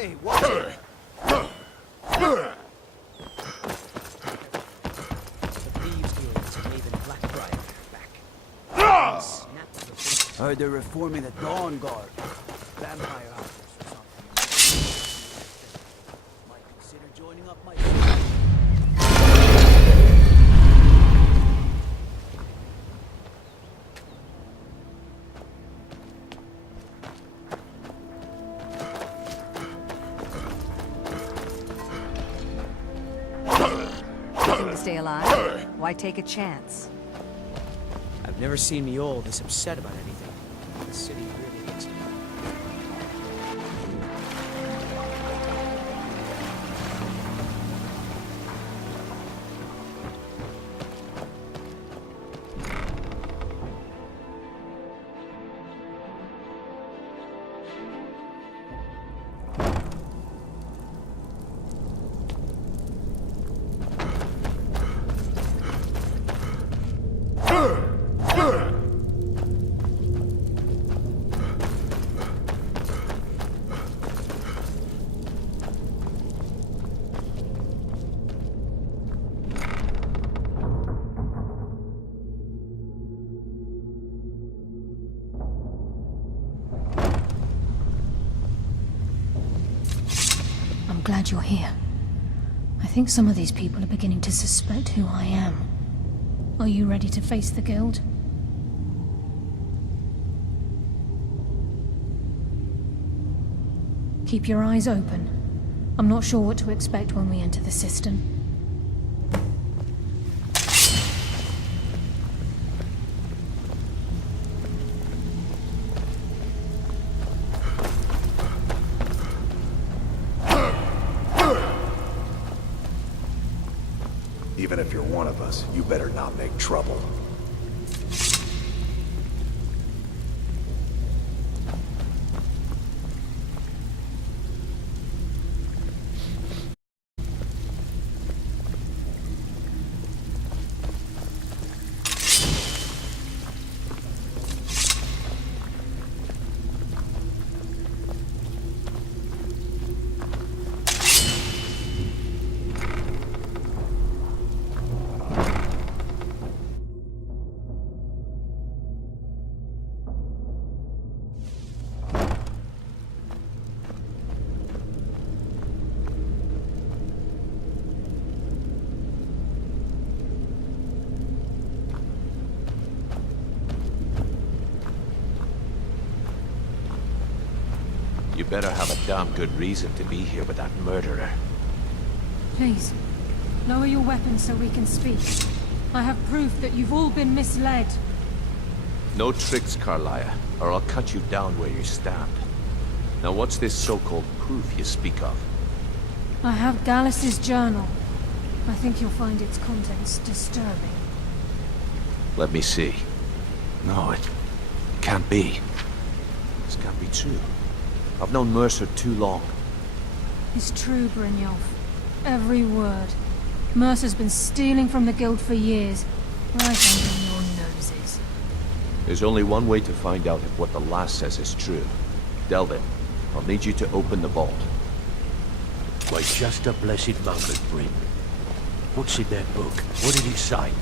Hey, watch it! The Thieves Guild is waving Blackbriar back. Heard they're reforming the Dawn Guard. Vampire hunters or something. Might consider joining up myself. To stay alive? Why take a chance? I've never seen me all this upset about anything. The city really gets me. I'm glad you're here. I think some of these people are beginning to suspect who I am. Are you ready to face the Guild? Keep your eyes open. I'm not sure what to expect when we enter the cistern. Even if you're one of us, you better not make trouble. You better have a damn good reason to be here with that murderer. Please, lower your weapons so we can speak. I have proof that you've all been misled. No tricks, Carlia, or I'll cut you down where you stand. Now what's this so-called proof you speak of? I have Gallus's journal. I think you'll find its contents disturbing. Let me see. No, it can't be. This can't be true. I've known Mercer too long. It's true, Brynjolf. Every word. Mercer's been stealing from the Guild for years, right under your noses. There's only one way to find out if what the lass says is true. Delvin, I'll need you to open the vault. Wait just a blessed moment, Bryn. What's in that book? What did it say?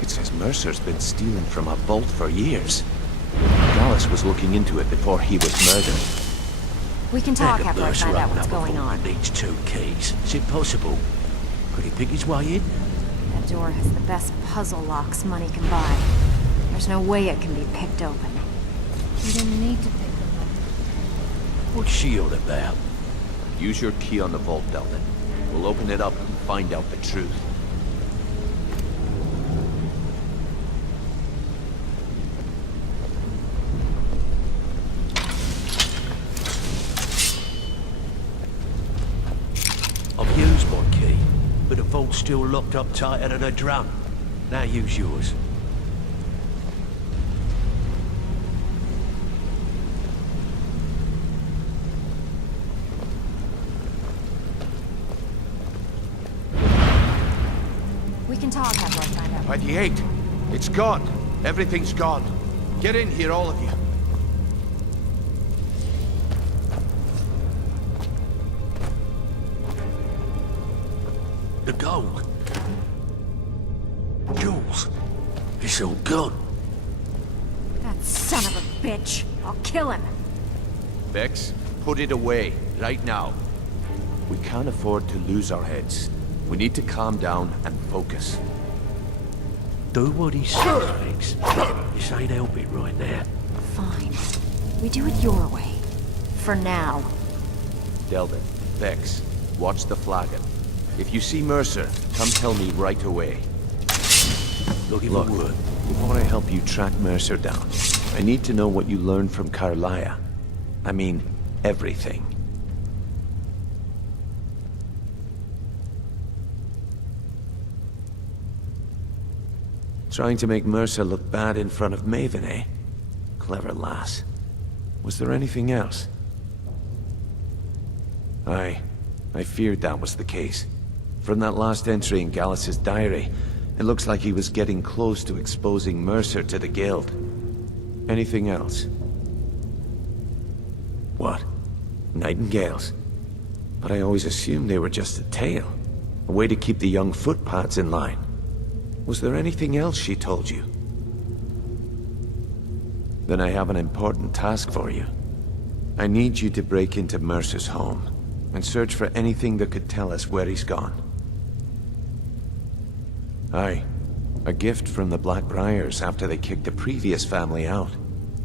It says Mercer's been stealing from a vault for years. Gallus was looking into it before he was murdered. We can talk That after I Mercer find out opened what's up a going vault on. that needs 2 keys. Is it possible? Could he pick his way in? That door has the best puzzle locks money can buy. There's no way it can be picked open. You didn't need to pick them up. What's she all about? Use your key on the vault, Delvin. We'll open it up and find out the truth. I've used my key, but the vault's still locked up tighter than a drum. Now use yours. We can talk after I find out. By the 8, it's gone. Everything's gone. Get in here, all of you. The gold. Jules. It's all gone. That son of a bitch. I'll kill him. Vex, put it away, right now. We can't afford to lose our heads. We need to calm down and focus. Do what he says, Vex. This ain't helping right now. Fine. We do it your way. For now. Delvin, Vex, watch the flagon. If you see Mercer, come tell me right away. Looking Look, for word. before I help you track Mercer down, I need to know what you learned from Carlia. I mean, everything. Trying to make Mercer look bad in front of Maven, eh? Clever lass. Was there anything else? Aye, I feared that was the case. From that last entry in Gallus's diary, it looks like he was getting close to exposing Mercer to the Guild. Anything else? What? Nightingales? But I always assumed they were just a tale. A way to keep the young footpads in line. Was there anything else she told you? Then I have an important task for you. I need you to break into Mercer's home and search for anything that could tell us where he's gone. Aye, a gift from the Blackbriars after they kicked the previous family out.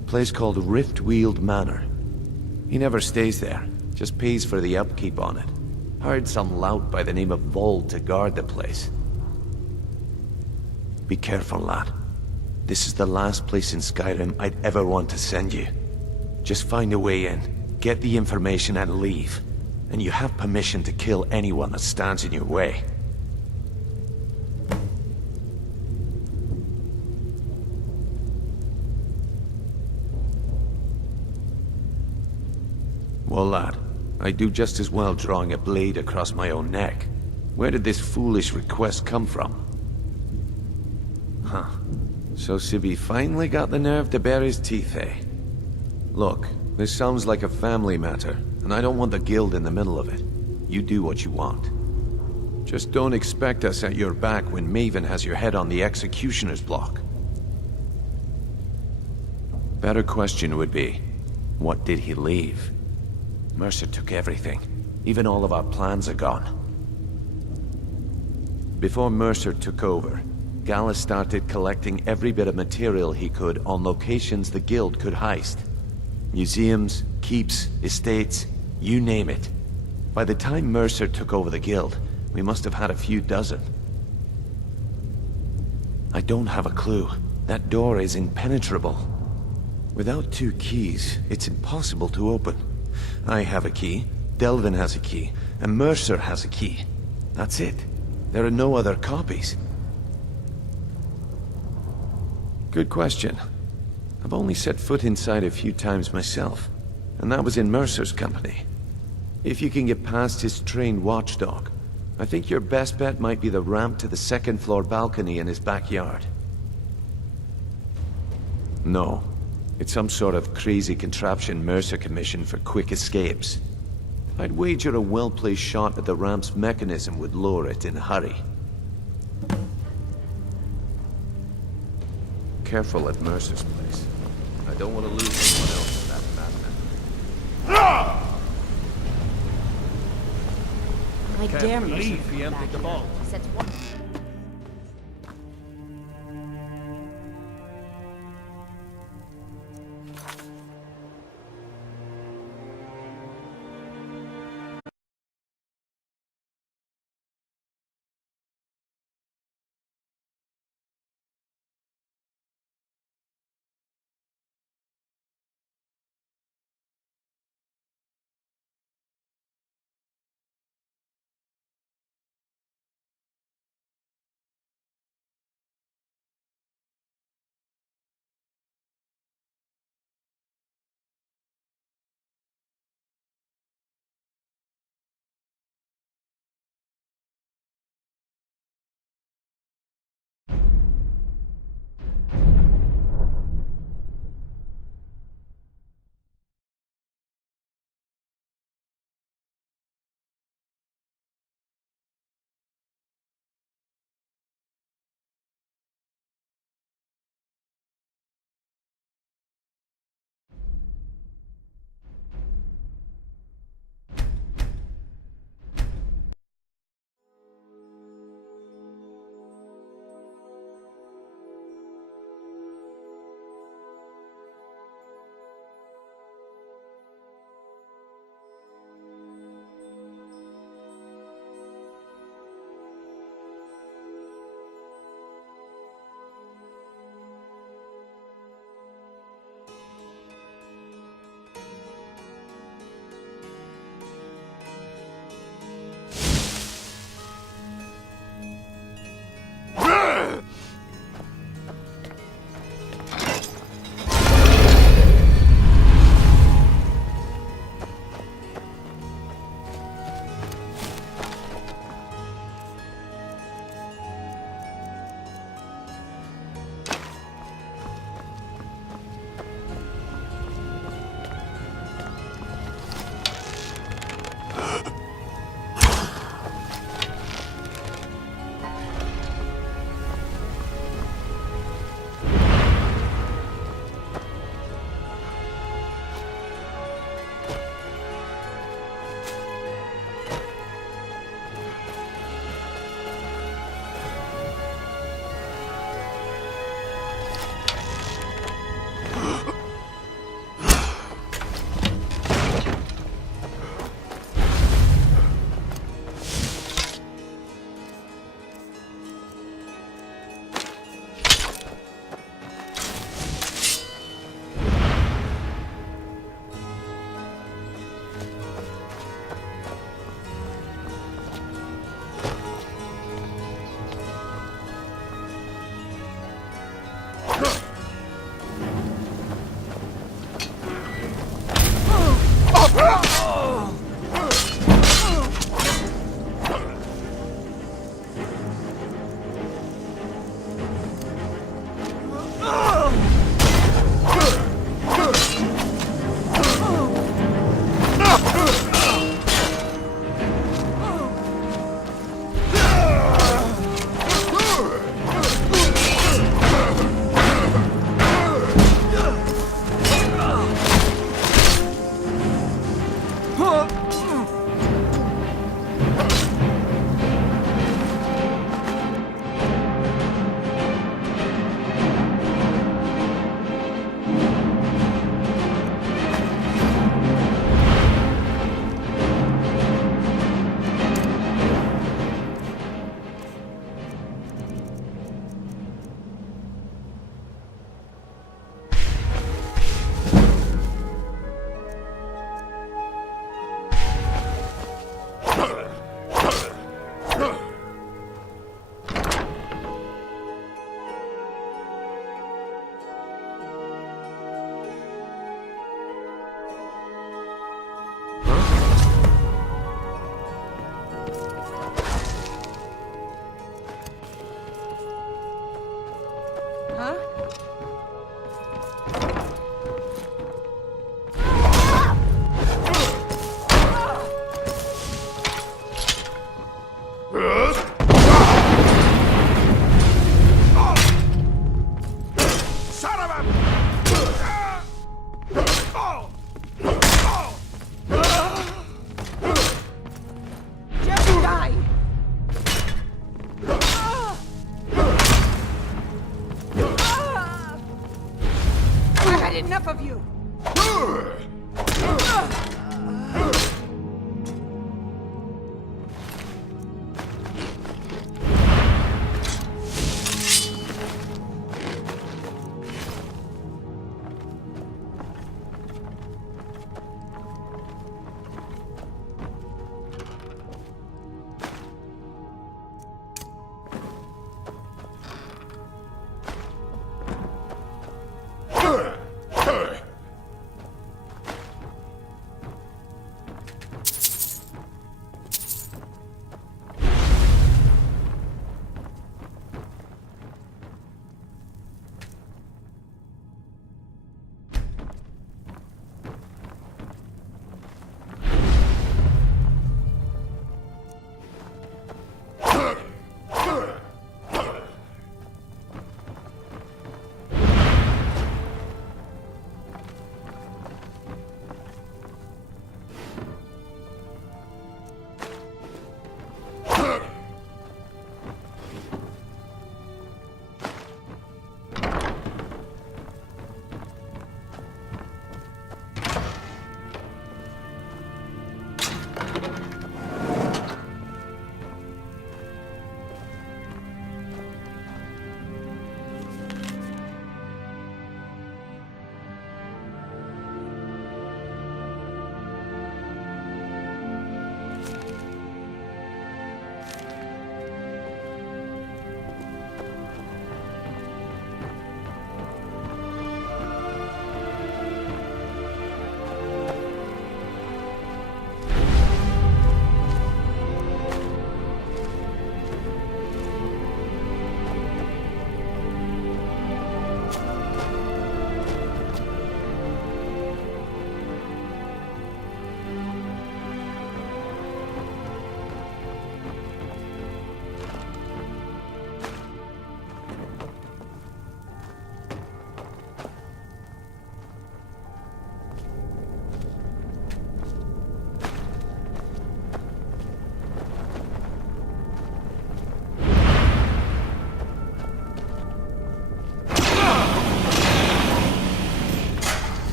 A place called Riftweald Manor. He never stays there, just pays for the upkeep on it. Hired some lout by the name of Vold to guard the place. Be careful, lad. This is the last place in Skyrim I'd ever want to send you. Just find a way in, get the information and leave. And you have permission to kill anyone that stands in your way. Well, lad, I'd do just as well drawing a blade across my own neck. Where did this foolish request come from? Huh. So Sibby finally got the nerve to bare his teeth, eh? Look, this sounds like a family matter, and I don't want the Guild in the middle of it. You do what you want. Just don't expect us at your back when Maven has your head on the executioner's block. Better question would be, what did he leave? Mercer took everything. Even all of our plans are gone. Before Mercer took over, Gallus started collecting every bit of material he could on locations the Guild could heist. Museums, keeps, estates, you name it. By the time Mercer took over the Guild, we must have had a few dozen. I don't have a clue. That door is impenetrable. Without 2 keys, it's impossible to open. I have a key, Delvin has a key, and Mercer has a key. That's it. There are no other copies. Good question. I've only set foot inside a few times myself, and that was in Mercer's company. If you can get past his trained watchdog, I think your best bet might be the ramp to the 2nd floor balcony in his backyard. No. It's some sort of crazy contraption Mercer commissioned for quick escapes. I'd wager a well-placed shot at the ramp's mechanism would lower it in a hurry. Careful at Mercer's place. I don't want to lose anyone else in that madman. I dare me. believe he emptied the vault. Sets one. huh? Son of a... Just die! I've had enough of you!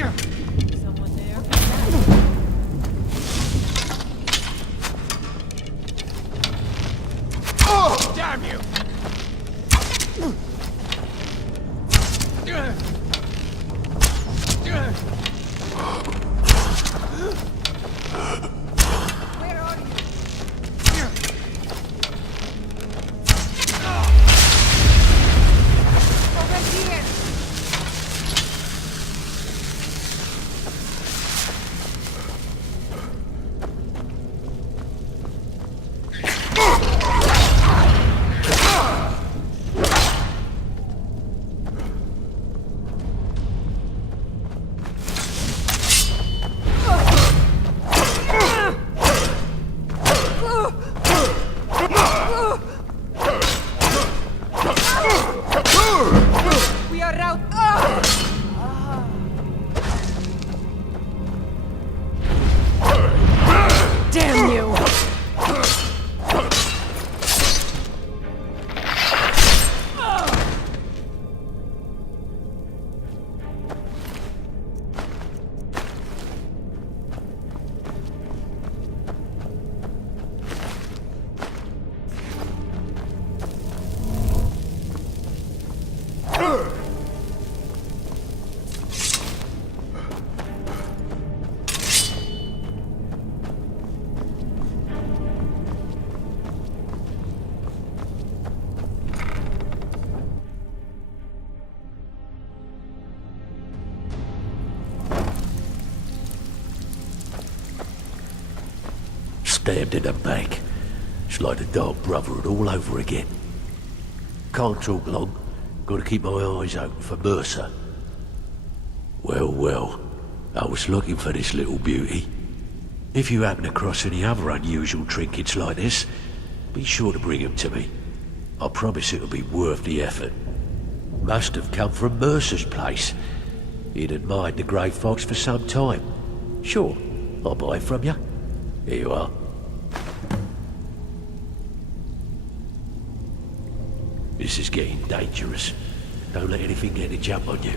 Someone there? Oh, damn you! Where are you? Over here! We are out. Damn you! Stabbed in the back. It's like the Dark Brotherhood all over again. Can't talk long. Gotta keep my eyes open for Mercer. Well, well. I was looking for this little beauty. If you happen across any other unusual trinkets like this, be sure to bring them to me. I promise it'll be worth the effort. Must have come from Mercer's place. He'd admired the grey fox for some time. Sure, I'll buy it from you. Here you are. This is getting dangerous. Don't let anything get a jump on you.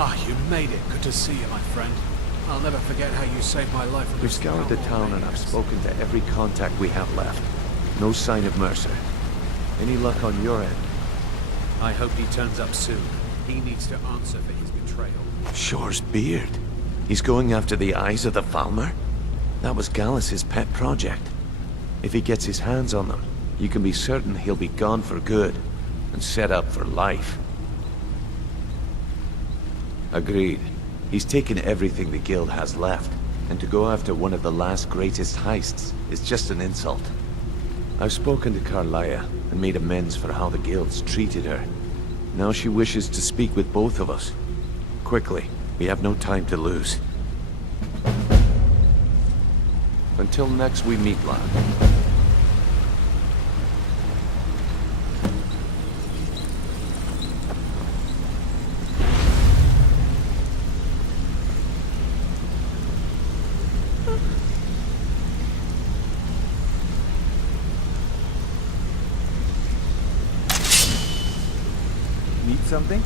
Ah, you made it. Good to see you, my friend. I'll never forget how you saved my life. We've scoured the town and I've spoken to every contact we have left. No sign of Mercer. Any luck on your end? I hope he turns up soon. He needs to answer for his betrayal. Shore's beard. He's going after the eyes of the Falmer? That was Gallus's pet project. If he gets his hands on them, you can be certain he'll be gone for good and set up for life. Agreed. He's taken everything the guild has left, and to go after one of the last greatest heists is just an insult. I've spoken to Carlia and made amends for how the guild's treated her. Now she wishes to speak with both of us. Quickly, we have no time to lose. Until next we meet, lad. Need something?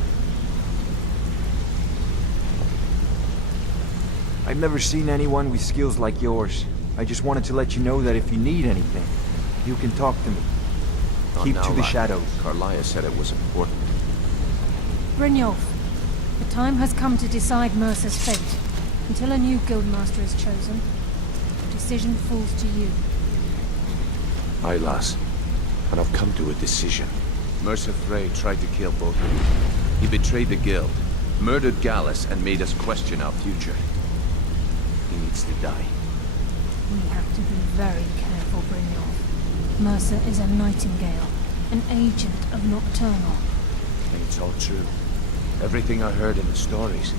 I've never seen anyone with skills like yours. I just wanted to let you know that if you need anything, you can talk to me. Keep to the shadows. Carlia said it was important. Brynjolf, the time has come to decide Mercer's fate. Until a new guildmaster is chosen, the decision falls to you. Aye, lass. And I've come to a decision. Mercer Frey tried to kill both of you. He betrayed the guild, murdered Gallus, and made us question our future. He needs to die. We have to be very careful, Brynjolf. Mercer is a nightingale, an agent of Nocturnal. And it's all true. Everything I heard in the stories.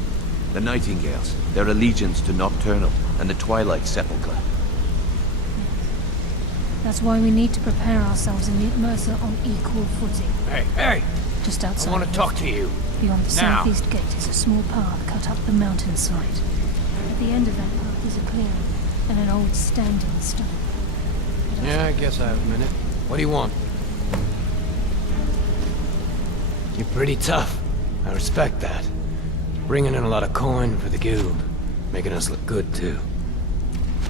The Nightingales, their allegiance to Nocturnal, and the Twilight Sepulchre. That's why we need to prepare ourselves and meet Mercer on equal footing. Hey! Just outside. I want to of talk to you. Beyond the Now. southeast gate is a small path cut up the mountainside. At the end of that path is a clearing and an old standing stone. Yeah, I guess I have a minute. What do you want? You're pretty tough. I respect that. Bringing in a lot of coin for the guild. Making us look good, too.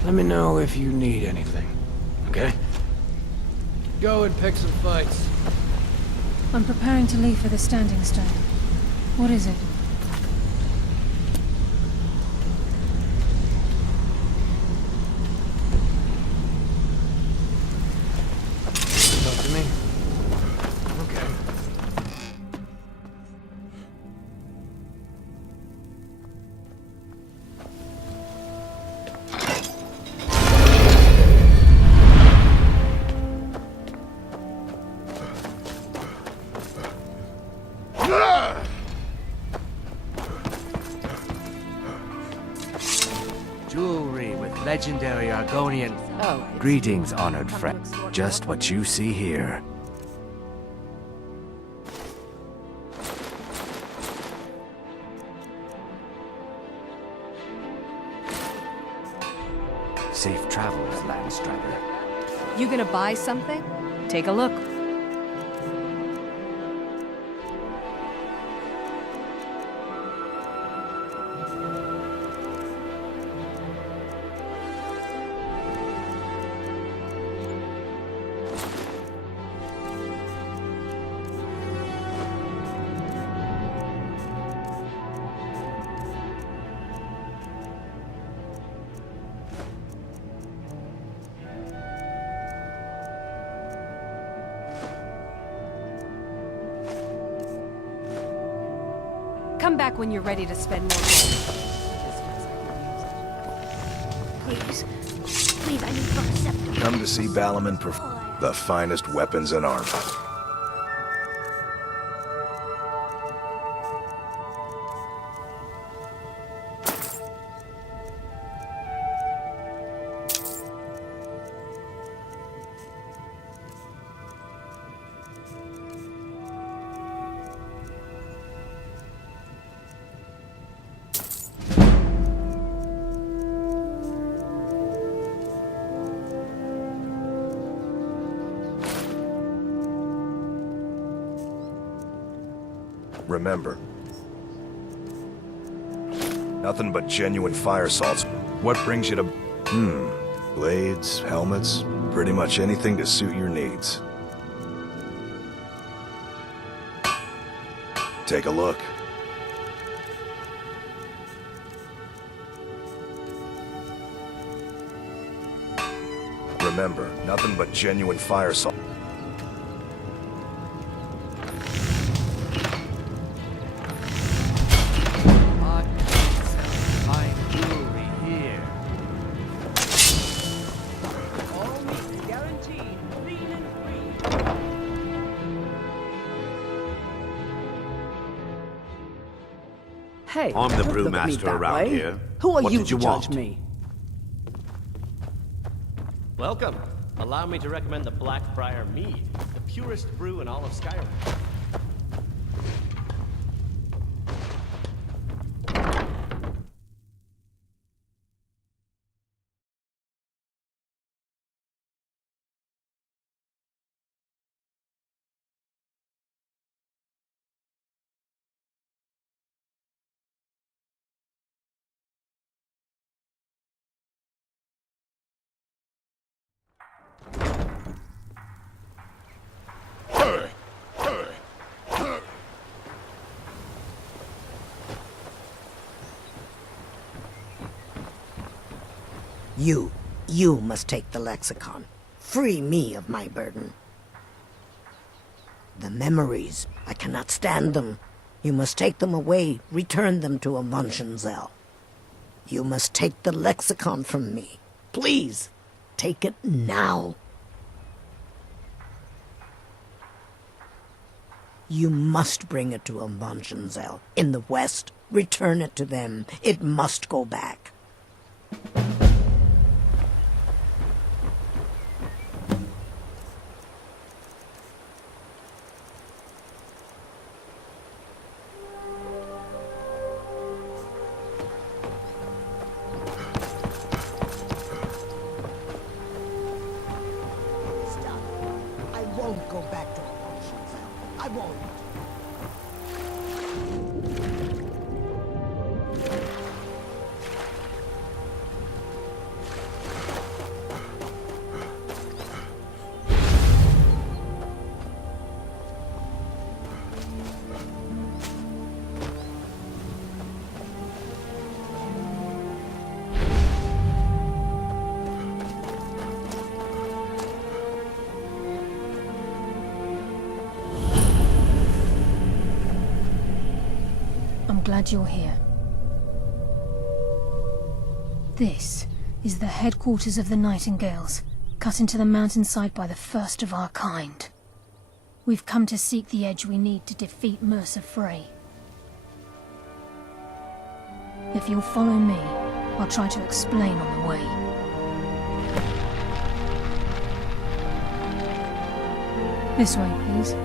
Let me know if you need anything, okay? Go and pick some fights. I'm preparing to leave for the standing stone. What is it? Talk to me? Okay. Jewelry with legendary Argonian. Oh. Greetings, honored friend. Just what you see here. Safe travels, Landstrider. You gonna buy something? Take a look. Come back when you're ready to spend more gold. Please, I need Perceptor. Come to see Balaman the finest weapons and armor. Remember, nothing but genuine fire salts. What brings you to... blades, helmets, pretty much anything to suit your needs. Take a look. Remember, nothing but genuine fire salt. Hey, I'm the don't look at me brewmaster that around way. here. Who are What you did to you judge want? me? Welcome. Allow me to recommend the Blackbriar Mead, the purest brew in all of Skyrim. You must take the lexicon. Free me of my burden. The memories, I cannot stand them. You must take them away, return them to Avonshenzel. You must take the lexicon from me. Please, take it now. You must bring it to Avonshenzel in the west. Return it to them. It must go back. Stop. I won't go back to functions. I won't. I'm glad you're here. This is the headquarters of the Nightingales, cut into the mountainside by the first of our kind. We've come to seek the edge we need to defeat Mercer Frey. If you'll follow me, I'll try to explain on the way. This way, please.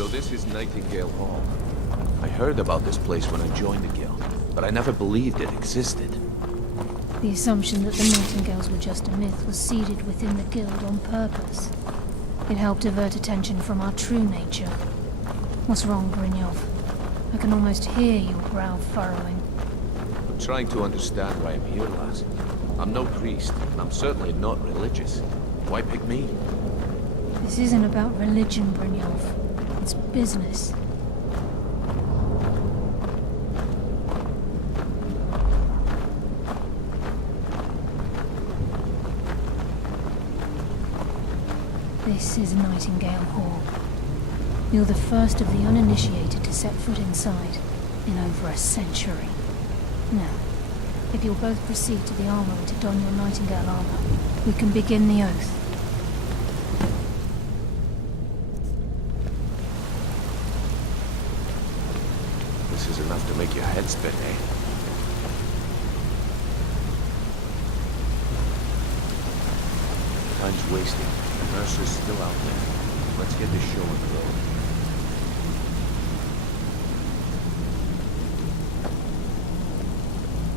So this is Nightingale Hall. I heard about this place when I joined the guild, but I never believed it existed. The assumption that the Nightingales were just a myth was seeded within the guild on purpose. It helped divert attention from our true nature. What's wrong, Brynjolf? I can almost hear your brow furrowing. I'm trying to understand why I'm here, lass. I'm no priest, and I'm certainly not religious. Why pick me? This isn't about religion, Brynjolf. It's business. This is Nightingale Hall. You're the first of the uninitiated to set foot inside in over a century. Now, if you'll both proceed to the armory to don your Nightingale armor, we can begin the oath. This is enough to make your head spin, eh? Time's wasting. Mercer's still out there. Let's get this show on the road.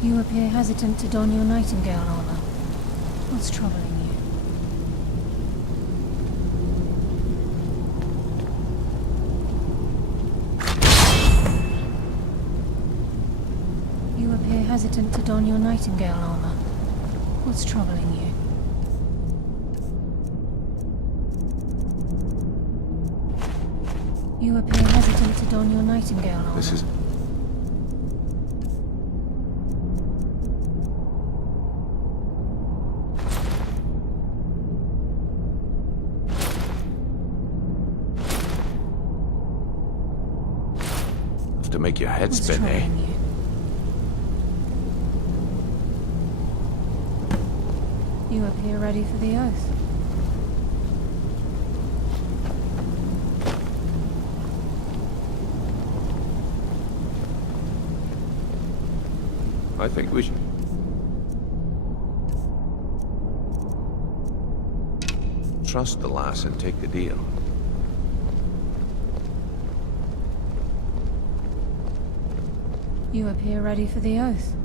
You appear hesitant to don your Nightingale armor. What's troubling you? You appear hesitant to don your Nightingale armor. What's troubling you? You appear hesitant to don your Nightingale armor. This is... to make your head What's spin, eh? troubling you? You appear ready for the oath. I think we should... trust the lass and take the deal. You appear ready for the oath.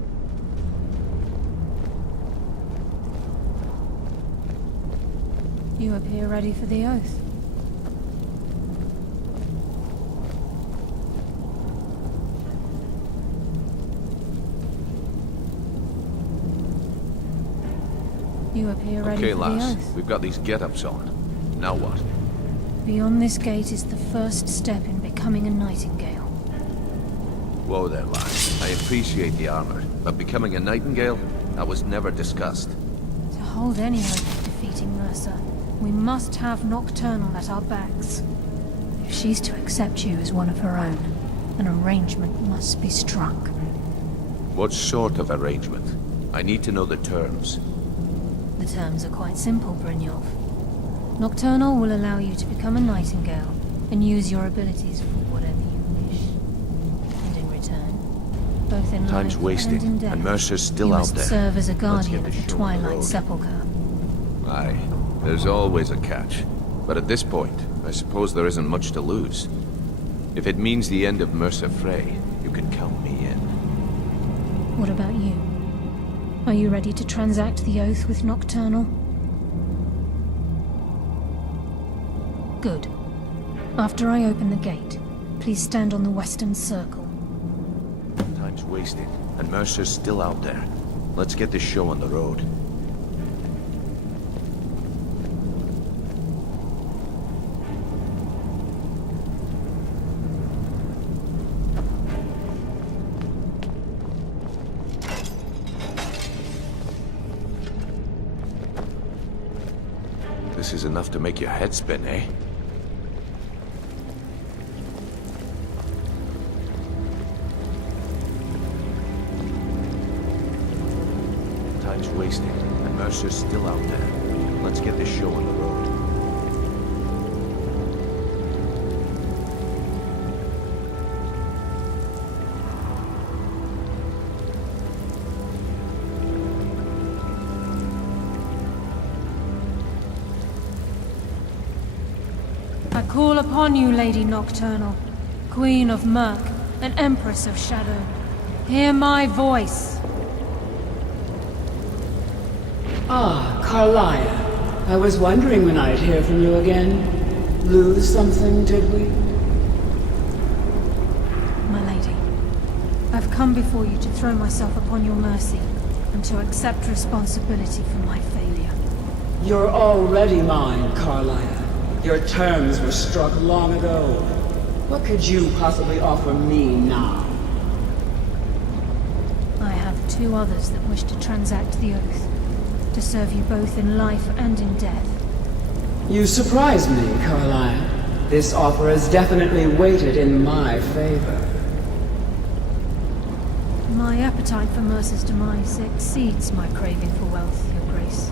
You appear ready for the oath. You appear ready Okay, for lass. the oath. We've got these get-ups on. Now what? Beyond this gate is the first step in becoming a Nightingale. Whoa there, lad. I appreciate the armor, but becoming a nightingale? That was never discussed. To hold any hope of defeating Mercer, we must have Nocturnal at our backs. If she's to accept you as one of her own, an arrangement must be struck. What sort of arrangement? I need to know the terms. The terms are quite simple, Brynjolf. Nocturnal will allow you to become a nightingale and use your abilities for whatever you wish. And in return, both in Time's life wasting, and in death, and Mercer's still you out must there. serve as a Let's guardian get of this the show on the Twilight road. Sepulchre. Aye, there's always a catch. But at this point, I suppose there isn't much to lose. If it means the end of Mercer Frey, you can count me in. What about you? Are you ready to transact the oath with Nocturnal? Good. After I open the gate, please stand on the western circle. Time's wasting, and Mercer's still out there. Let's get this show on the road. This is enough to make your head spin, eh? Time's wasting, and Mercer's still out there. Let's get this show on the road. I call upon you, Lady Nocturnal, Queen of Murk, and Empress of Shadow. Hear my voice. Ah, Carlia. I was wondering when I'd hear from you again. Lose something, did we? My lady, I've come before you to throw myself upon your mercy, and to accept responsibility for my failure. You're already mine, Carlia. Your terms were struck long ago. What could you possibly offer me now? I have two others that wish to transact the oath, to serve you both in life and in death. You surprise me, Carlia. This offer is definitely weighted in my favor. My appetite for Mercer's demise exceeds my craving for wealth, Your Grace.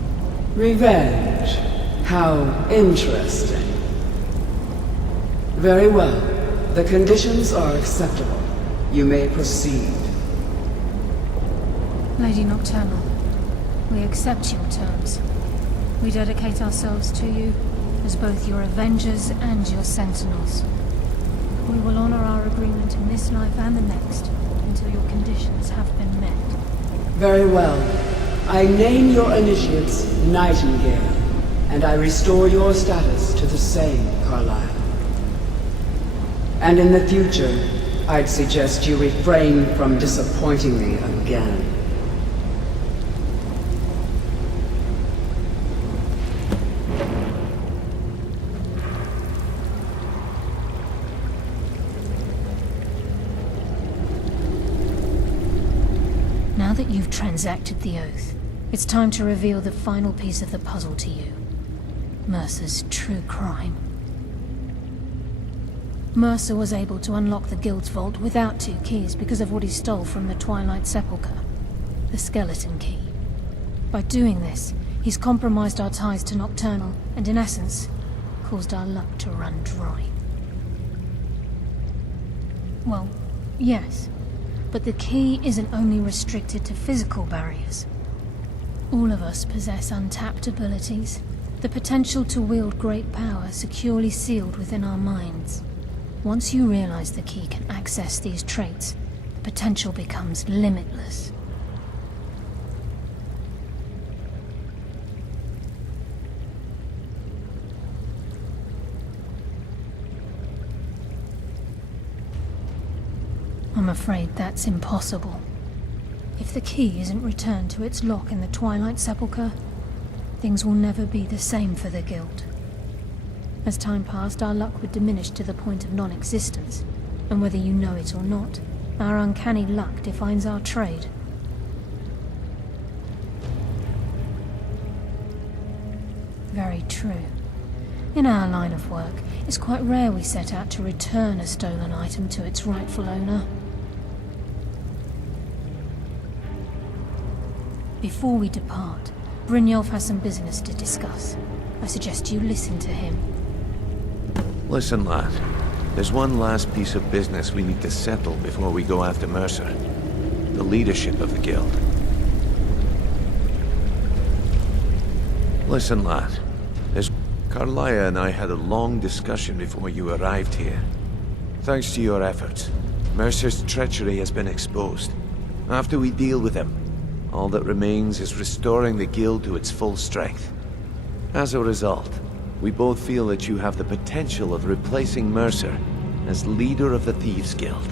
Revenge. How interesting. Very well. The conditions are acceptable. You may proceed. Lady Nocturnal, we accept your terms. We dedicate ourselves to you as both your avengers and your sentinels. We will honor our agreement in this life and the next until your conditions have been met. Very well. I name your initiates Nightingale, and I restore your status to the same, Carlisle. And in the future, I'd suggest you refrain from disappointing me again. Now that you've transacted the oath, it's time to reveal the final piece of the puzzle to you. Mercer's true crime. Mercer was able to unlock the Guild's vault without 2 keys because of what he stole from the Twilight Sepulchre, the skeleton key. By doing this, he's compromised our ties to Nocturnal and, in essence, caused our luck to run dry. Well, yes, but the key isn't only restricted to physical barriers. All of us possess untapped abilities, the potential to wield great power securely sealed within our minds. Once you realize the key can access these traits, the potential becomes limitless. I'm afraid that's impossible. If the key isn't returned to its lock in the Twilight Sepulchre, things will never be the same for the Guild. As time passed, our luck would diminish to the point of non-existence, and whether you know it or not, Our uncanny luck defines our trade. Very true. In our line of work, it's quite rare we set out to return a stolen item to its rightful owner. Before we depart, Brynjolf has some business to discuss. I suggest you listen to him. Listen, lad. There's one last piece of business we need to settle before we go after Mercer. The leadership of the guild. Listen, lad. Carlia and I had a long discussion before you arrived here. Thanks to your efforts, Mercer's treachery has been exposed. After we deal with him, all that remains is restoring the guild to its full strength. As a result, we both feel that you have the potential of replacing Mercer as leader of the Thieves Guild.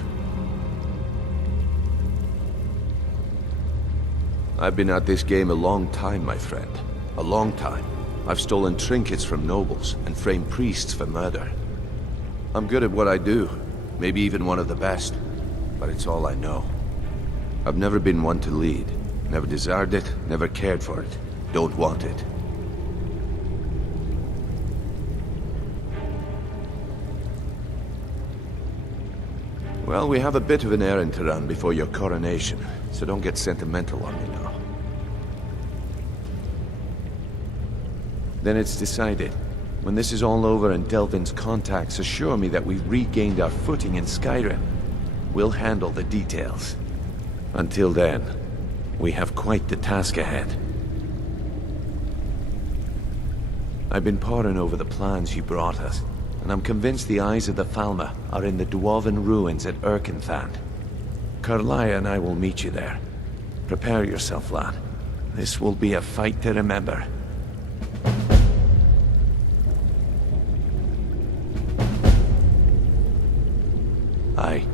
I've been at this game a long time, my friend. A long time. I've stolen trinkets from nobles and framed priests for murder. I'm good at what I do, maybe even one of the best, but it's all I know. I've never been one to lead. Never desired it, never cared for it. Don't want it. Well, we have a bit of an errand to run before your coronation, so don't get sentimental on me now. Then it's decided. When this is all over and Delvin's contacts assure me that we've regained our footing in Skyrim, we'll handle the details. Until then, we have quite the task ahead. I've been poring over the plans you brought us, and I'm convinced the eyes of the Falmer are in the Dwarven ruins at Erkenthand. Carlia and I will meet you there. Prepare yourself, lad. This will be a fight to remember. Aye,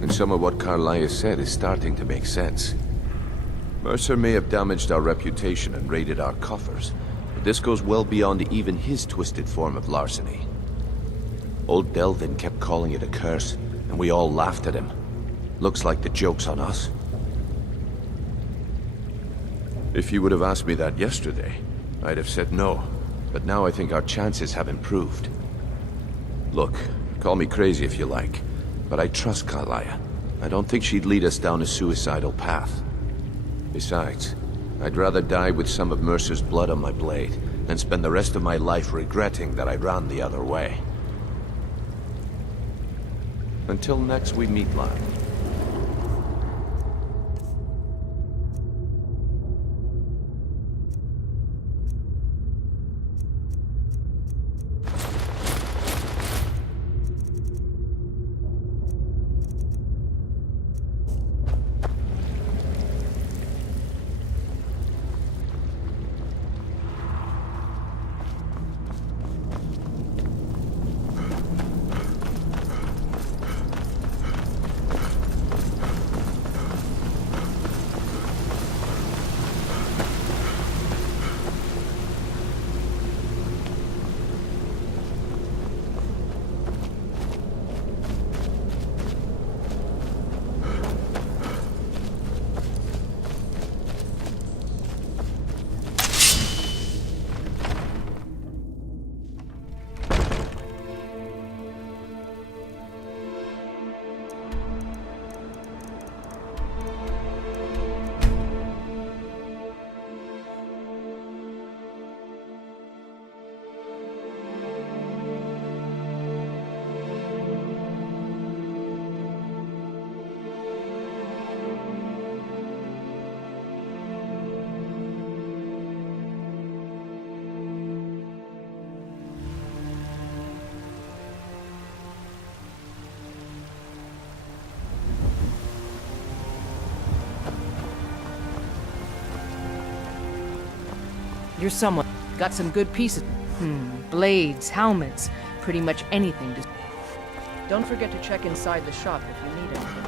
and some of what Carlia said is starting to make sense. Mercer may have damaged our reputation and raided our coffers, but this goes well beyond even his twisted form of larceny. Old Delvin kept calling it a curse, and we all laughed at him. Looks like the joke's on us. If you would have asked me that yesterday, I'd have said no, but now I think our chances have improved. Look, call me crazy if you like, but I trust Carlia. I don't think she'd lead us down a suicidal path. Besides, I'd rather die with some of Mercer's blood on my blade than spend the rest of my life regretting that I ran the other way. Until next we meet, lad. You're someone. Got some good pieces. Blades, helmets, pretty much anything to... Don't forget to check inside the shop if you need anything.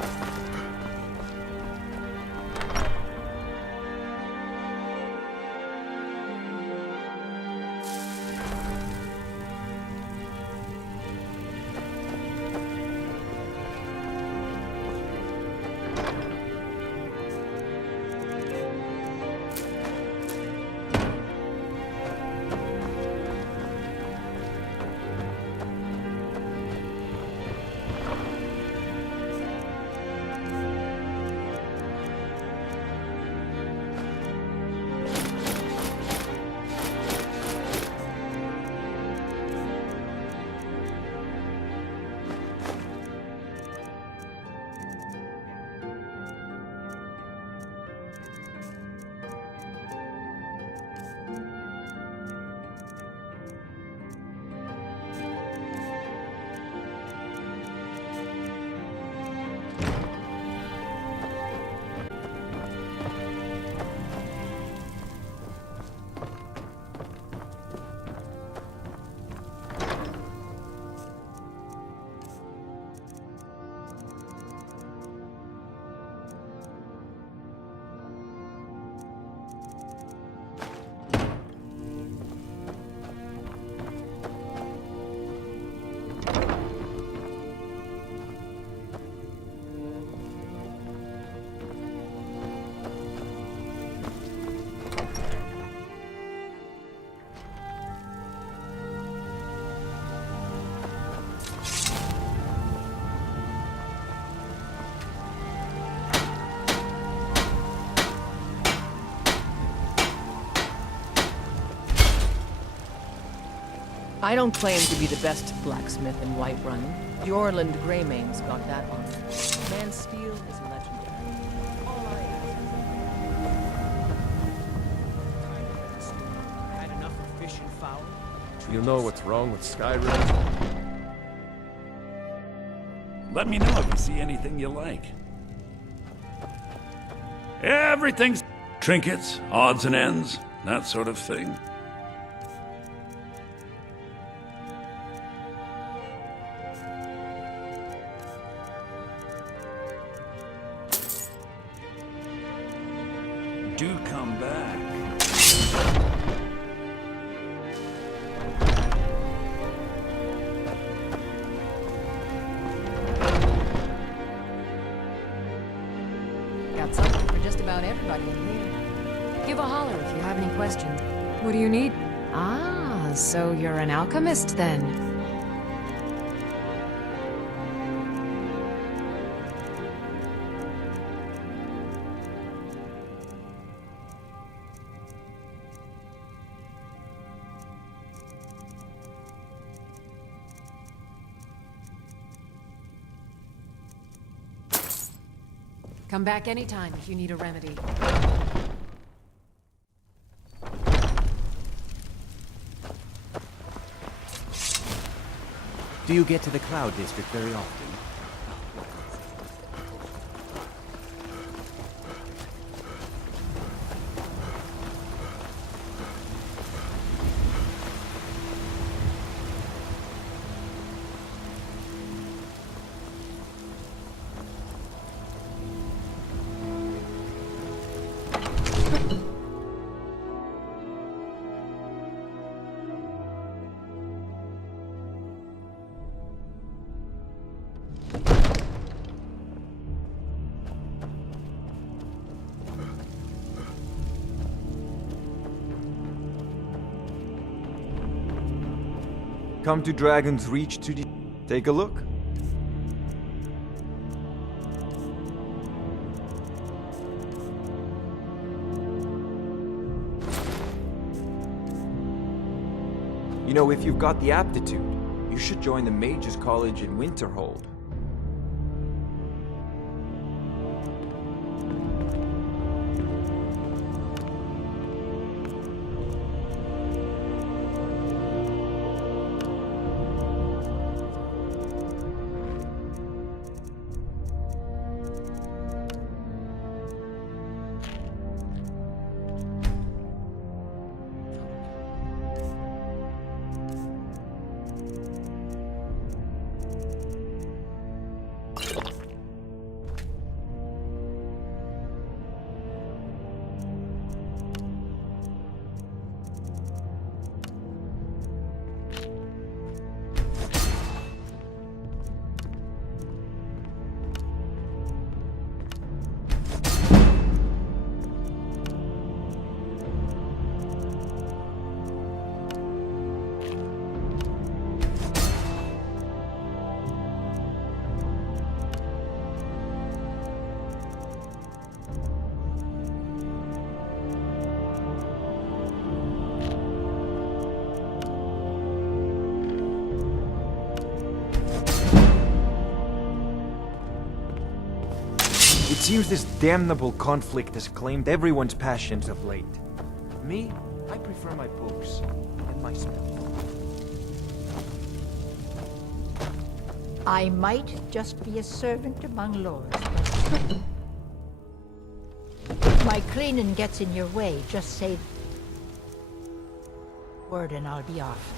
I don't claim to be the best blacksmith in Whiterun. The Orland Greymane's got that on. Man's steel is legendary. All I ask is... Had enough of fish and fowl? You know what's wrong with Skyrim? Let me know if you see anything you like. Everything's trinkets, odds and ends, that sort of thing. Do come back. Got something for just about everybody in here. Give a holler if you have any questions. What do you need? Ah, so you're an alchemist then. Come back anytime if you need a remedy. Do you get to the Cloud District very often? Come to Dragon's Reach to take a look. You know, if you've got the aptitude, you should join the Mages College in Winterhold. It seems this damnable conflict has claimed everyone's passions of late. Me, I prefer my books and my spells. I might just be a servant among lords, but if my Krenin gets in your way, just say word and I'll be off.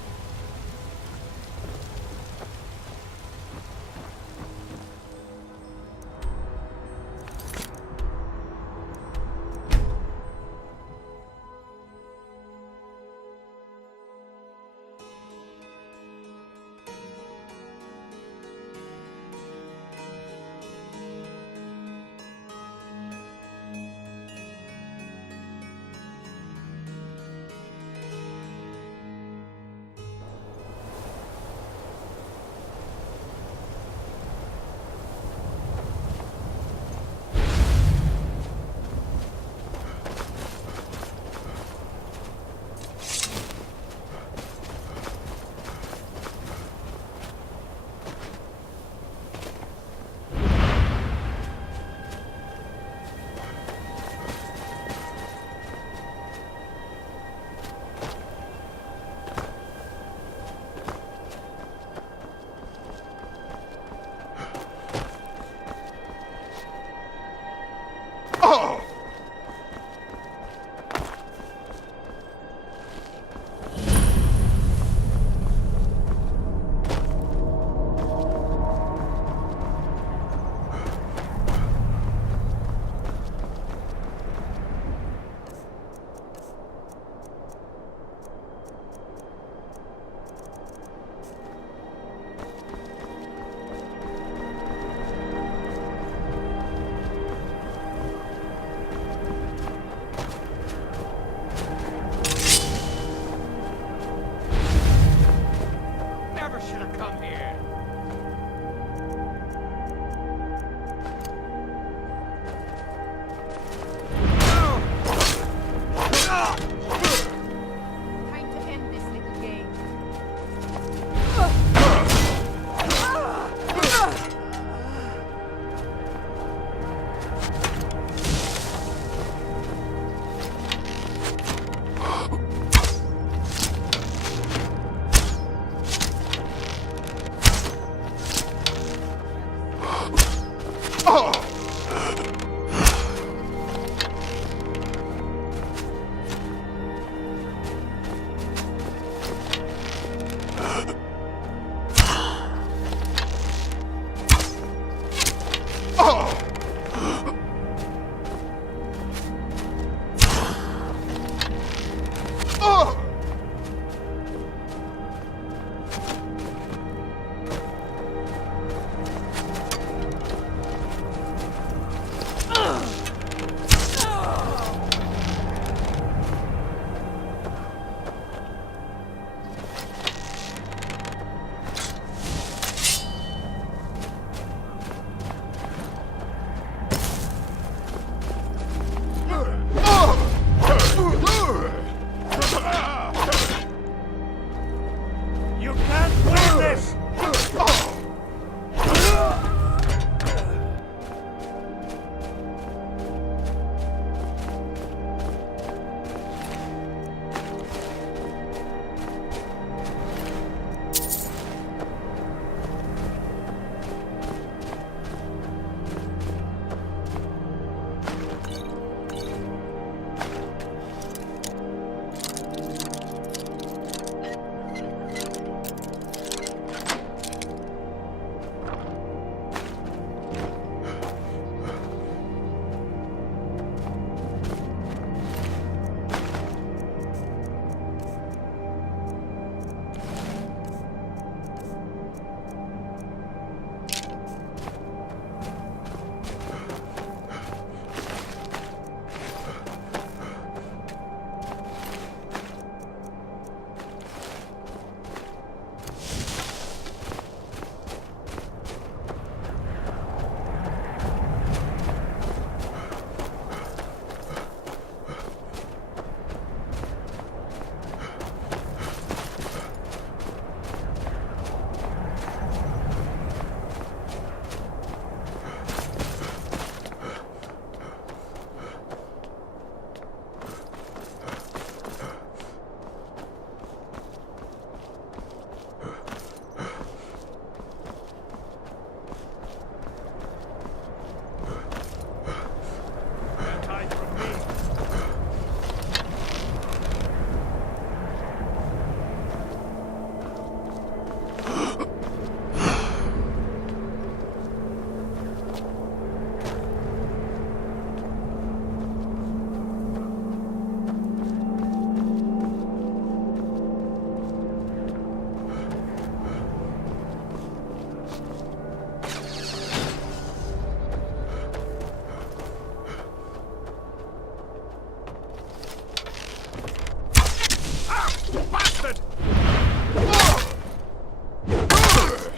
it!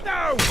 No!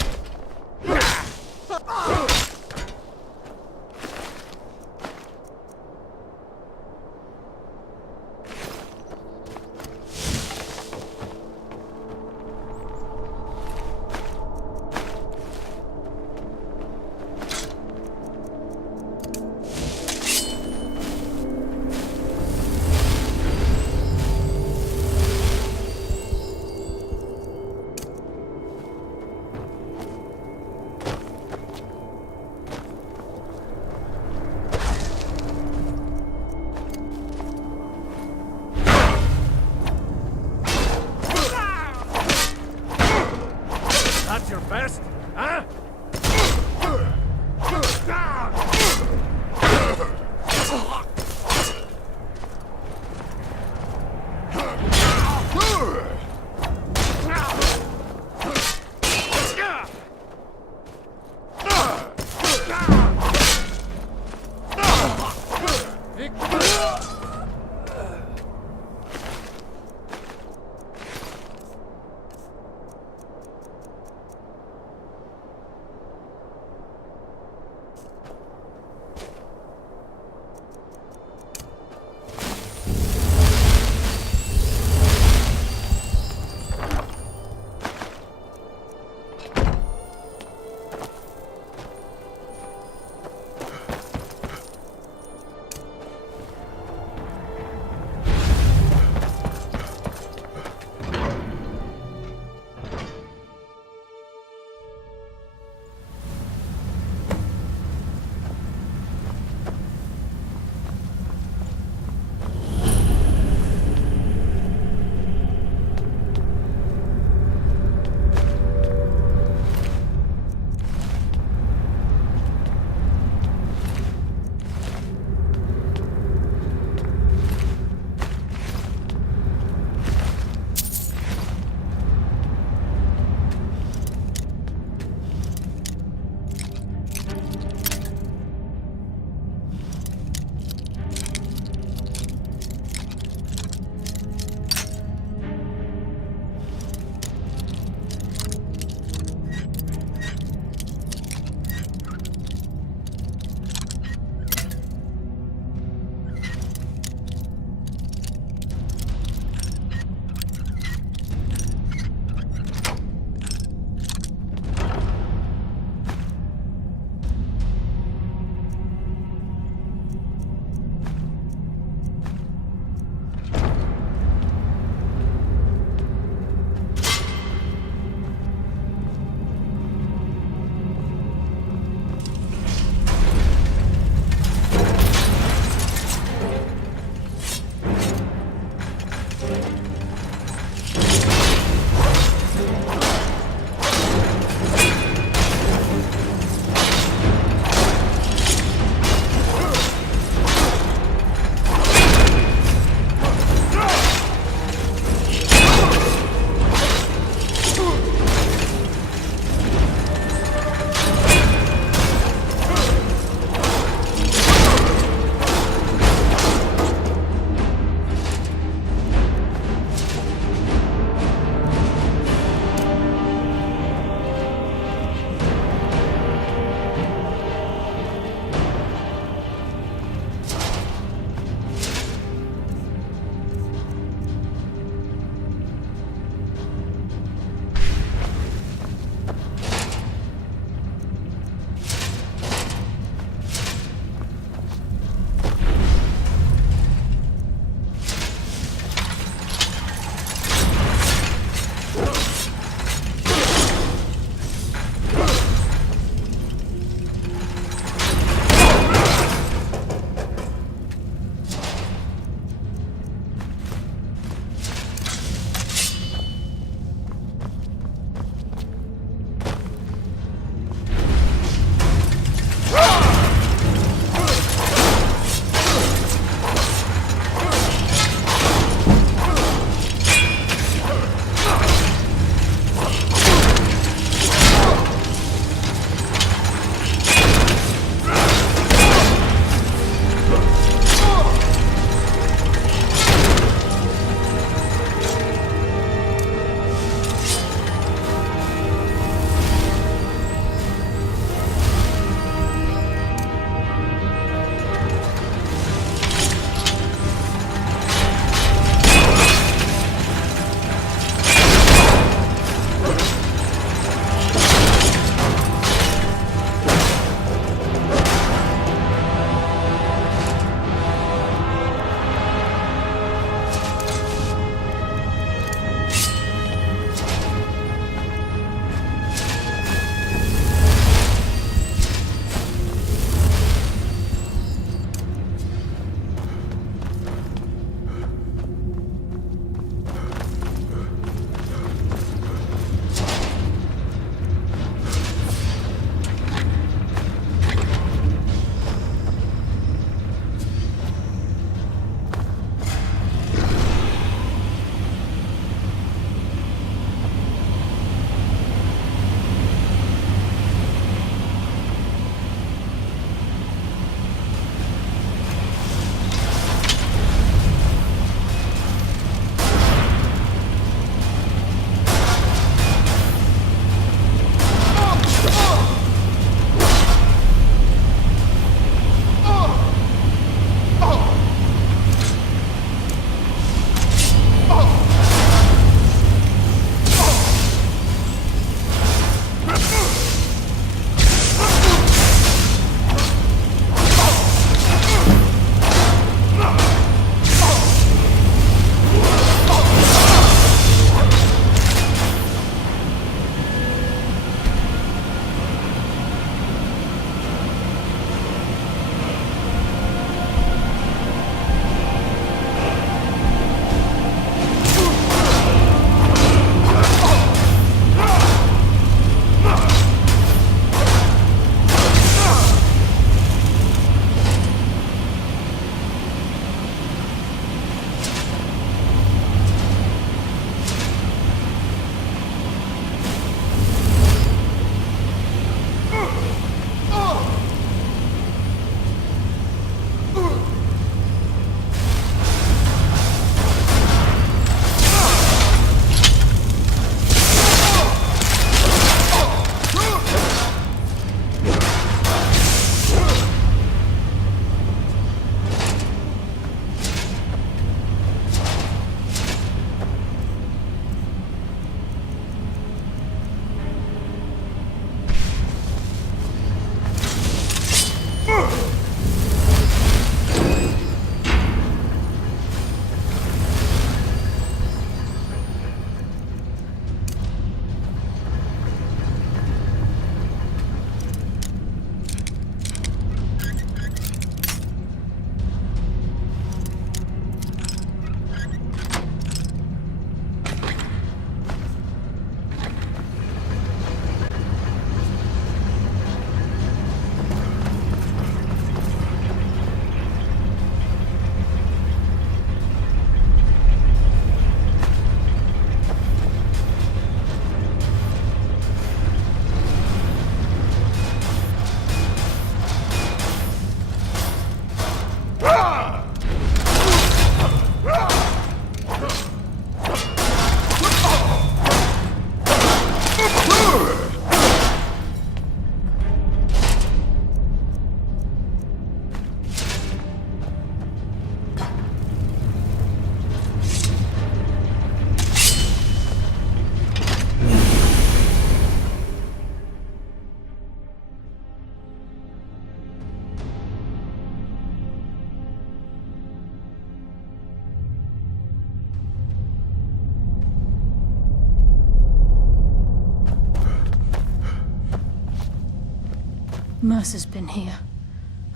Mercer's been here.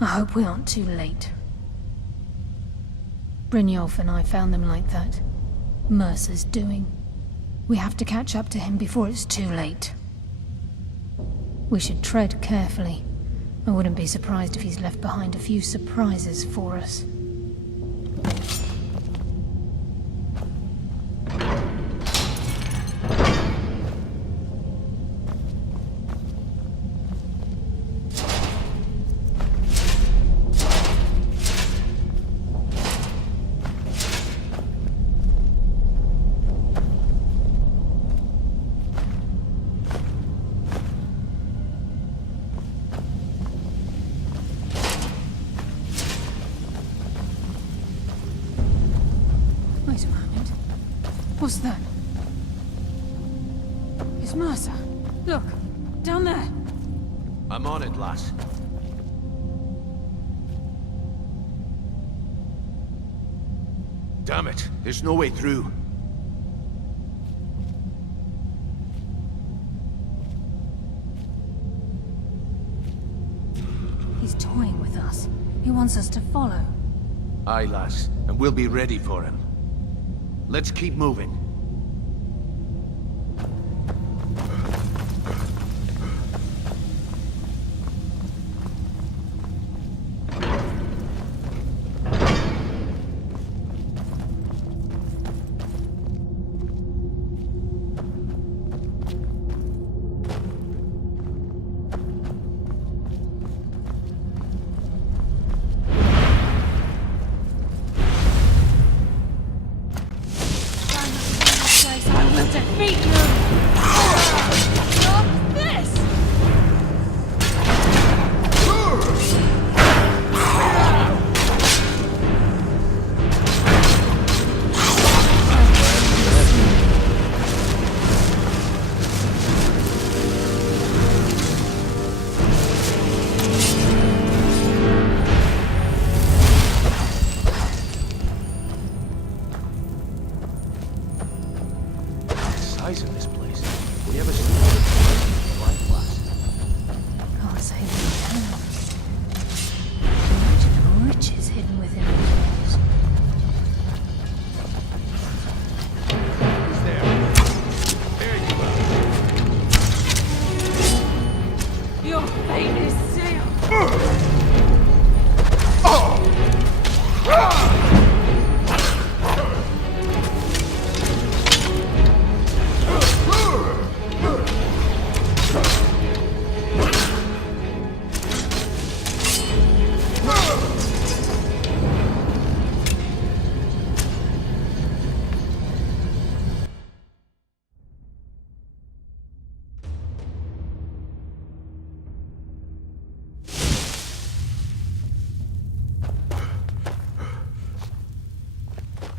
I hope we aren't too late. Brynjolf and I found them like that. Mercer's doing. We have to catch up to him before it's too late. We should tread carefully. I wouldn't be surprised if he's left behind a few surprises for us. Wait a moment. What's that? It's Mercer. Look, down there. I'm on it, lass. Damn it, there's no way through. He's toying with us. He wants us to follow. Aye, lass, and we'll be ready for him. Let's keep moving.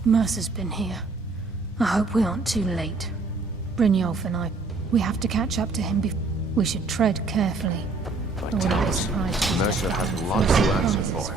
Mercer's been here. I hope we aren't too late. Brynjolf and I, we have to catch up to him before. We should tread carefully. I wouldn't be surprised if Mercer has lots to answer for.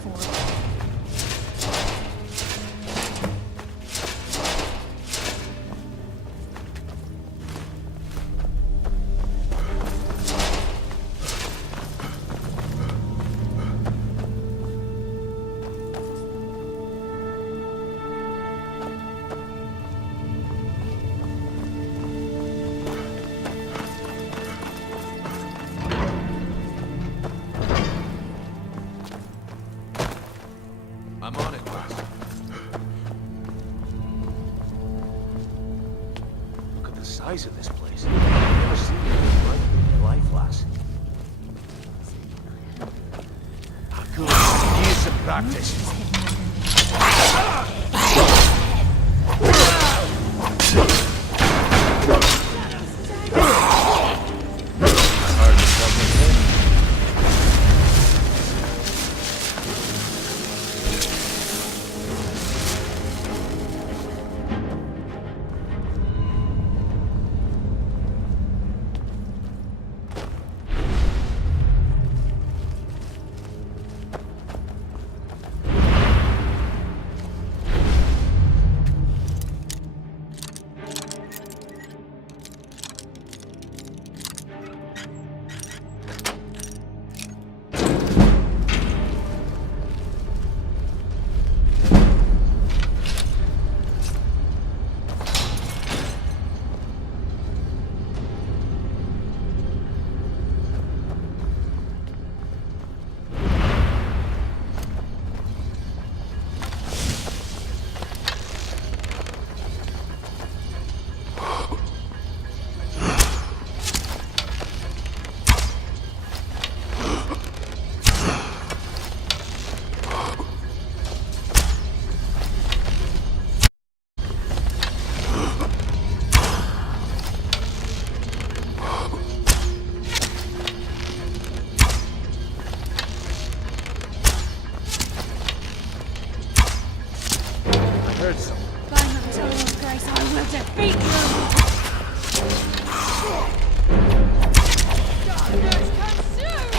I'm on it, lass. Look at the size of this place. I've never seen anything like it in my life, lass. How good. Use some practice. heard something. By my total of grace, I will defeat you! Darkness consume!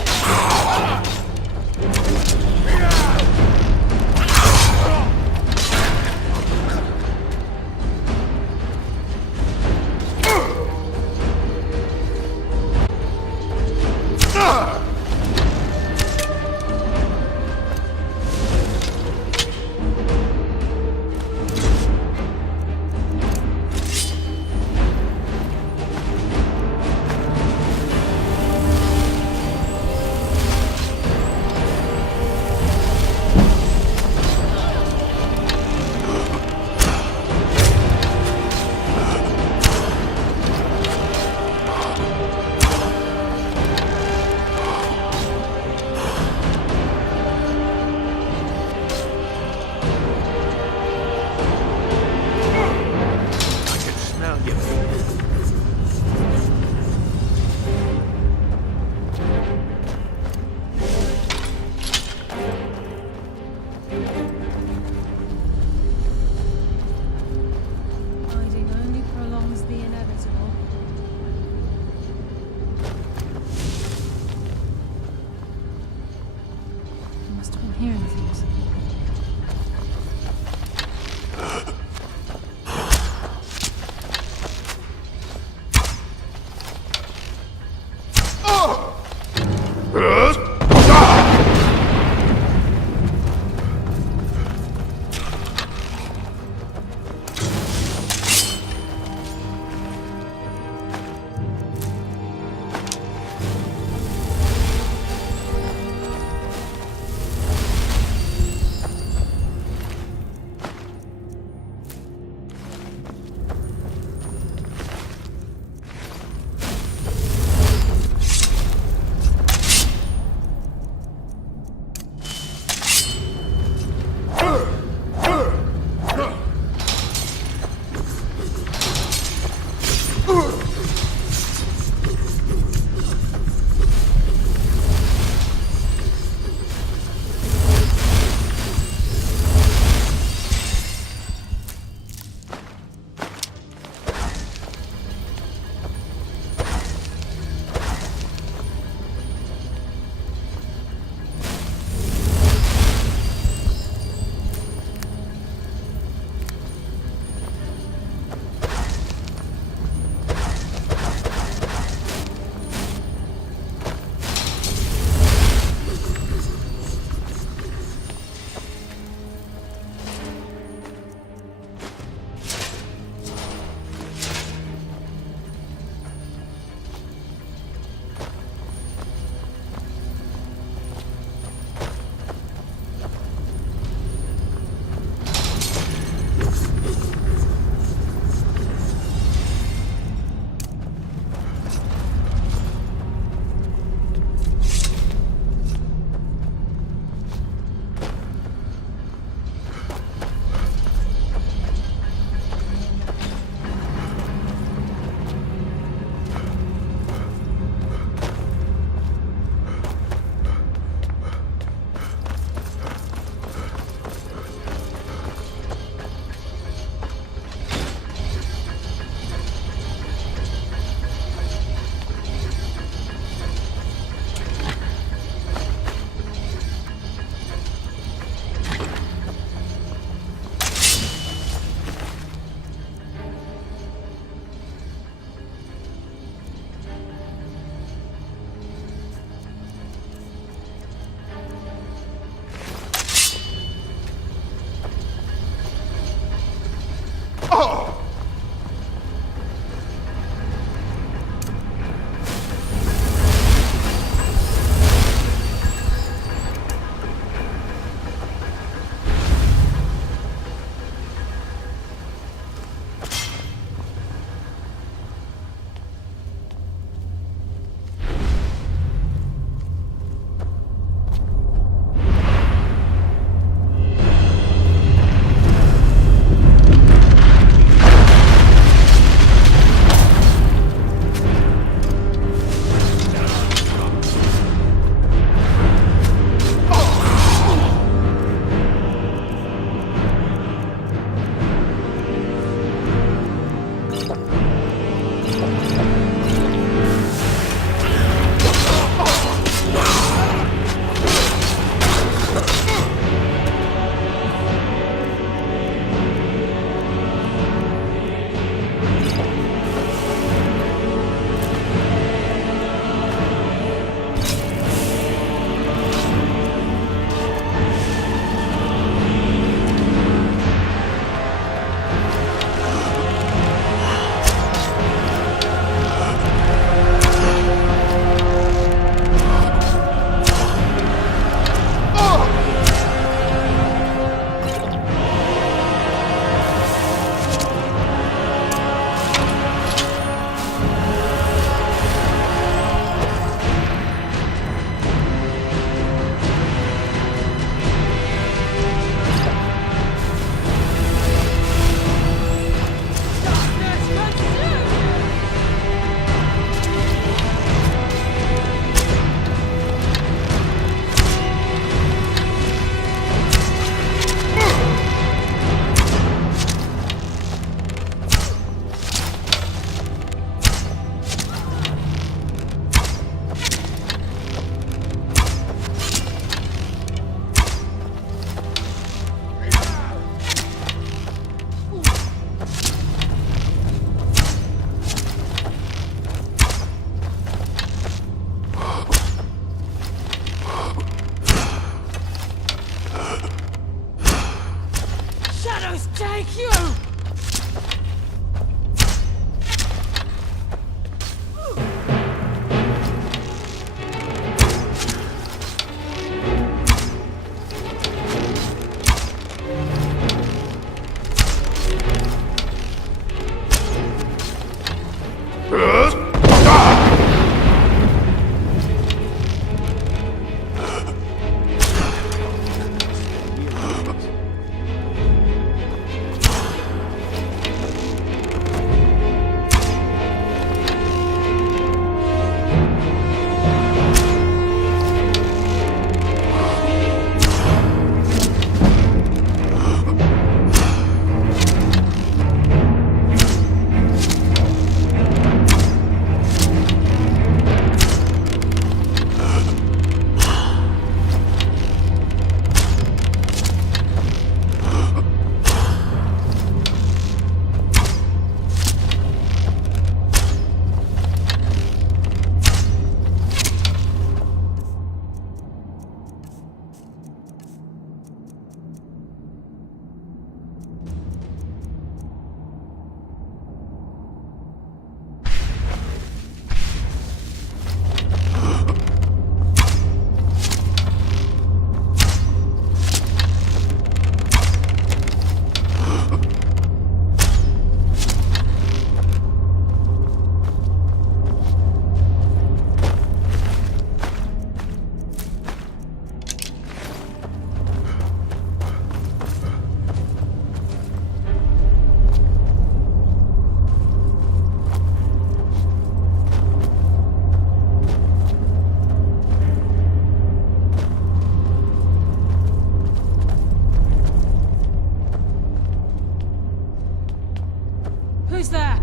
Who's there?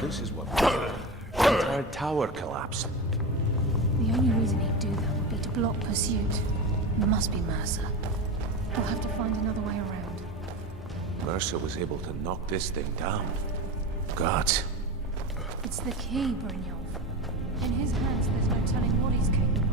This is what the entire tower collapsed. The only reason he'd do that would be to block pursuit. It must be Mercer. We'll have to find another way around. Mercer was able to knock this thing down. Gods. It's the key, Brynjolf. In his hands, there's no telling what he's capable of.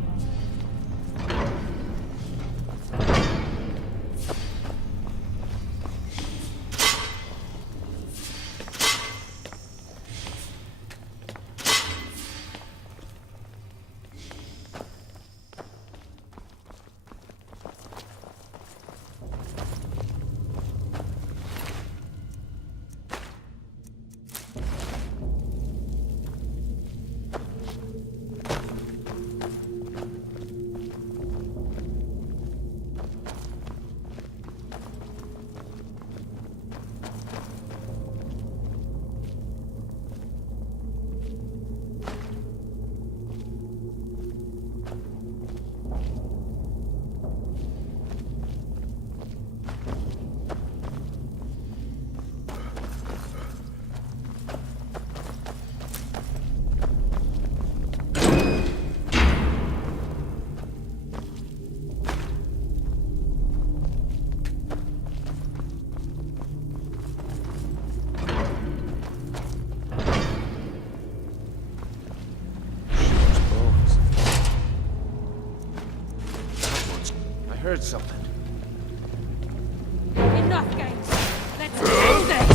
I heard something. Enough games. Let's do this.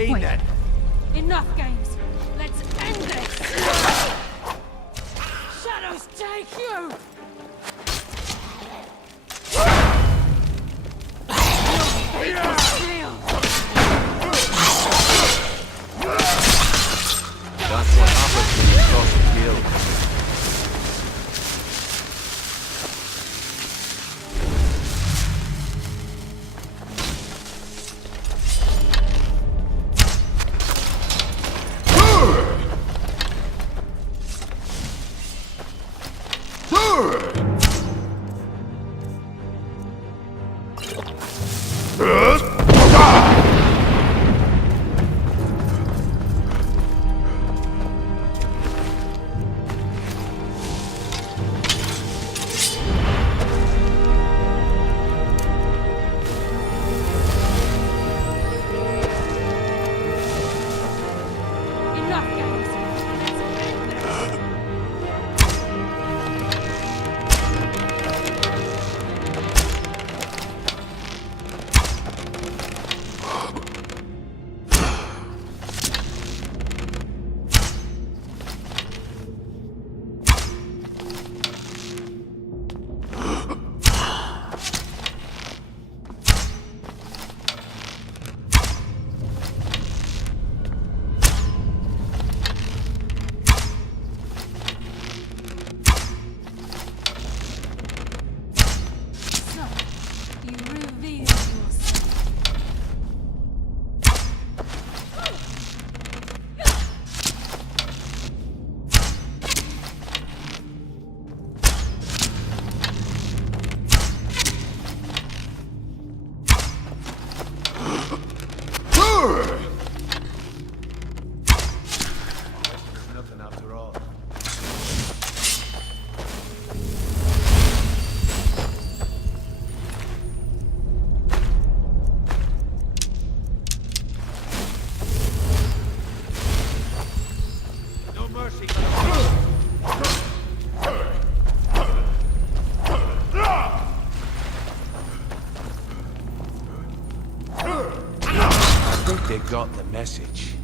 pain Wait. then. Enough games. Let's end this. Shadows take you. That's what happens when you cross the guild. Enough games. Let's end this. So, you reveal yourself. Nothing after all. No mercy. I think they got the message.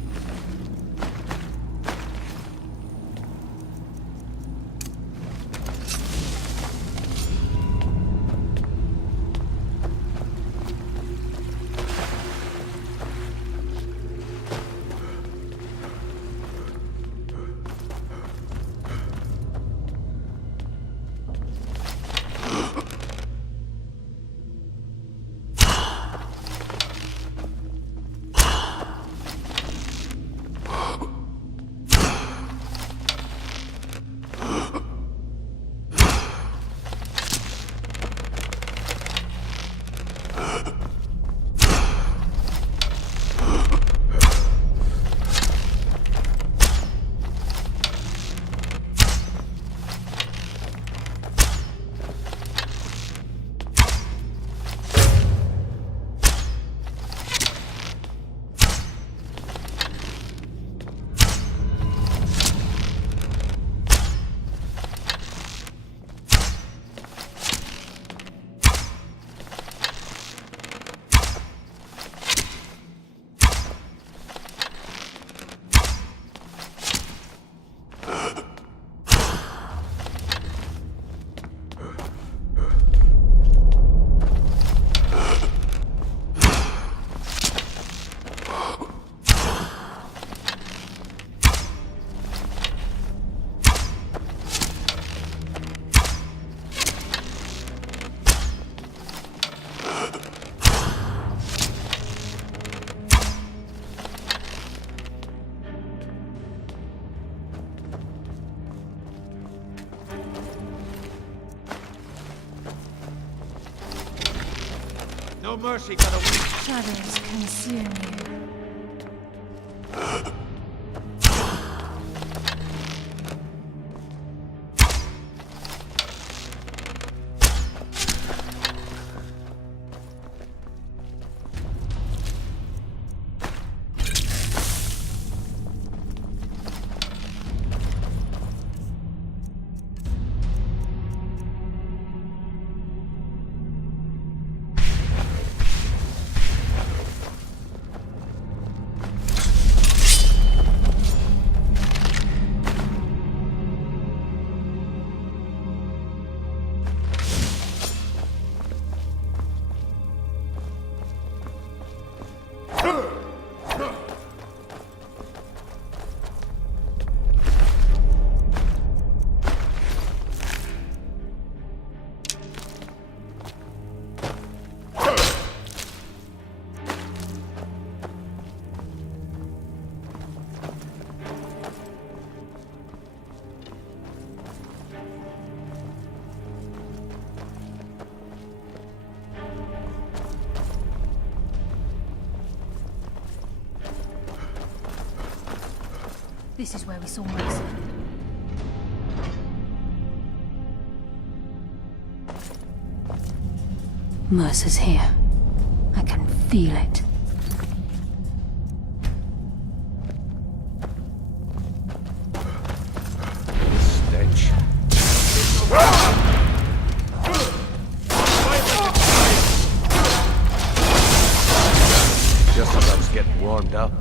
No mercy for the weak. Shadows consume you. This is where we saw Mercer. Mercer's here. I can feel it. Stench. Just as I was getting warmed up.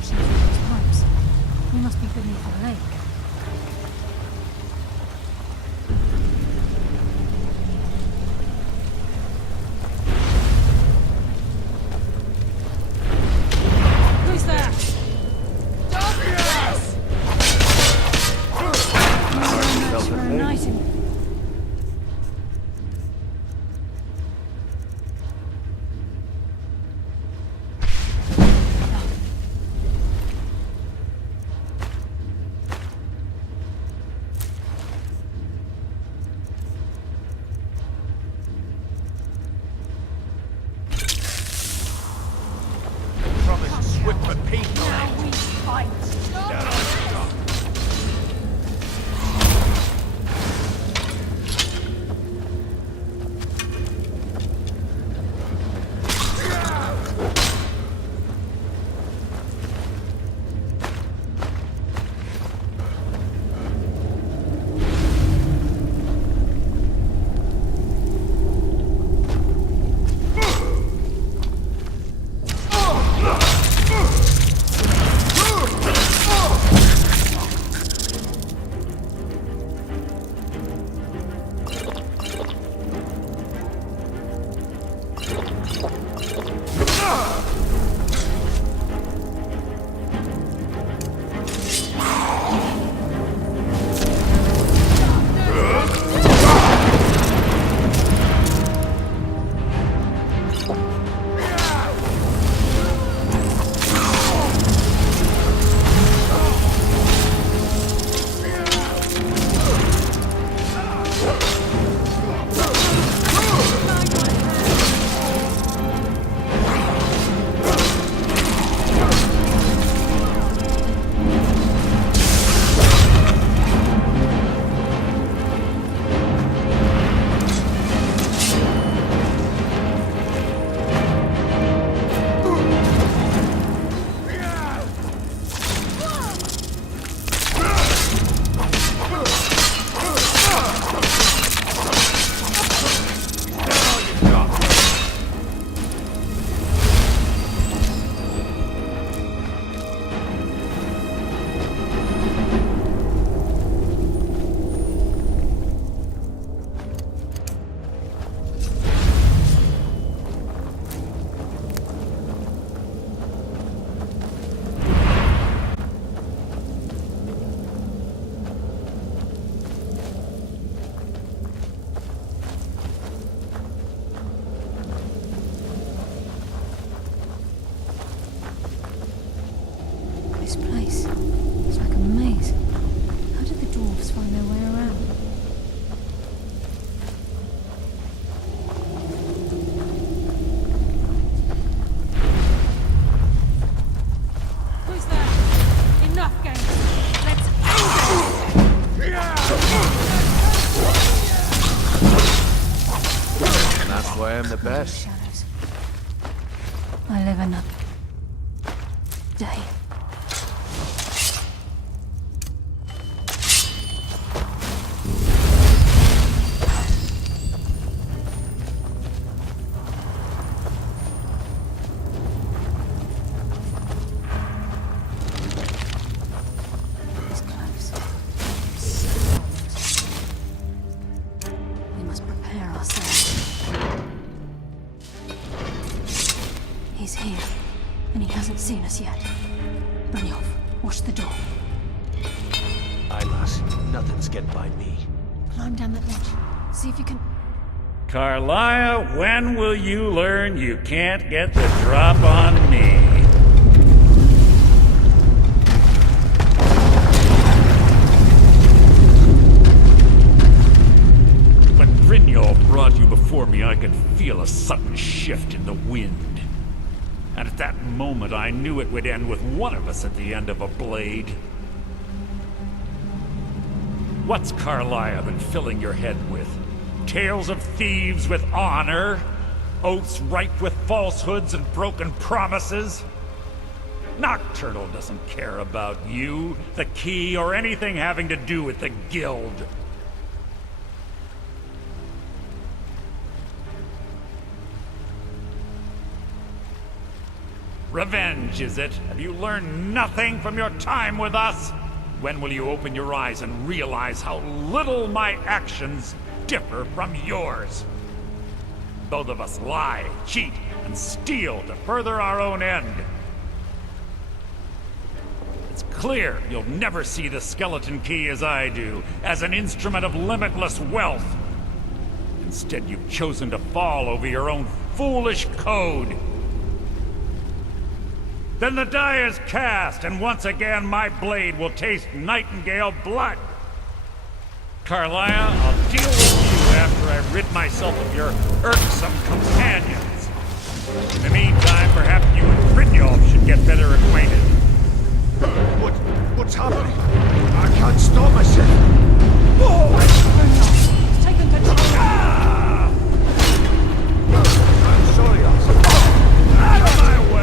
rushing through those pipes. We must be beneath the lake. Who's there? This place. It's like a maze. How did the dwarves find their way around? Who's there? Enough games. Let's end it! That's why I'm the best. Shadows. I live another day. He's close. We must prepare ourselves. He's here, and he hasn't seen us yet. Brynjolf, watch the door. Aye, lass. Nothing's getting by me. Climb down that ledge. See if you can... Carlia, when will you learn you can't get the drop on me? When Brynjolf brought you before me, I could feel a sudden shift in the wind. And at that moment, I knew it would end with one of us at the end of a blade. What's Carlia been filling your head with? Tales of thieves with honor? Oaths ripe with falsehoods and broken promises? Nocturnal doesn't care about you, the key, or anything having to do with the guild. Revenge revenge, is it? Have you learned nothing from your time with us? When will you open your eyes and realize how little my actions differ from yours? Both of us lie, cheat, and steal to further our own end. It's clear you'll never see the skeleton key as I do, as an instrument of limitless wealth. Instead, you've chosen to fall over your own foolish code. Then the die is cast, and once again my blade will taste Nightingale blood. Carlia, I'll deal with you after I rid myself of your irksome companions. In the meantime, perhaps you and Brynjolf should get better acquainted. What's happening? I can't stop myself. Brynjolf, it's taken control. I'm sorry, lads. Out of my way!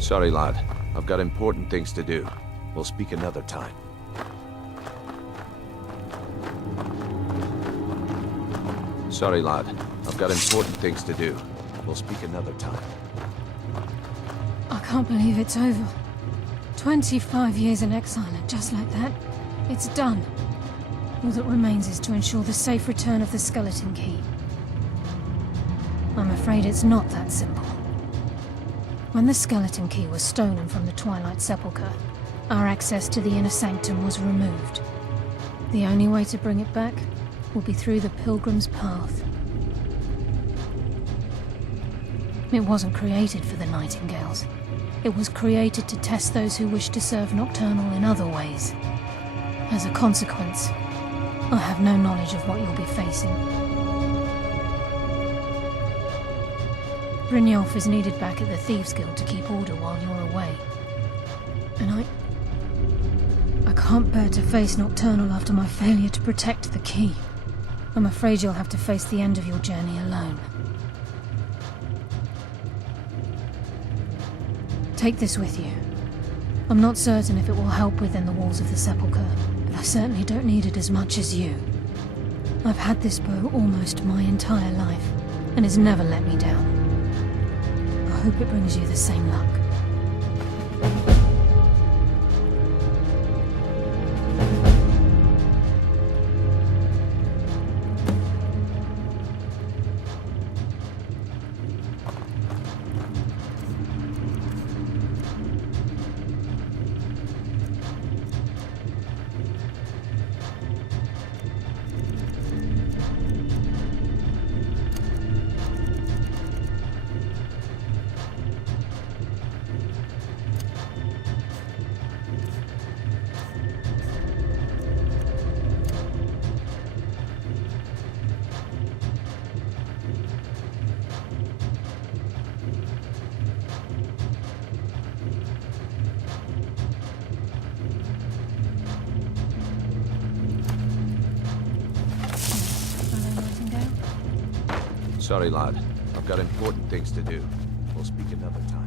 Sorry, lad. I've got important things to do. We'll speak another time. Sorry, lad. I've got important things to do. We'll speak another time. I can't believe it's over. 25 years in exile, and just like that, it's done. All that remains is to ensure the safe return of the skeleton key. I'm afraid it's not that simple. When the skeleton key was stolen from the Twilight Sepulchre, our access to the inner sanctum was removed. The only way to bring it back will be through the Pilgrim's Path. It wasn't created for the Nightingales. It was created to test those who wish to serve Nocturnal in other ways. As a consequence, I have no knowledge of what you'll be facing. Brynjolf is needed back at the Thieves Guild to keep order while you're away. And I can't bear to face Nocturnal after my failure to protect the key. I'm afraid you'll have to face the end of your journey alone. Take this with you. I'm not certain if it will help within the walls of the sepulchre, but I certainly don't need it as much as you. I've had this bow almost my entire life, and it's never let me down. I hope it brings you the same luck. Sorry, lad. I've got important things to do. We'll speak another time.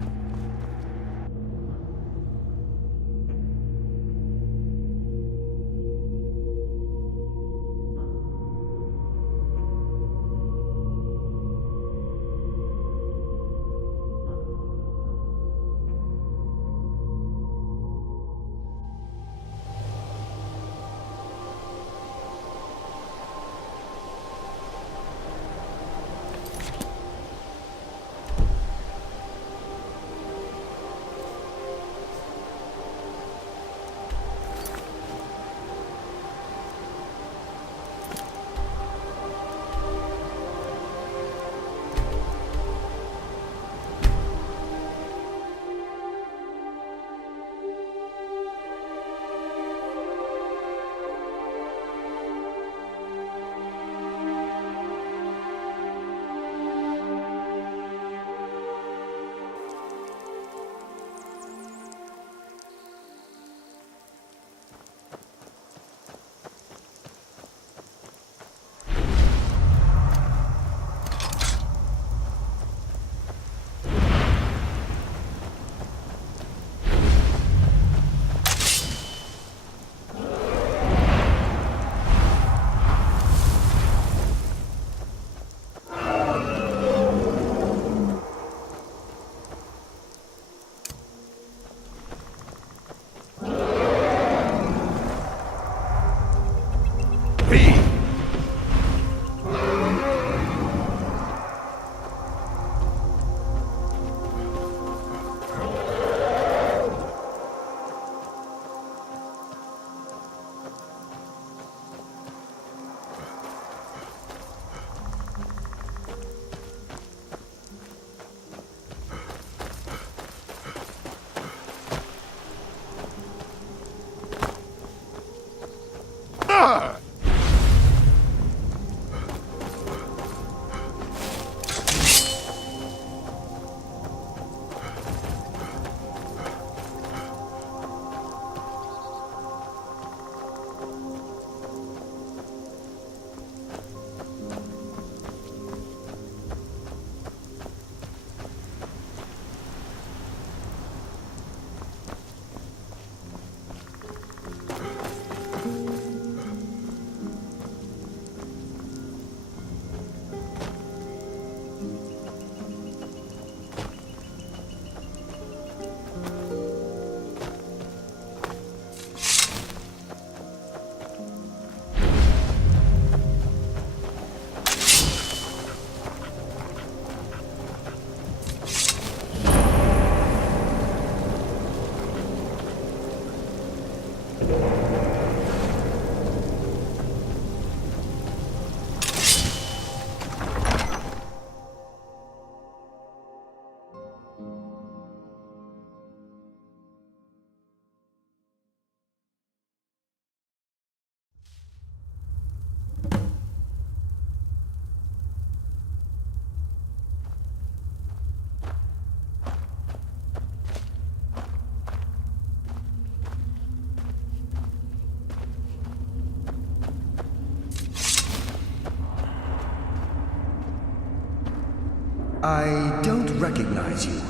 I don't recognize you,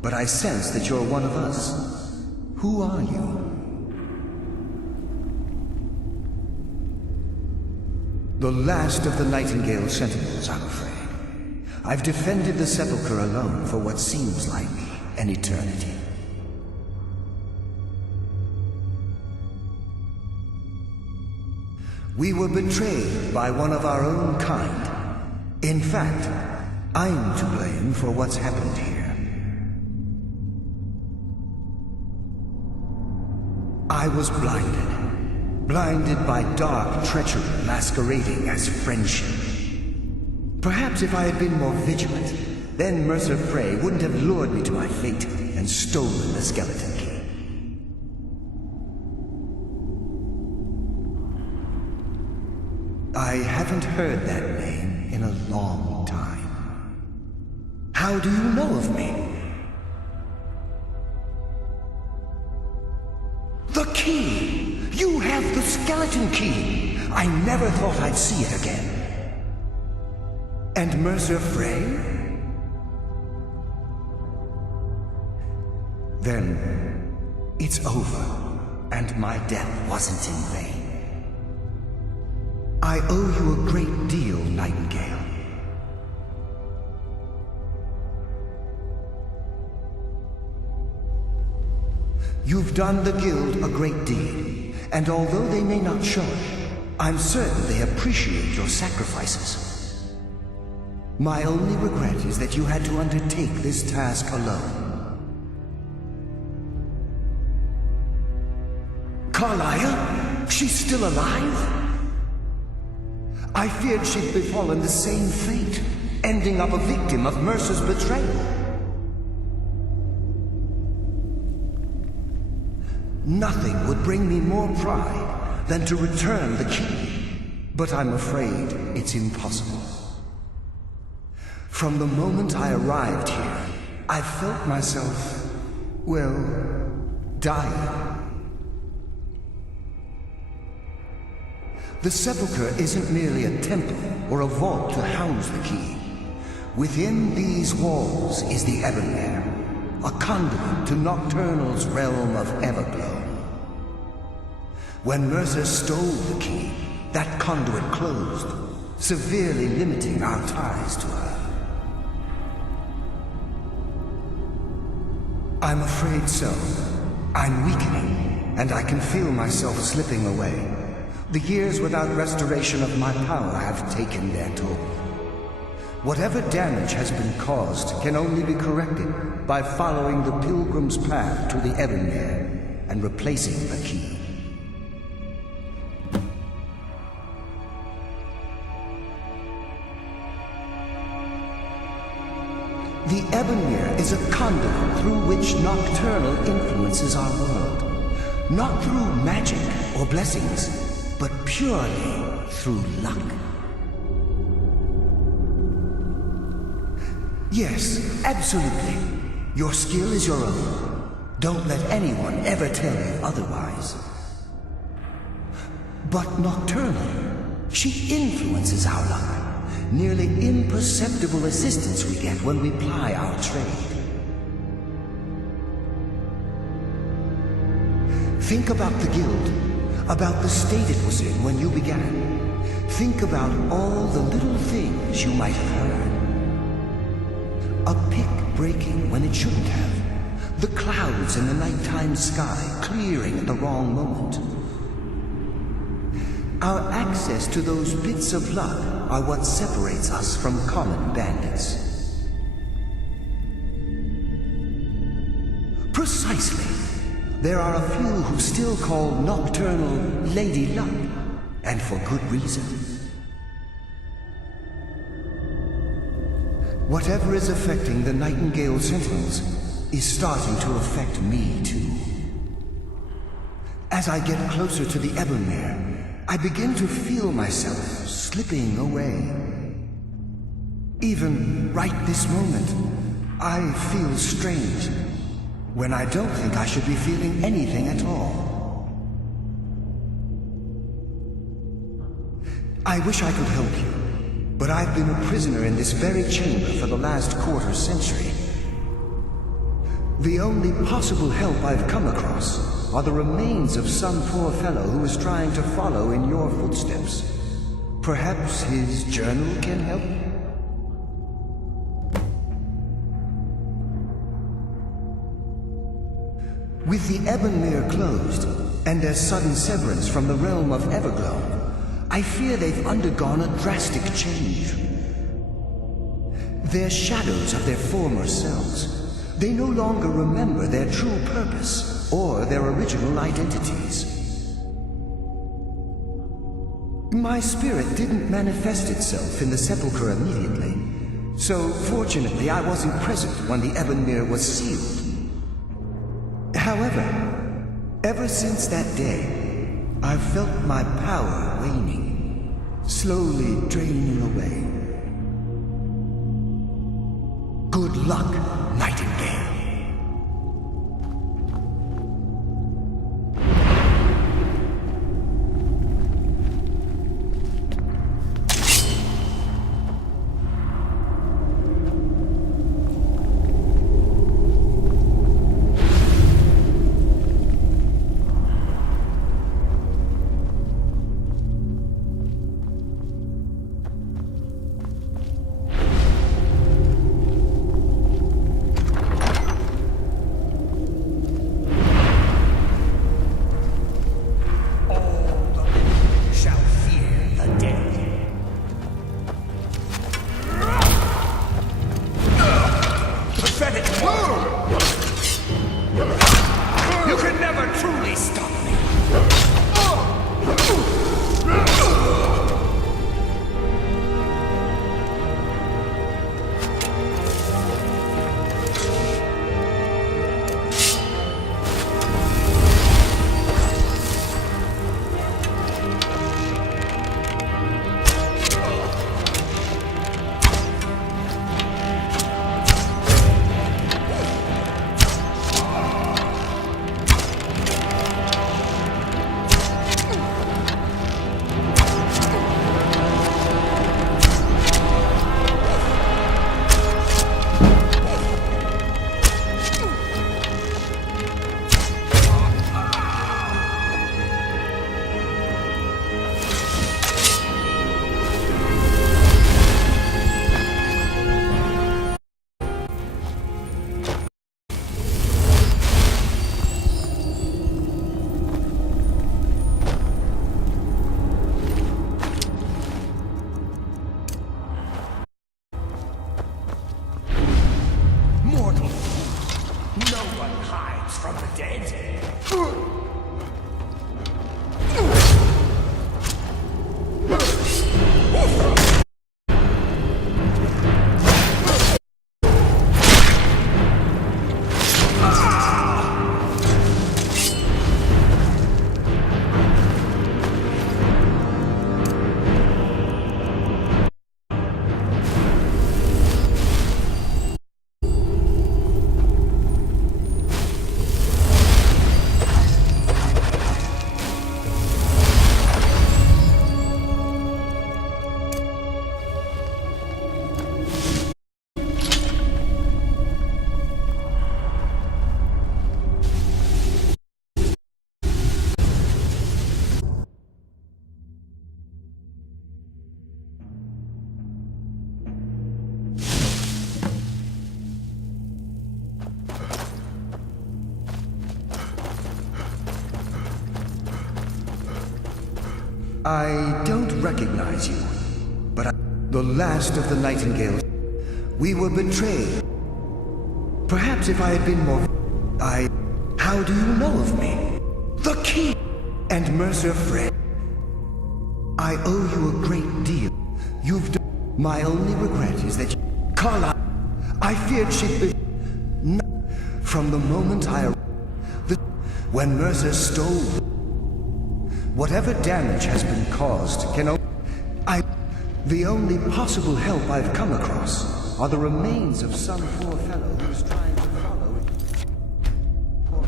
but I sense that you're one of us. Who are you? The last of the Nightingale Sentinels, I'm afraid. I've defended the Sepulchre alone for what seems like an eternity. We were betrayed by one of our own kind. In fact, I'm to blame for what's happened here. I was blinded by dark treachery masquerading as friendship. Perhaps if I had been more vigilant, then Mercer Frey wouldn't have lured me to my fate and stolen the skeleton key. I haven't heard that name in a long time. How do you know of me? The key! You have the skeleton key! I never thought I'd see it again. And Mercer Frey? Then it's over, and my death wasn't in vain. I owe you a great deal, Nightingale. You've done the Guild a great deed, and although they may not show it, I'm certain they appreciate your sacrifices. My only regret is that you had to undertake this task alone. Carlia? She's still alive? I feared she'd befallen the same fate, ending up a victim of Mercer's betrayal. Nothing would bring me more pride than to return the key, but I'm afraid it's impossible. From the moment I arrived here, I felt myself, well, dying. The Sepulchre isn't merely a temple or a vault to house the key. Within these walls is the Evermere, a conduit to Nocturnal's realm of Everglow. When Mercer stole the key, that conduit closed, severely limiting our ties to her. I'm afraid so. I'm weakening, and I can feel myself slipping away. The years without restoration of my power have taken their toll. Whatever damage has been caused can only be corrected by following the Pilgrim's path to the Evermere and replacing the key. The Evermere is a conduit through which Nocturnal influences our world. Not through magic or blessings, but purely through luck. Yes, absolutely. Your skill is your own. Don't let anyone ever tell you otherwise. But Nocturnal, she influences our luck. Nearly imperceptible assistance we get when we ply our trade. Think about the Guild, about the state it was in when you began. Think about all the little things you might have heard. A pick breaking when it shouldn't have. The clouds in the nighttime sky clearing at the wrong moment. Our access to those bits of luck are what separates us from common bandits. Precisely. There are a few who still call Nocturnal Lady Luck, and for good reason. Whatever is affecting the Nightingale Sentinels is starting to affect me too. As I get closer to the Evermere, I begin to feel myself slipping away. Even right this moment, I feel strange, when I don't think I should be feeling anything at all. I wish I could help you, but I've been a prisoner in this very chamber for the last quarter century. The only possible help I've come across are the remains of some poor fellow who is trying to follow in your footsteps. Perhaps his journal can help? With the Ebonmere closed, and their sudden severance from the realm of Everglow, I fear they've undergone a drastic change. They're shadows of their former selves. They no longer remember their true purpose or their original identities. My spirit didn't manifest itself in the sepulchre immediately, so fortunately I wasn't present when the Ebonmere was sealed. However, ever since that day, I've felt my power waning, slowly draining away. Good luck, Nightingale. You can never truly stop me! From the dead? I don't recognize you, but the last of the Nightingales. We were betrayed. Perhaps if I had been more... How do you know of me? The key! And Mercer Fred. I owe you a great deal. You've done... My only regret is that you... Carla, I feared she'd be... From the moment I... When Mercer stole... Whatever damage has been caused can only... The only possible help I've come across are the remains of some poor fellow who was trying to follow it. Poor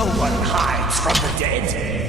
No one hides from the dead.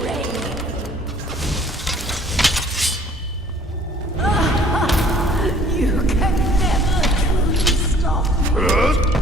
You can never truly stop me.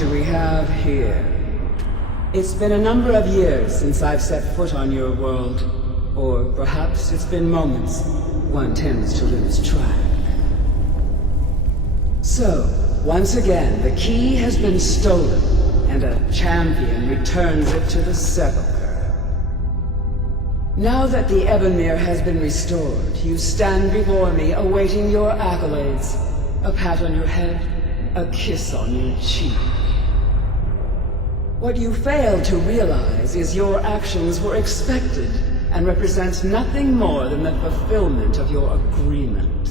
do we have here? It's been a number of years since I've set foot on your world. Or perhaps it's been moments. One tends to lose track. So, once again, the key has been stolen, and a champion returns it to the sepulchre. Now that the Ebonmere has been restored, you stand before me awaiting your accolades. A pat on your head, a kiss on your cheek. What you fail to realize is your actions were expected and represent nothing more than the fulfillment of your agreement.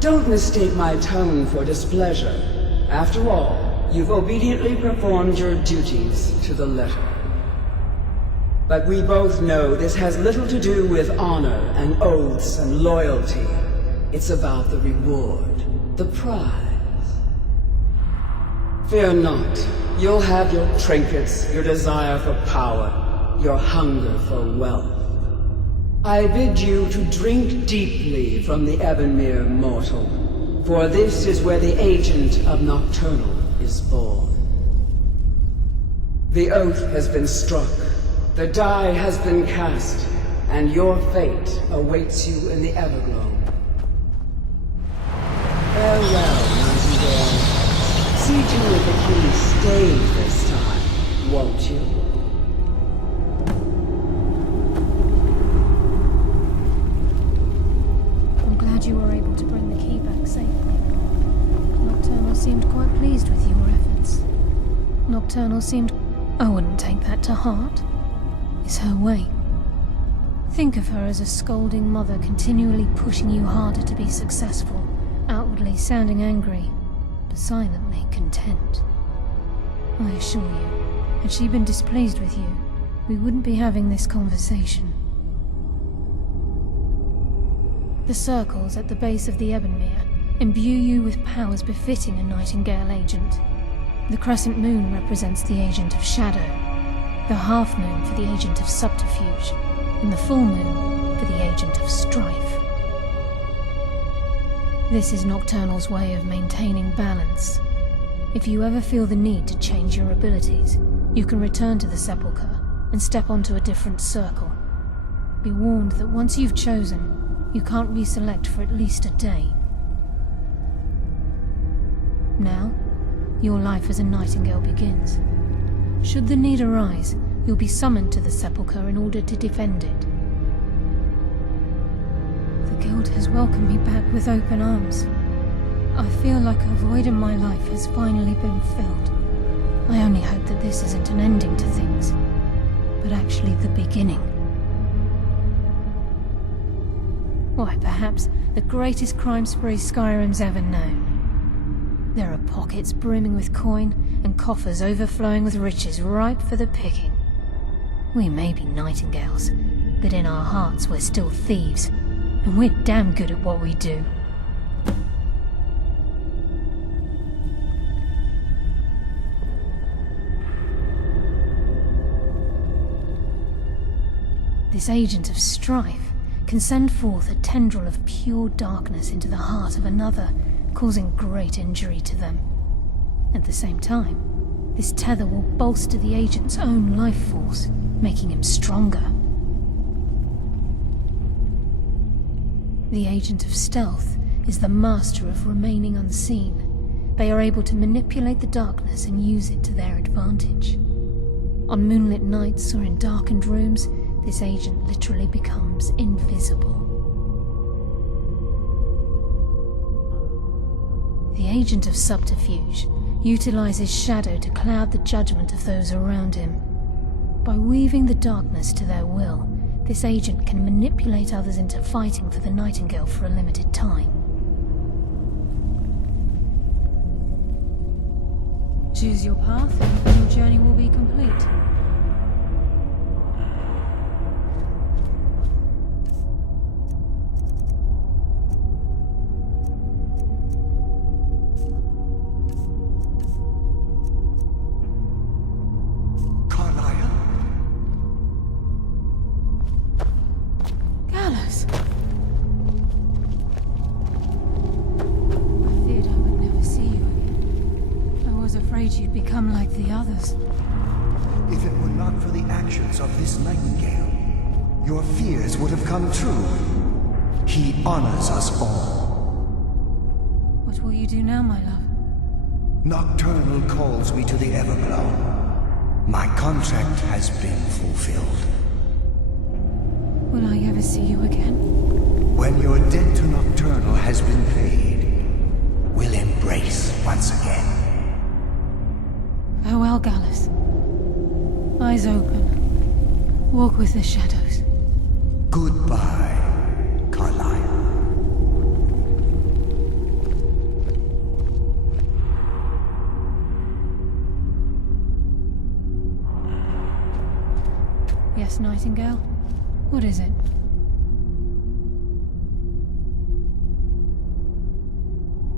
Don't mistake my tone for displeasure. After all, you've obediently performed your duties to the letter. But we both know this has little to do with honor and oaths and loyalty. It's about the reward, the prize. Fear not. You'll have your trinkets, your desire for power, your hunger for wealth. I bid you to drink deeply from the Ebonmere mortal, for this is where the agent of Nocturnal is born. The oath has been struck, the die has been cast, and your fate awaits you in the Everglow. Farewell, Nightingale. See to it the key stays this time, won't you? I'm glad you were able to bring the key back safely. Nocturnal seemed quite pleased with your efforts. Nocturnal seemed... I wouldn't take that to heart. It's her way. Think of her as a scolding mother continually pushing you harder to be successful, outwardly sounding angry, but silently content. I assure you, had she been displeased with you, we wouldn't be having this conversation. The circles at the base of the Ebonmere imbue you with powers befitting a Nightingale agent. The crescent moon represents the agent of shadow, the half moon for the agent of subterfuge, and the full moon for the agent of strife. This is Nocturnal's way of maintaining balance. If you ever feel the need to change your abilities, you can return to the sepulchre and step onto a different circle. Be warned that once you've chosen, you can't reselect for at least a day. Now, your life as a Nightingale begins. Should the need arise, you'll be summoned to the sepulchre in order to defend it. The Guild has welcomed me back with open arms. I feel like a void in my life has finally been filled. I only hope that this isn't an ending to things, but actually the beginning. Why, perhaps the greatest crime spree Skyrim's ever known. There are pockets brimming with coin, and coffers overflowing with riches ripe for the picking. We may be Nightingales, but in our hearts we're still thieves, and we're damn good at what we do. This agent of strife can send forth a tendril of pure darkness into the heart of another, causing great injury to them. At the same time, this tether will bolster the agent's own life force, making him stronger. The agent of stealth is the master of remaining unseen. They are able to manipulate the darkness and use it to their advantage. On moonlit nights or in darkened rooms, this agent literally becomes invisible. The agent of subterfuge utilizes shadow to cloud the judgment of those around him. By weaving the darkness to their will, this agent can manipulate others into fighting for the Nightingale for a limited time. Choose your path and your journey will be complete. the others? If it were not for the actions of this nightingale, your fears would have come true. He honors us all. What will you do now, my love? Nocturnal calls me to the Everglow. My contract has been fulfilled. Will I ever see you again? When your debt to Nocturnal has been paid, we'll embrace once again. Farewell, Gallus. Eyes open. Walk with the shadows. Goodbye, Carlyle. Yes, Nightingale? What is it?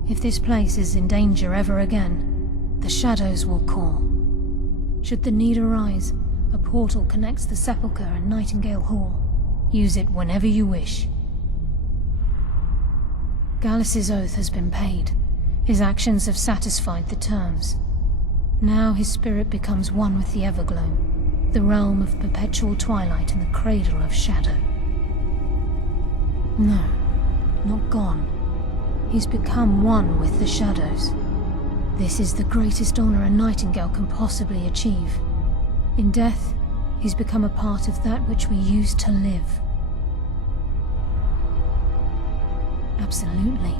If this place is in danger ever again, the shadows will call. Should the need arise, a portal connects the Sepulchre and Nightingale Hall. Use it whenever you wish. Gallus's oath has been paid. His actions have satisfied the terms. Now his spirit becomes one with the Everglow, the realm of perpetual twilight and the cradle of shadow. No, not gone. He's become one with the shadows. This is the greatest honor a Nightingale can possibly achieve. In death, he's become a part of that which we used to live. Absolutely.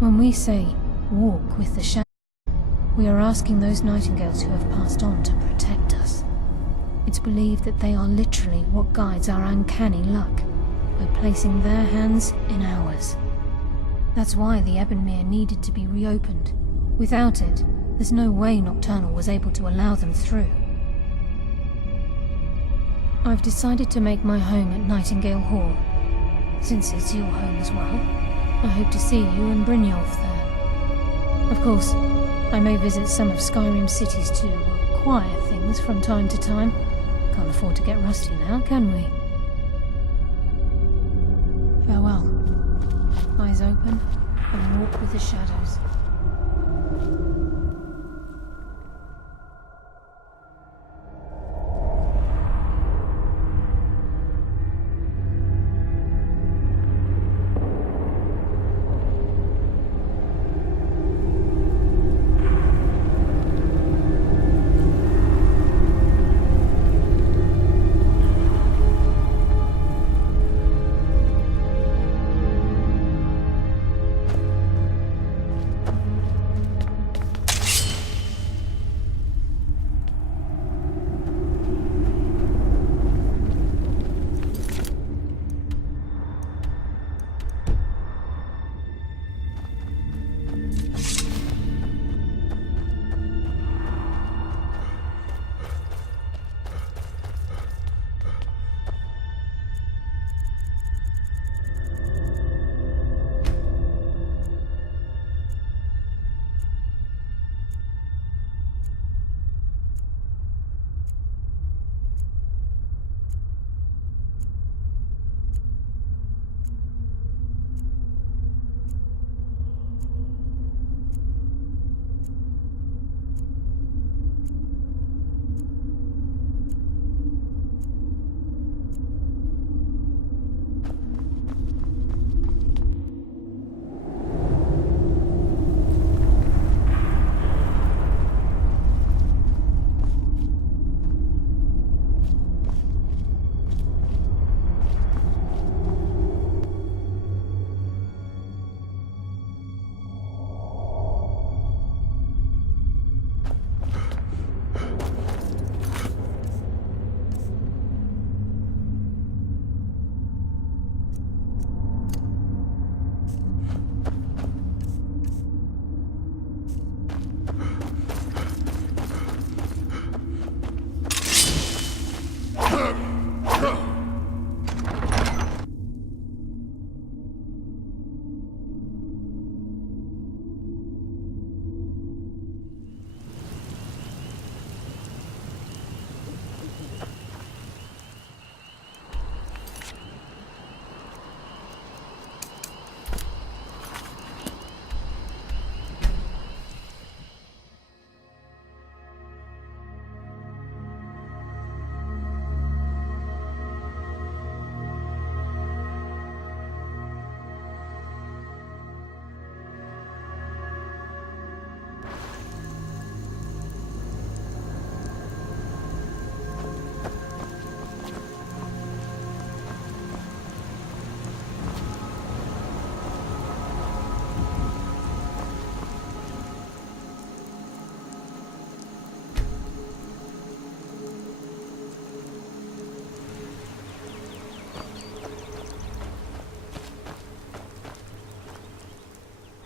When we say, walk with the shadows, we are asking those Nightingales who have passed on to protect us. It's believed that they are literally what guides our uncanny luck, by placing their hands in ours. That's why the Ebonmere needed to be reopened. Without it, there's no way Nocturnal was able to allow them through. I've decided to make my home at Nightingale Hall. Since it's your home as well, I hope to see you and Brynjolf there. Of course, I may visit some of Skyrim City's to acquire things from time to time. Can't afford to get rusty now, can we? Farewell. Eyes open, and walk with the shadows.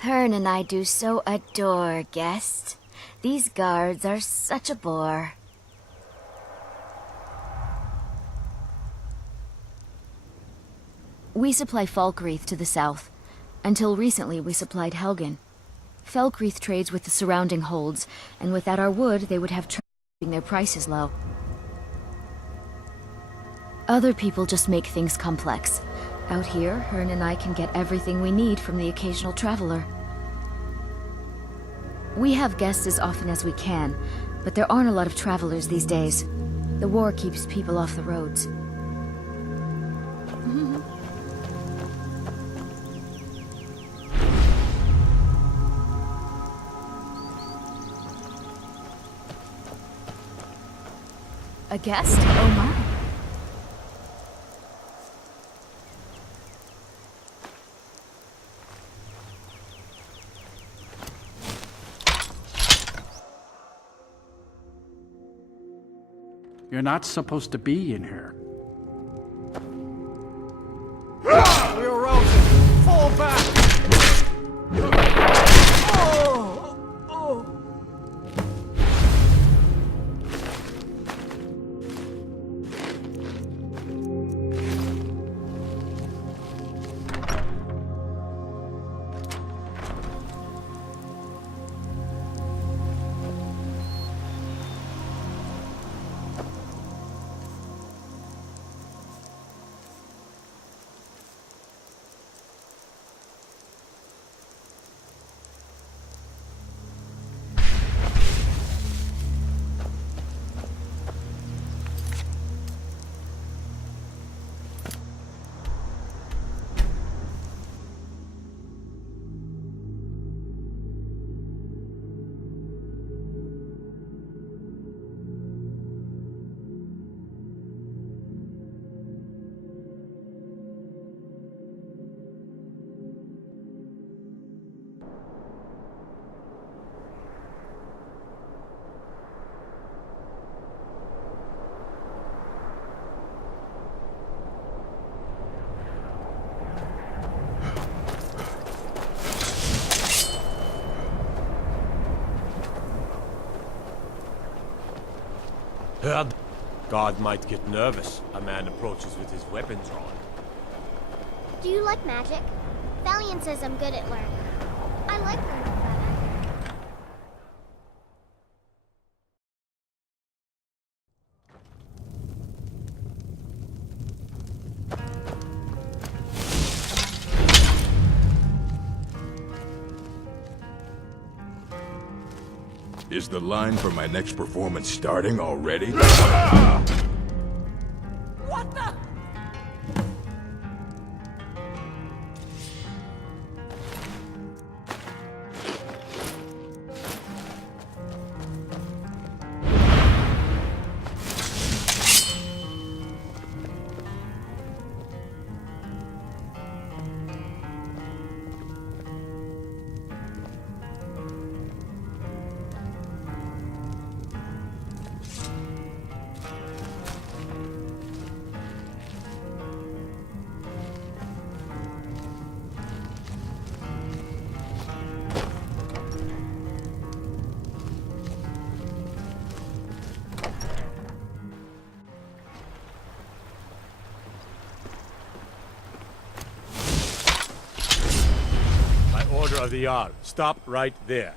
Hearn and I do so adore guests. These guards are such a bore. We supply Falkreath to the south. Until recently, we supplied Helgen. Falkreath trades with the surrounding holds, and without our wood, they would have trouble keeping their prices low. Other people just make things complex. Out here, Hearn and I can get everything we need from the occasional traveler. We have guests as often as we can, but there aren't a lot of travelers these days. The war keeps people off the roads. A guest? Oh my. You're not supposed to be in here. We're routed! Fall back! Heard. Guard might get nervous. A man approaches with his weapon drawn. Do you like magic? Valiant says I'm good at learning. I like learning better. Is the line for my next performance starting already? What the? Order of the Jarl. Stop right there.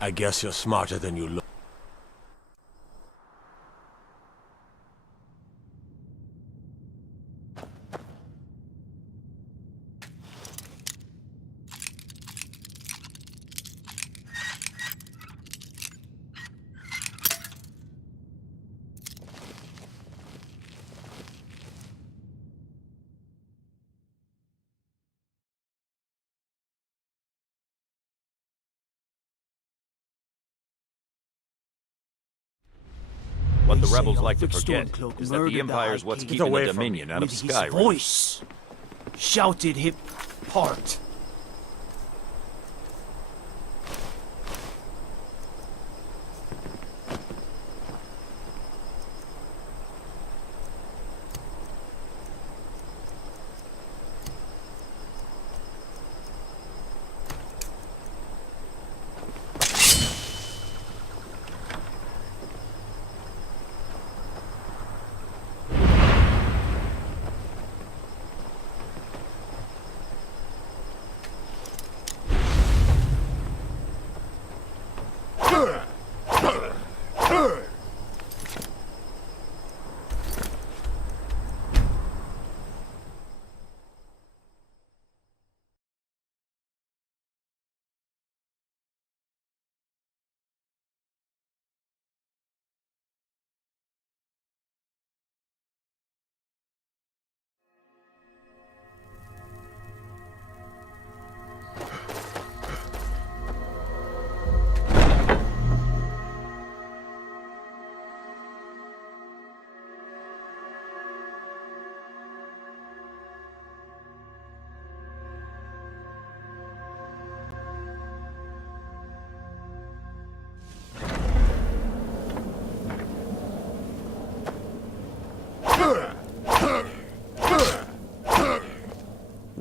I guess you're smarter than you look. What the rebels like to forget is that the Empire's what's keeping the Dominion out of Skyrim. His voice shouted him apart.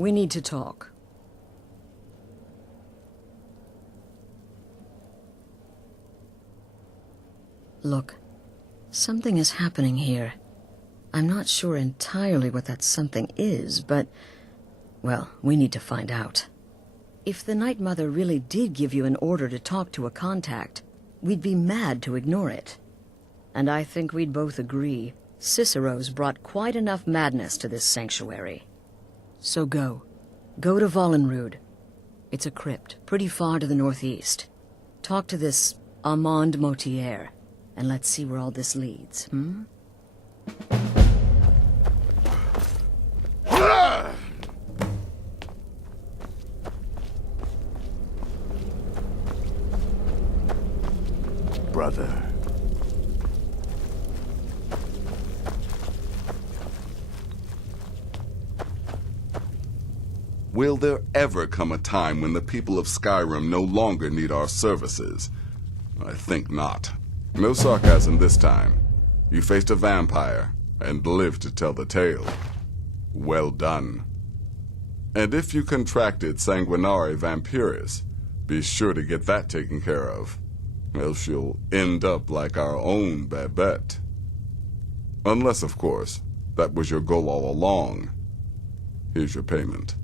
We need to talk. Look, something is happening here. I'm not sure entirely what that something is, but... well, we need to find out. If the Night Mother really did give you an order to talk to a contact, we'd be mad to ignore it. And I think we'd both agree, Cicero's brought quite enough madness to this sanctuary. So go. Go to Vollenrud. It's a crypt, pretty far to the northeast. Talk to this Armand Motier, and let's see where all this leads, hmm? Brother. Will there ever come a time when the people of Skyrim no longer need our services? I think not. No sarcasm this time. You faced a vampire and lived to tell the tale. Well done. And if you contracted Sanguinare Vampiris, be sure to get that taken care of. Else you'll end up like our own Babette. Unless, of course, that was your goal all along. Here's your payment.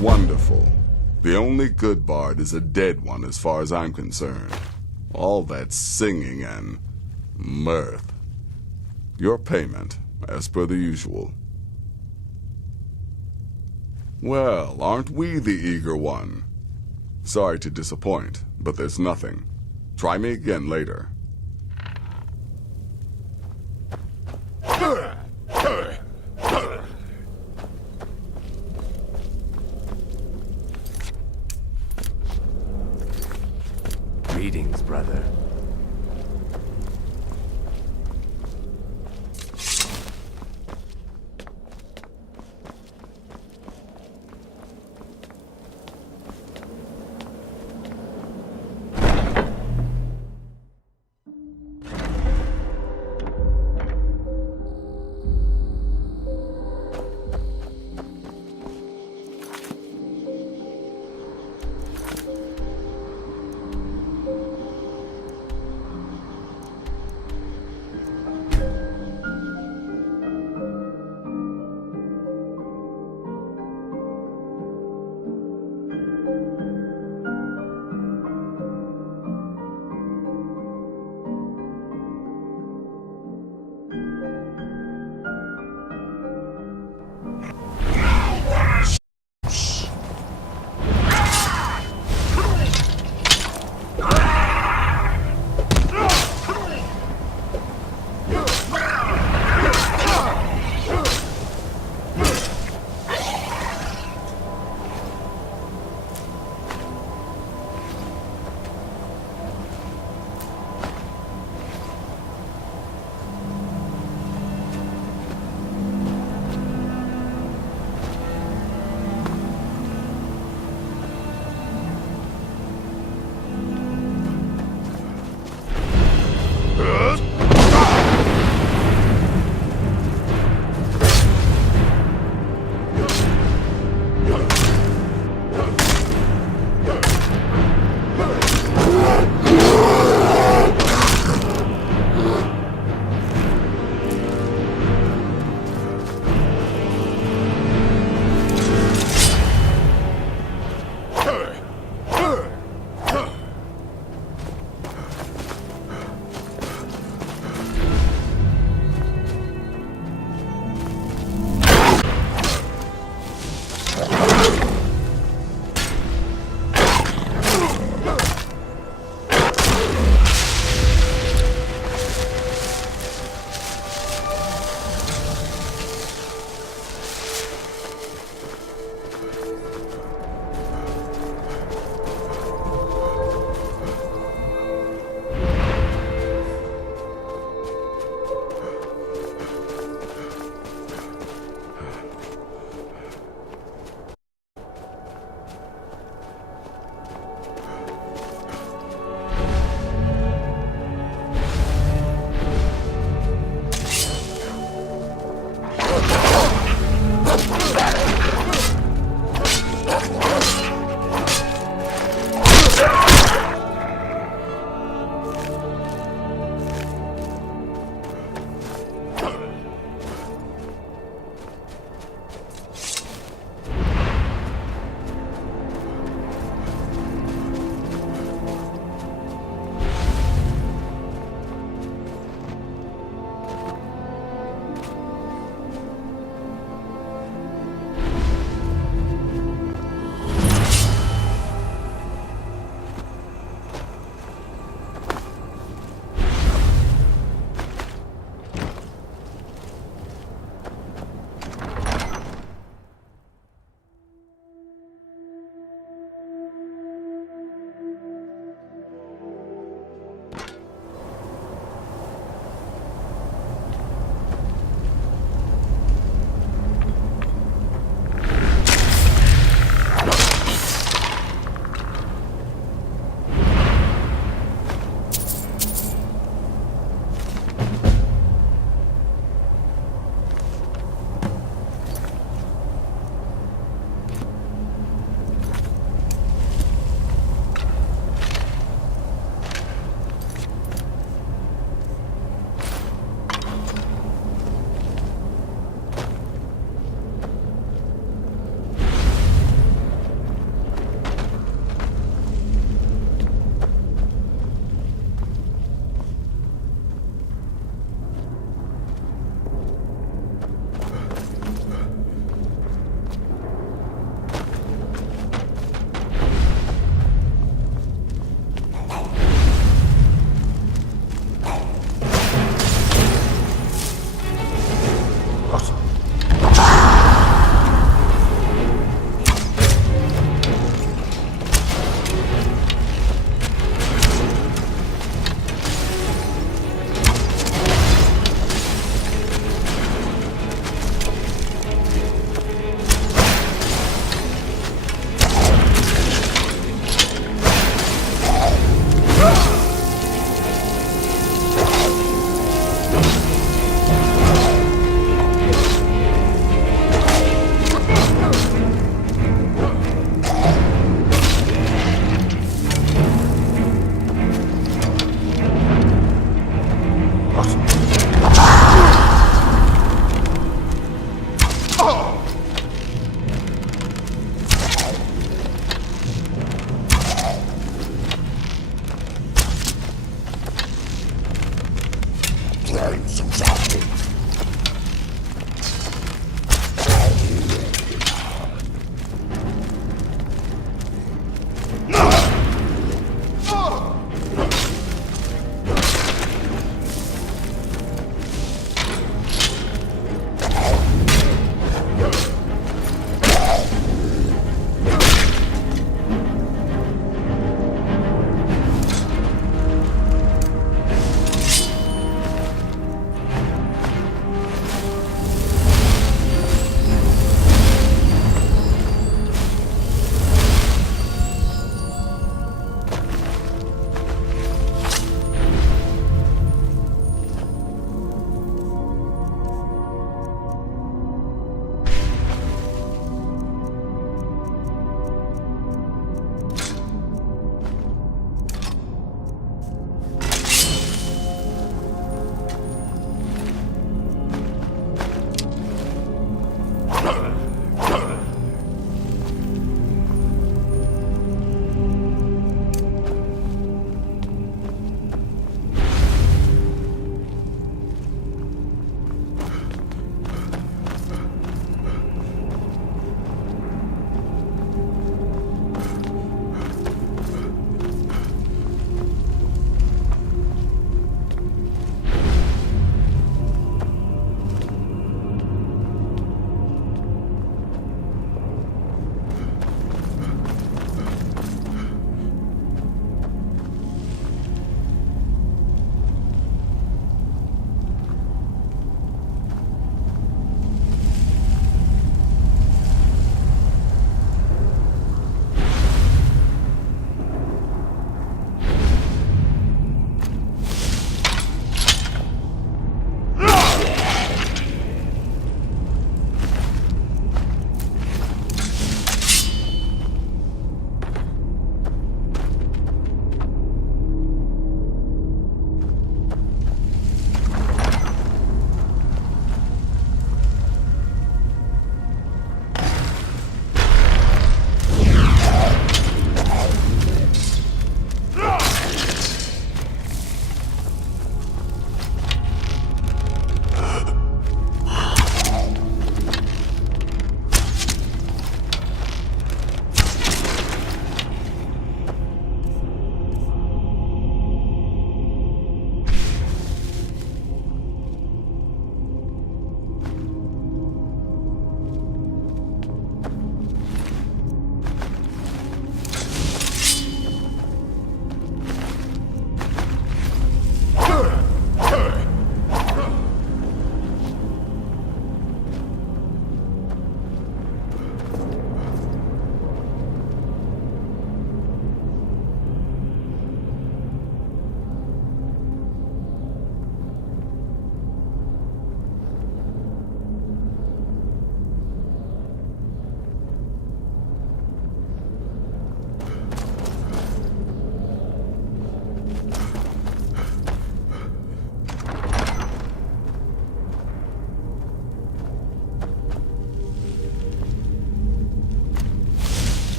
Wonderful. The only good bard is a dead one as far as I'm concerned. All that singing and mirth. Your payment, as per the usual. Well, aren't we the eager one? Sorry to disappoint, but there's nothing. Try me again later. Greetings, brother.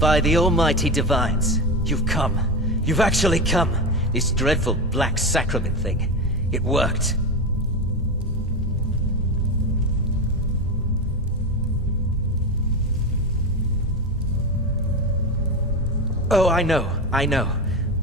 By the almighty divines, you've come. You've actually come. This dreadful black sacrament thing. It worked. Oh, I know.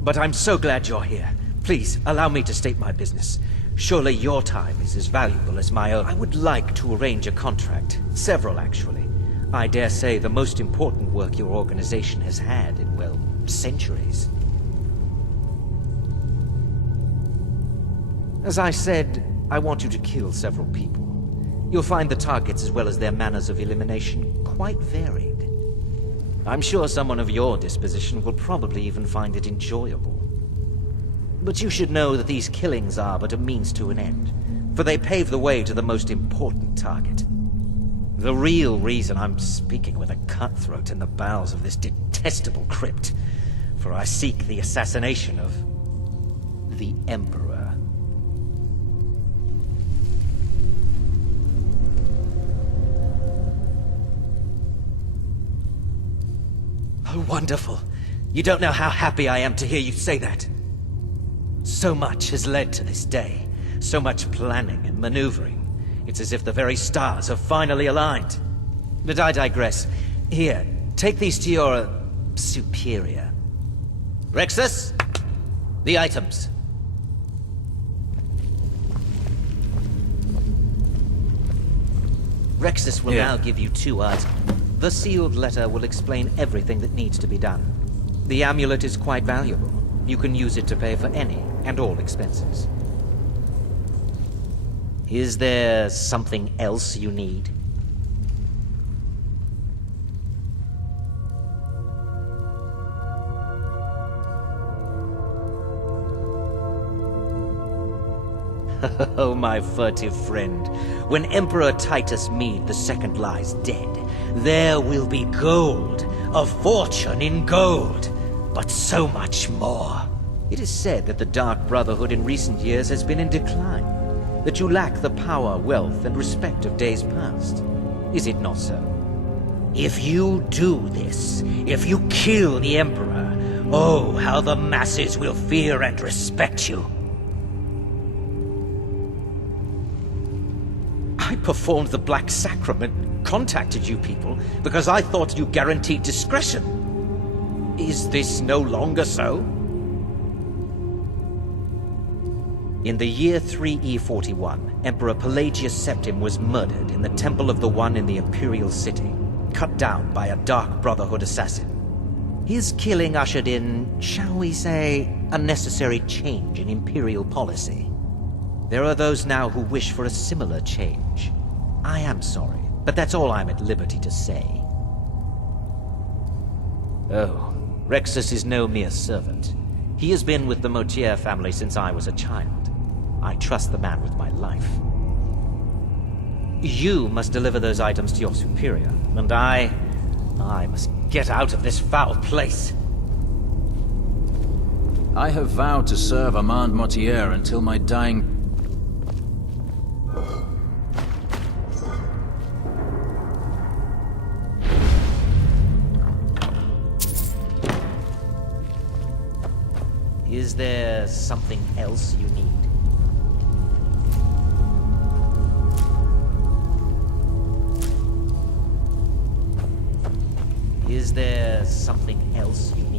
But I'm so glad you're here. Please, allow me to state my business. Surely your time is as valuable as my own. I would like to arrange a contract. Several, actually. I dare say the most important work your organization has had in, well, centuries. As I said, I want you to kill several people. You'll find the targets as well as their manners of elimination quite varied. I'm sure someone of your disposition will probably even find it enjoyable. But you should know that these killings are but a means to an end, for they pave the way to the most important target. The real reason I'm speaking with a cutthroat in the bowels of this detestable crypt, for I seek the assassination of the Emperor. Oh, wonderful. You don't know how happy I am to hear you say that. So much has led to this day. So much planning and maneuvering. It's as if the very stars have finally aligned. But I digress. Here, take these to your superior. Rexus, the items. Rexus will now give you 2 items. The sealed letter will explain everything that needs to be done. The amulet is quite valuable. You can use it to pay for any and all expenses. Is there something else you need? Oh, my furtive friend. When Emperor Titus Mede II lies dead, there will be gold, a fortune in gold, but so much more. It is said that the Dark Brotherhood in recent years has been in decline, that you lack the power, wealth, and respect of days past. Is it not so? If you do this, if you kill the Emperor, oh, how the masses will fear and respect you. I performed the Black Sacrament, contacted you people, because I thought you guaranteed discretion. Is this no longer so? In the year 3E41, Emperor Pelagius Septim was murdered in the Temple of the One in the Imperial City, cut down by a Dark Brotherhood assassin. His killing ushered in, shall we say, a necessary change in Imperial policy. There are those now who wish for a similar change. I am sorry, but that's all I'm at liberty to say. Oh, Rexus is no mere servant. He has been with the Motier family since I was a child. I trust the man with my life. You must deliver those items to your superior, and I must get out of this foul place. I have vowed to serve Armand Motier until my dying... Is there something else you need? Is there something else you need?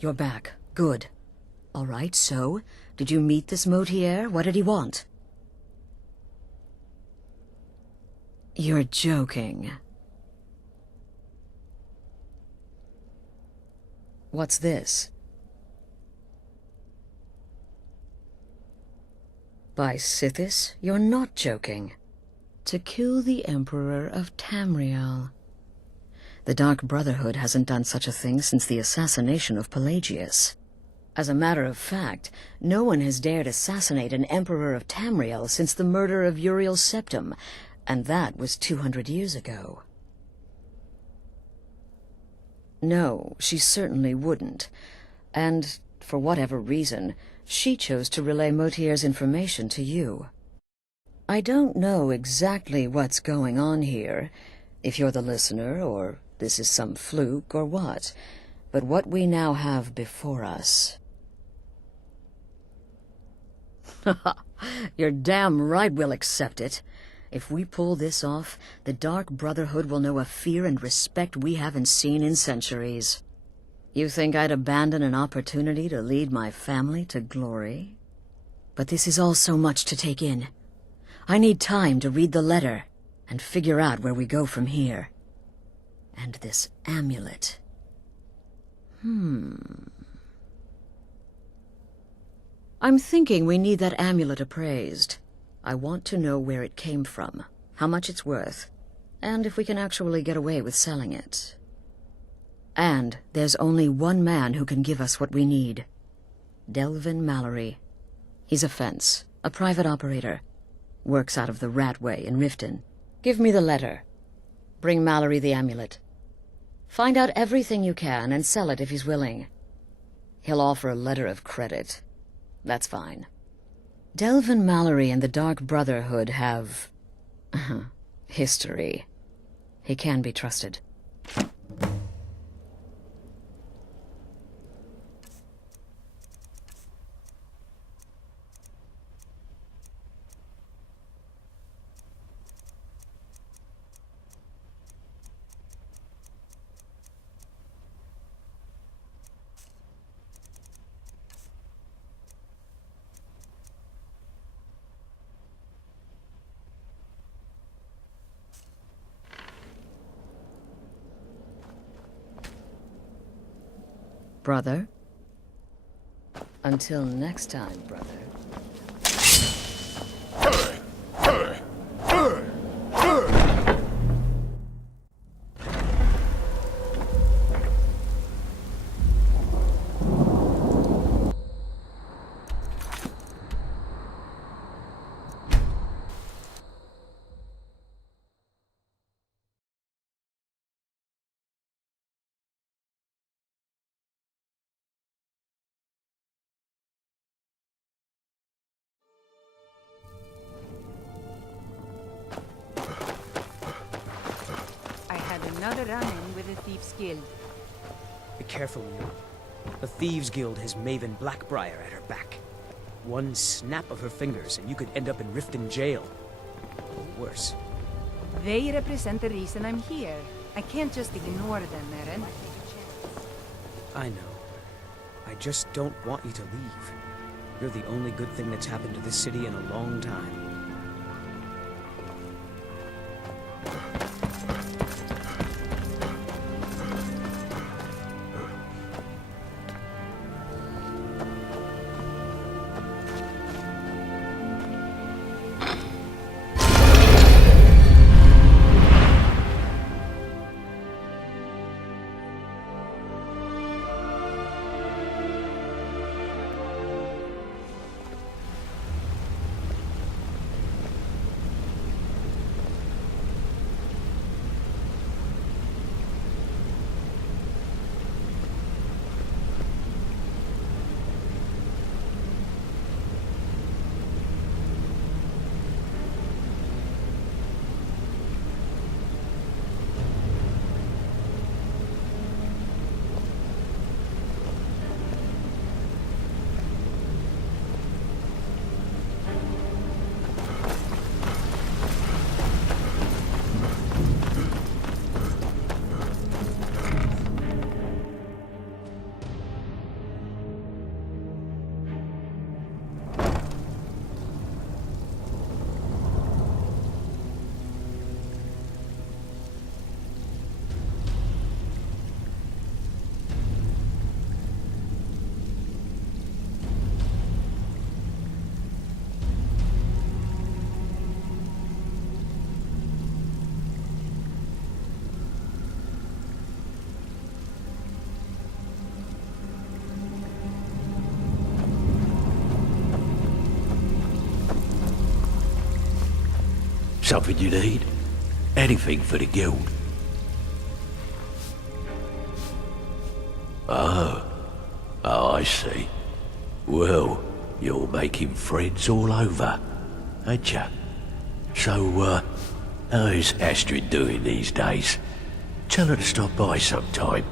You're back. Good. All right, so, did you meet this Motier? What did he want? You're joking. What's this? By Sithis, you're not joking. To kill the Emperor of Tamriel. The Dark Brotherhood hasn't done such a thing since the assassination of Pelagius. As a matter of fact, no one has dared assassinate an Emperor of Tamriel since the murder of Uriel Septim, and that was 200 years ago. No, she certainly wouldn't. And, for whatever reason, she chose to relay Motier's information to you. I don't know exactly what's going on here, if you're the listener, or this is some fluke, or what. But what we now have before us... You're damn right we'll accept it. If we pull this off, the Dark Brotherhood will know a fear and respect we haven't seen in centuries. You think I'd abandon an opportunity to lead my family to glory? But this is all so much to take in. I need time to read the letter and figure out where we go from here. And this amulet. I'm thinking we need that amulet appraised. I want to know where it came from, how much it's worth, and if we can actually get away with selling it. And there's only one man who can give us what we need. Delvin Mallory. He's a fence, a private operator. Works out of the Ratway in Riften. Give me the letter. Bring Mallory the amulet. Find out everything you can and sell it if he's willing. He'll offer a letter of credit. That's fine. Delvin Mallory and the Dark Brotherhood have... history. He can be trusted. Brother? Until next time, brother. Another run-in with the Thieves Guild. Be careful, Neil. The Thieves Guild has Maven Blackbriar at her back. One snap of her fingers and you could end up in Riften jail. Or worse. They represent the reason I'm here. I can't just ignore them, Eren. I know. I just don't want you to leave. You're the only good thing that's happened to this city in a long time. Something you need? Anything for the guild? Oh, I see. Well, you're making friends all over, ain't ya? So, how is Astrid doing these days? Tell her to stop by sometime.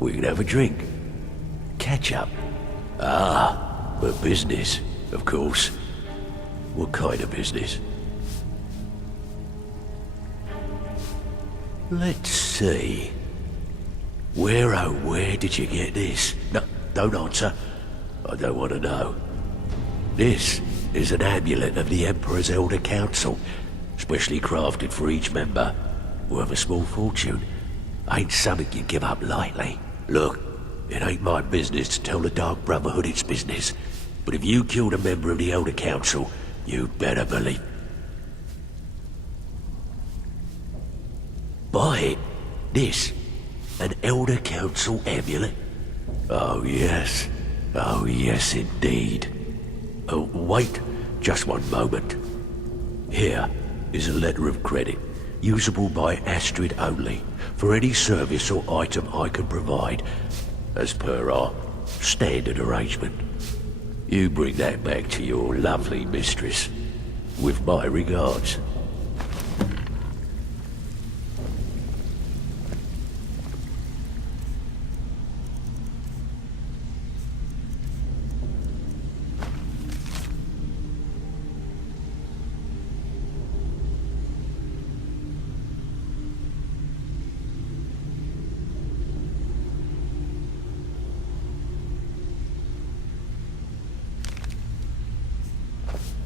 We can have a drink. Catch up. Ah, but business, of course. What kind of business? Let's see. Where did you get this? No, don't answer. I don't want to know. This is an amulet of the Emperor's Elder Council, specially crafted for each member, worth a small fortune. Ain't something you give up lightly. Look, it ain't my business to tell the Dark Brotherhood its business, but if you killed a member of the Elder Council, you'd better believe. Buy it. This. An Elder Council amulet? Oh yes indeed. Oh, wait just one moment. Here is a letter of credit, usable by Astrid only, for any service or item I can provide, as per our standard arrangement. You bring that back to your lovely mistress, with my regards.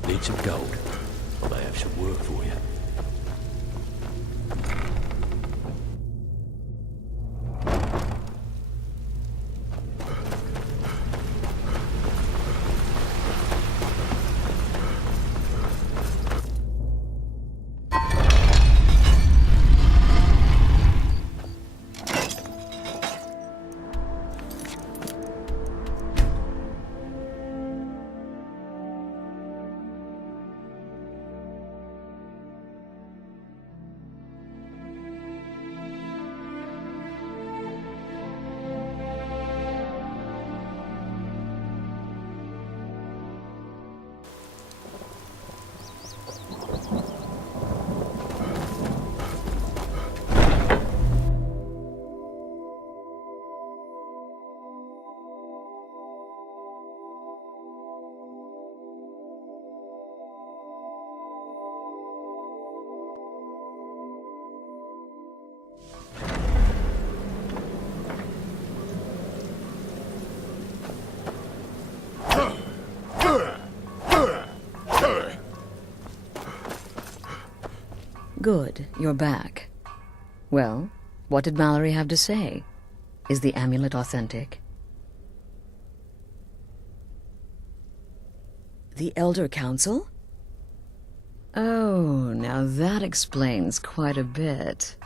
Need some gold. I may have some work for you. Good, you're back. Well, what did Mallory have to say? Is the amulet authentic? The Elder Council? Oh, now that explains quite a bit.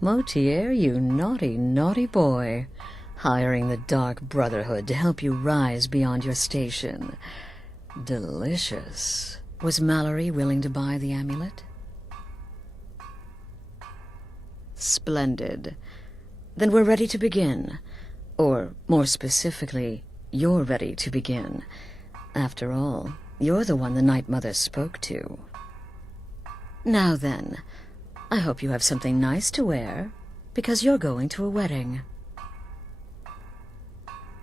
Motier, you naughty, naughty boy. Hiring the Dark Brotherhood to help you rise beyond your station. Delicious. Was Mallory willing to buy the amulet? Splendid. Then we're ready to begin. Or, more specifically, you're ready to begin. After all, you're the one the Night Mother spoke to. Now then, I hope you have something nice to wear, because you're going to a wedding.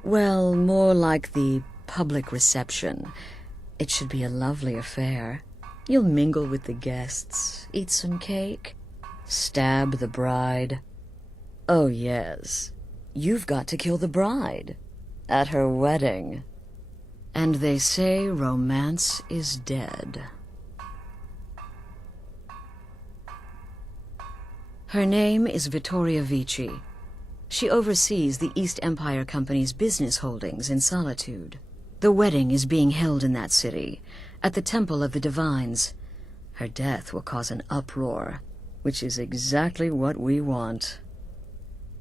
Well, more like the public reception. It should be a lovely affair. You'll mingle with the guests, eat some cake, stab the bride. Oh yes, you've got to kill the bride at her wedding. And they say romance is dead. Her name is Vittoria Vici. She oversees the East Empire Company's business holdings in Solitude. The wedding is being held in that city, at the Temple of the Divines. Her death will cause an uproar, which is exactly what we want.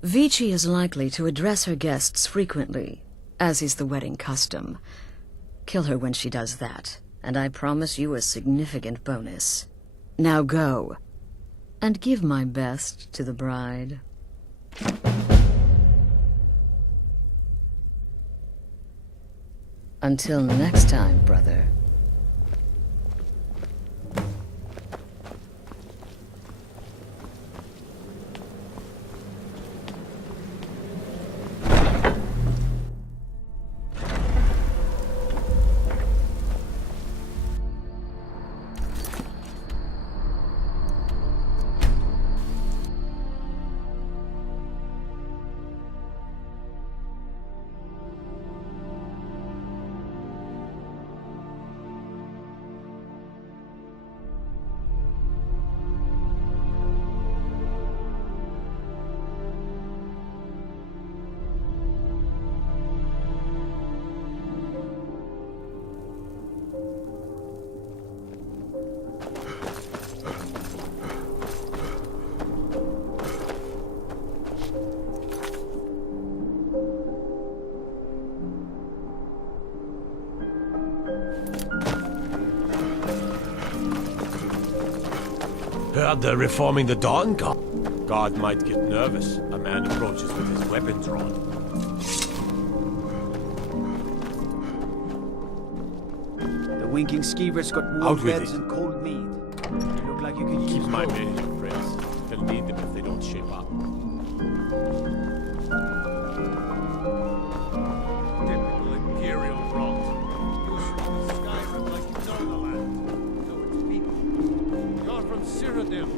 Vici is likely to address her guests frequently, as is the wedding custom. Kill her when she does that, and I promise you a significant bonus. Now go, and give my best to the bride. Until next time, brother. Heard they're reforming the Dawn Guard. Guard might get nervous. A man approaches with his weapon drawn. The winking skeevers got warm Out with beds it. and cold meat. You look like you could use Keep my both. men in your prayers. They'll need them if they don't shape up. Typical Imperial rot. You assume Skyrim like you know the land. So it's people. You're from Cyrodiil.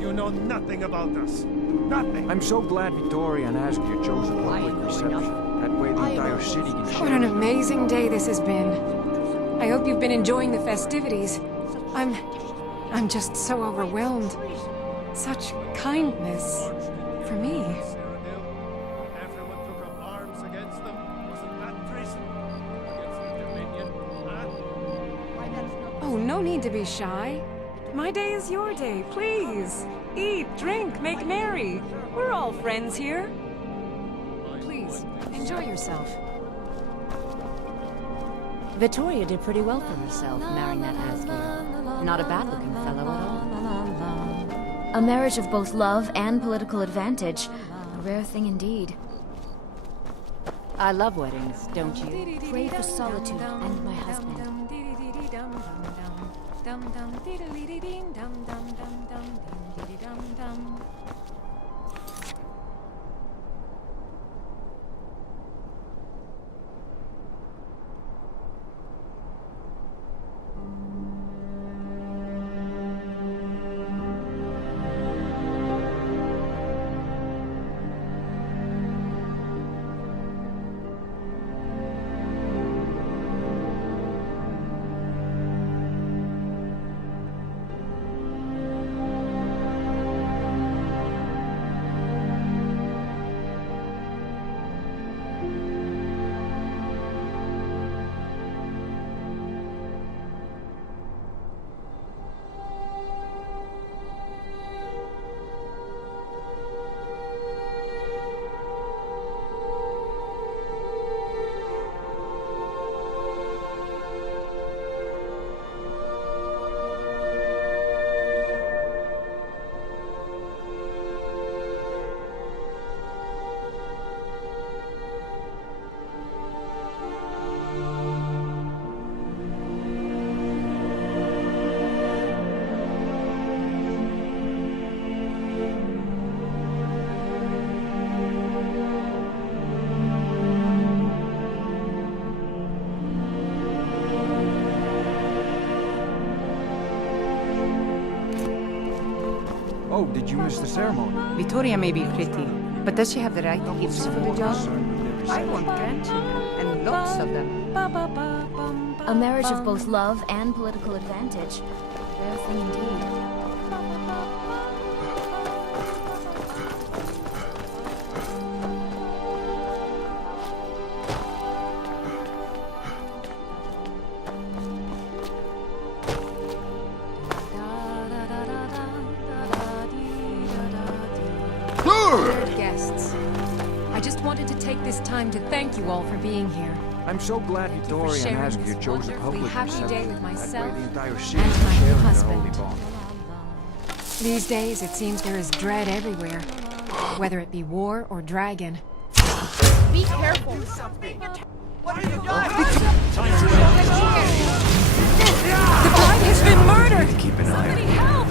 You know nothing about us. Nothing. I'm so glad Vittoria and Asgeir chose a public reception. That way the entire city can share. What an amazing day this has been. I hope you've been enjoying the festivities. I'm just so overwhelmed. Such kindness for me. Everyone took up arms against them. Wasn't that treason? Against the Dominion, huh? Oh, no need to be shy. My day is your day, please. Eat, drink, make merry. We're all friends here. Please, enjoy yourself. Vittoria did pretty well for herself, marrying that Asgeir. Not a bad-looking fellow at all. A marriage of both love and political advantage. A rare thing indeed. I love weddings, don't you? Pray for solitude and my husband. Oh, did you miss the ceremony? Vittoria may be pretty, but does she have the right gifts for the job? I want grandchildren, and lots of them. A marriage of both love and political advantage. A rare thing indeed. Guests, I just wanted to take this time to thank you all for being here. I'm so glad Vittoria and sharing Asgeir this chose a wonderfully public happy reception. day with myself That way the entire city and can my share in their husband. holy bond. These days, it seems there is dread everywhere. Whether it be war or dragon. Be careful. The bride has been murdered! Keep an eye on Somebody help!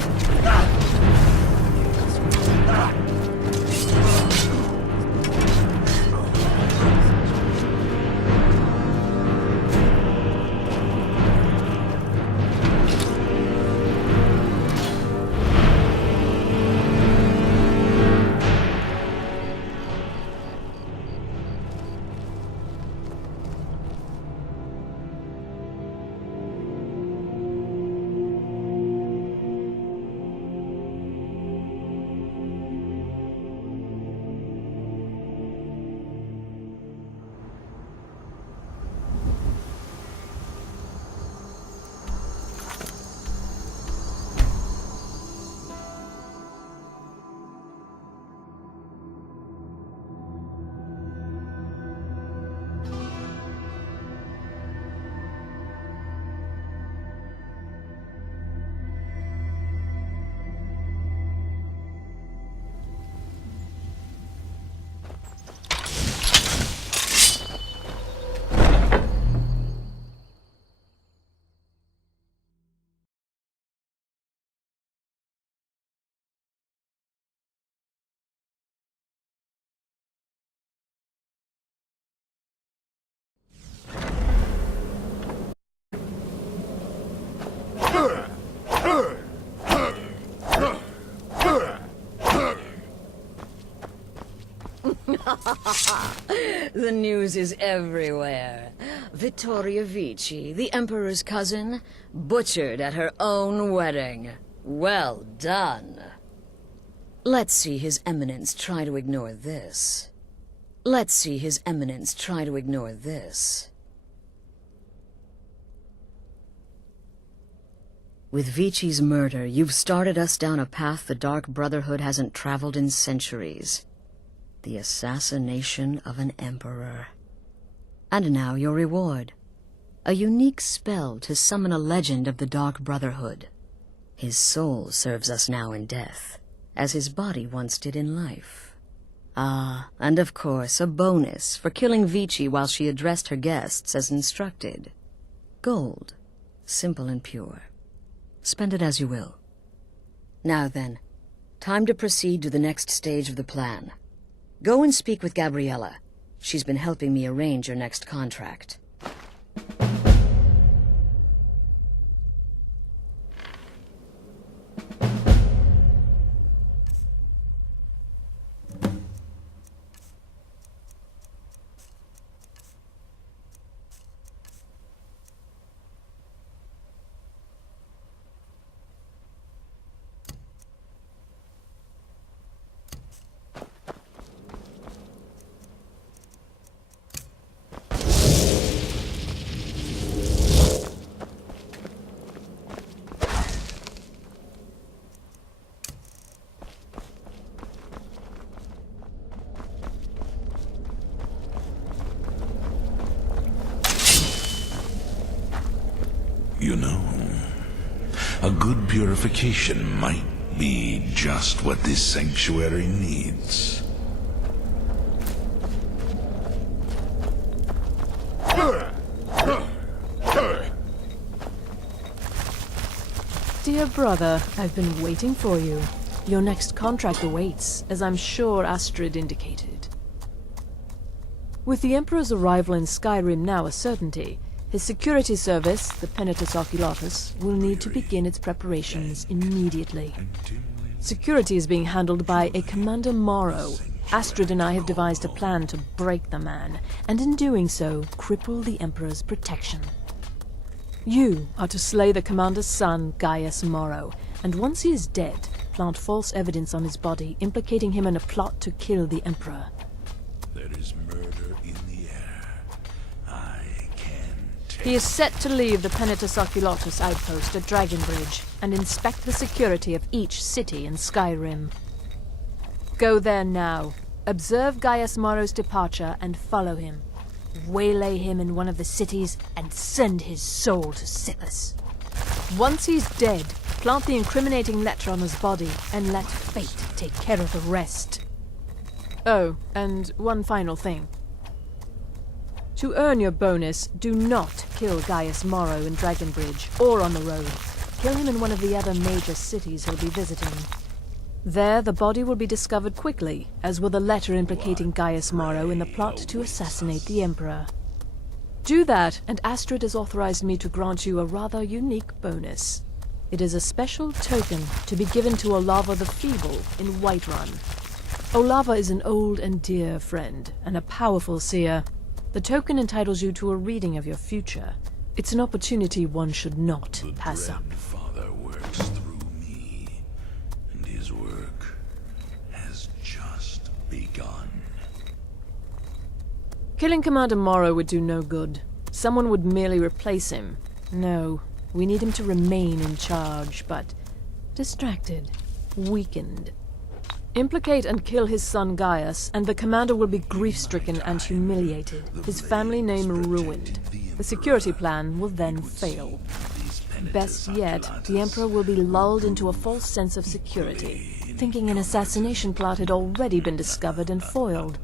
The news is everywhere. Vittoria Vici, the Emperor's cousin, butchered at her own wedding. Well done. Let's see His Eminence try to ignore this. Let's see His Eminence try to ignore this. With Vici's murder, you've started us down a path the Dark Brotherhood hasn't traveled in centuries. The assassination of an emperor. And now your reward. A unique spell to summon a legend of the Dark Brotherhood. His soul serves us now in death, as his body once did in life. Ah, and of course a bonus for killing Vici while she addressed her guests as instructed. Gold. Simple and pure. Spend it as you will. Now then, time to proceed to the next stage of the plan. Go and speak with Gabriella. She's been helping me arrange your next contract. You know, a good purification might be just what this sanctuary needs. Dear brother, I've been waiting for you. Your next contract awaits, as I'm sure Astrid indicated. With the Emperor's arrival in Skyrim now a certainty, his security service, the Penitus Oculatus, will need to begin its preparations immediately. Security is being handled by a Commander Morrow. Astrid and I have devised a plan to break the man, and in doing so, cripple the Emperor's protection. You are to slay the Commander's son, Gaius Morrow, and once he is dead, plant false evidence on his body, implicating him in a plot to kill the Emperor. There is murder in the air. I can tell. He is set to leave the Penitus Oculatus outpost at Dragonbridge and inspect the security of each city in Skyrim. Go there now. Observe Gaius Morrow's departure and follow him. Waylay him in one of the cities and send his soul to Sippus. Once he's dead, Plant the incriminating letter on his body, and let fate take care of the rest. Oh, and one final thing. To earn your bonus, do not kill Gaius Morrow in Dragonbridge or on the road. Kill him in one of the other major cities he'll be visiting. There, the body will be discovered quickly, as will the letter implicating Gaius Morrow in the plot to assassinate the Emperor. Do that, and Astrid has authorized me to grant you a rather unique bonus. It is a special token to be given to Olava the Feeble in Whiterun. Olava is an old and dear friend, and a powerful seer. The token entitles you to a reading of your future. It's an opportunity one should not pass up. Father works through me, and his work has just begun. Killing Commander Morrow would do no good. Someone would merely replace him. No, we need him to remain in charge, but distracted, weakened. Implicate and kill his son Gaius, and the commander will be grief-stricken and humiliated, his family name ruined. The security plan will then fail. Best yet, the Emperor will be lulled into a false sense of security, thinking an assassination plot had already been discovered and foiled.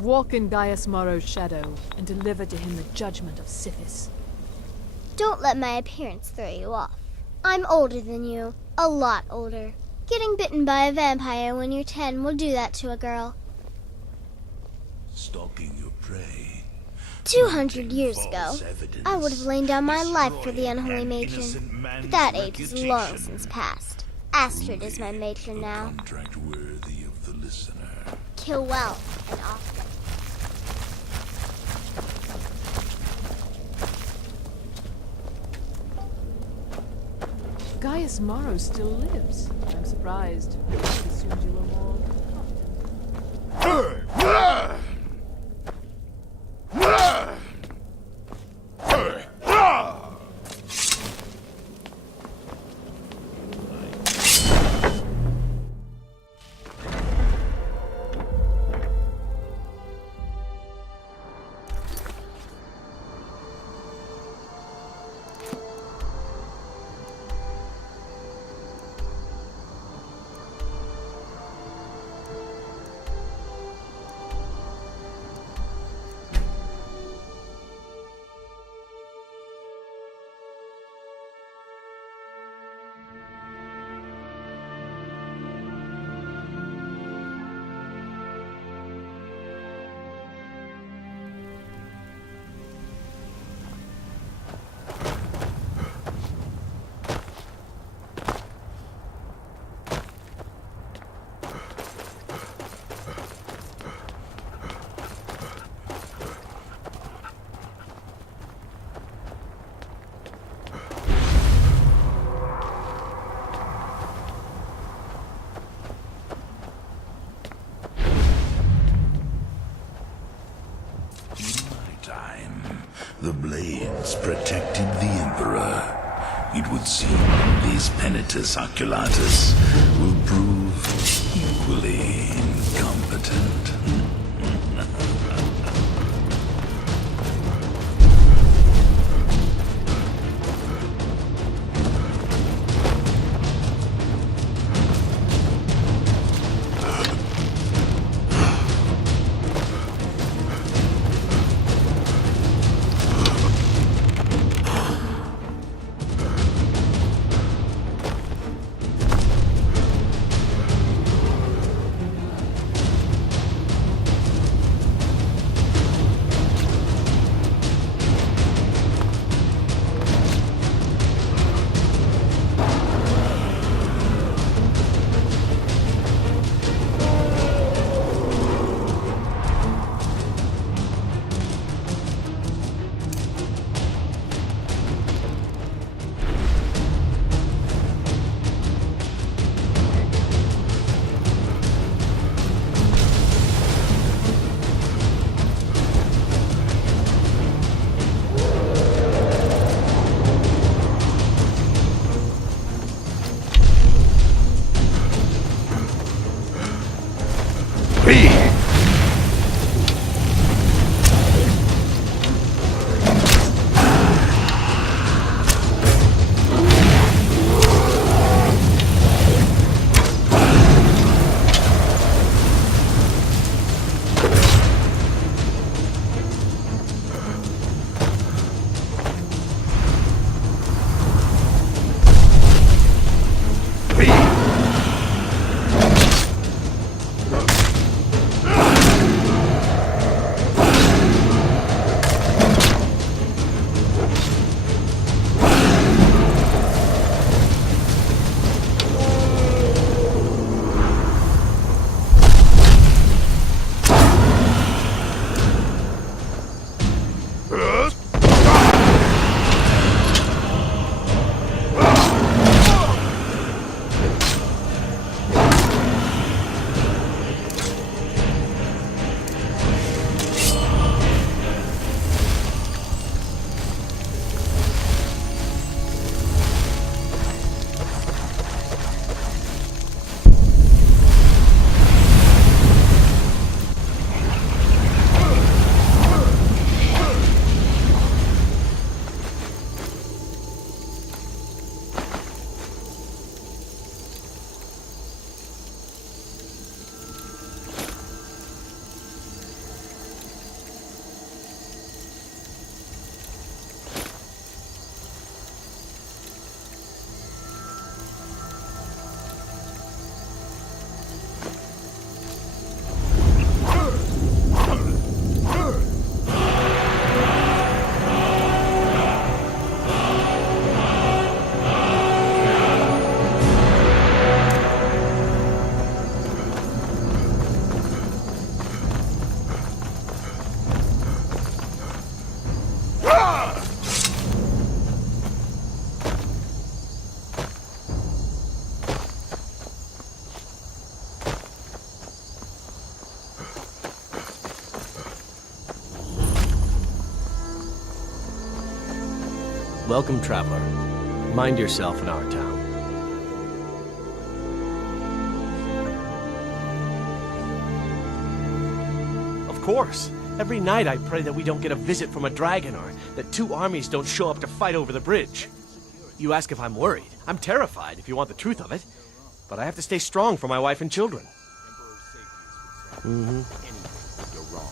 Walk in Gaius Morrow's shadow, and deliver to him the judgment of Sithis. Don't let my appearance throw you off. I'm older than you. A lot older. Getting bitten by a vampire when you're 10 will do that to a girl. Stalking your prey. 200 years ago, I would have lain down my life for the unholy matron. But that age is long since past. Astrid is my matron now. Contract worthy of the listener. Kill well and often. Gaius Morrow still lives. I'm surprised. I assumed you were more The blades protected the Emperor. It would seem these Penitus Oculatus will prove equally incompetent. Welcome, traveler. Mind yourself in our town. Of course. Every night I pray that we don't get a visit from a dragon or that two armies don't show up to fight over the bridge. You ask if I'm worried. I'm terrified, if you want the truth of it. But I have to stay strong for my wife and children. You're wrong.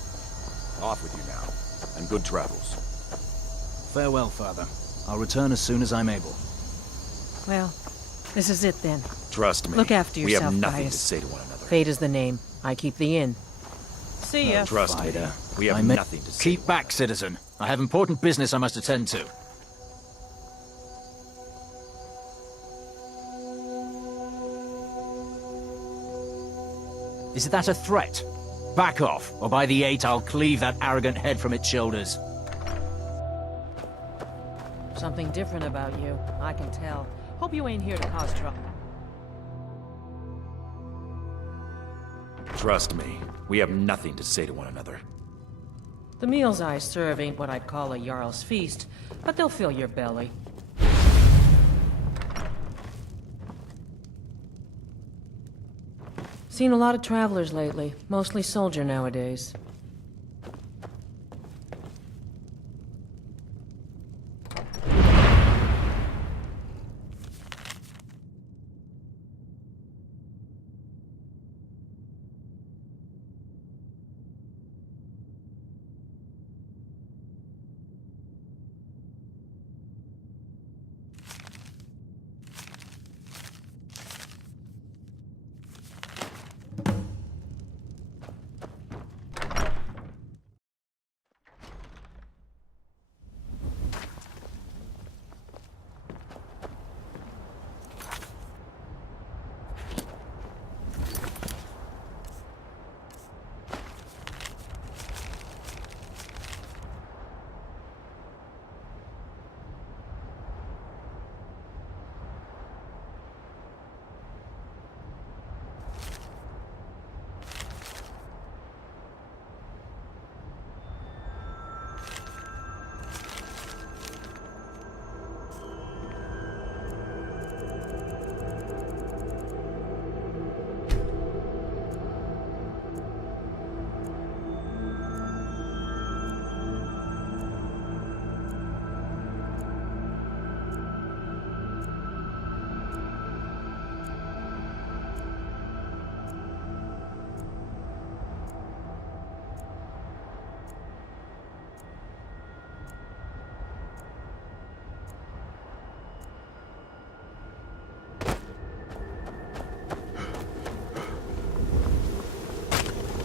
Off with you now, and good travels. Farewell, Father. I'll return as soon as I'm able. Well, this is it then. Trust me. Look after We yourself, have nothing Gaius. to say to one another. Fate is the name. I keep the inn. See ya. Trust me. We have nothing to say. Keep back, citizen. I have important business I must attend to. Is that a threat? Back off, or by the 8 I'll cleave that arrogant head from its shoulders. Something different about you, I can tell. Hope you ain't here to cause trouble. Trust me. We have nothing to say to one another. The meals I serve ain't what I'd call a Jarl's feast, but they'll fill your belly. Seen a lot of travelers lately, mostly soldier nowadays.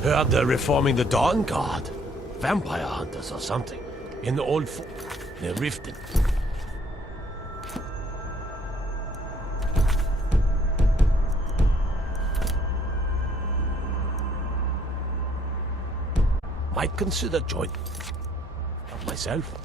Heard they're reforming the Dawn Guard. Vampire hunters or something. In the old they're rifted. Might consider joining. Not myself.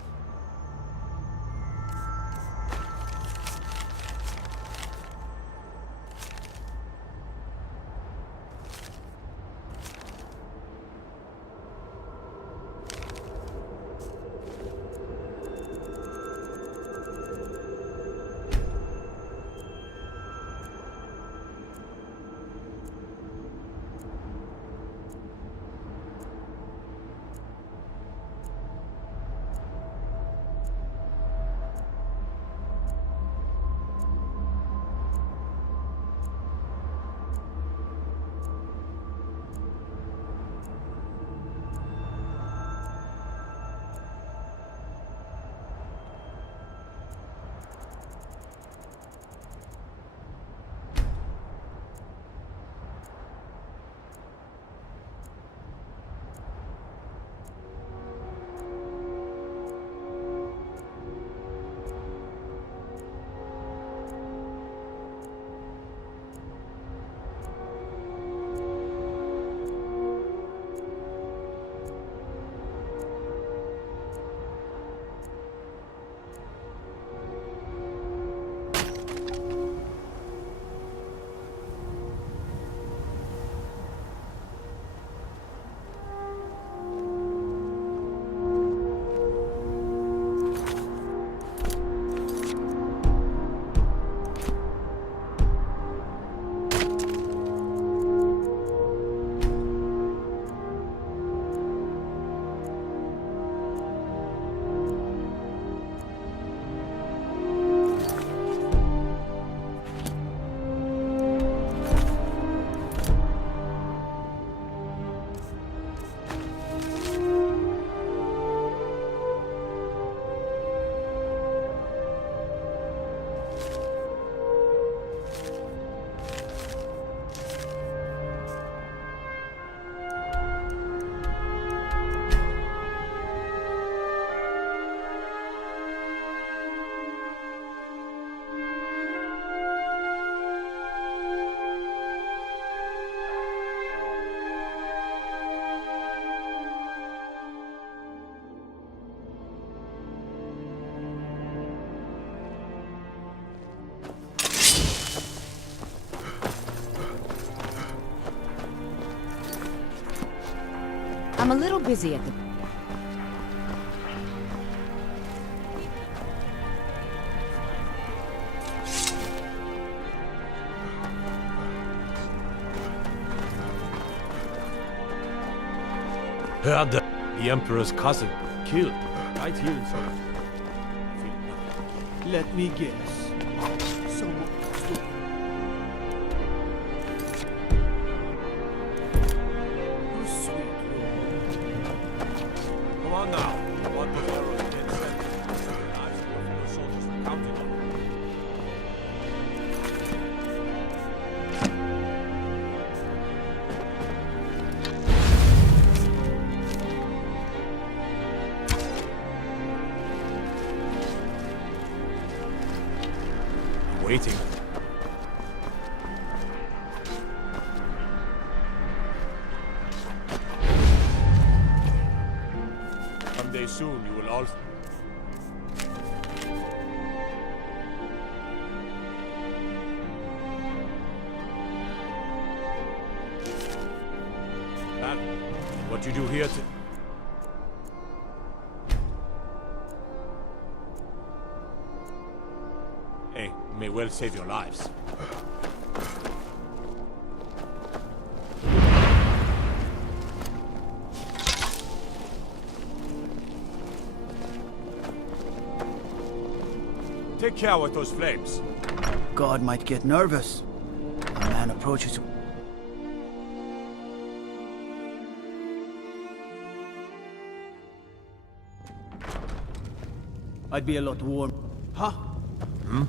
I'm a little busy at the... Heard the Emperor's cousin killed right here in front of me. Let me guess. Someone stupid. You sweet Lord. Come on now. What was Pharaoh's dead sentence? The lives of your fellow soldiers were counted on. Waiting. Someday soon you will also... And what you do here to... may well save your lives. Take care with those flames. God might get nervous. A man approaches. I'd be a lot warm. Huh? Hmm?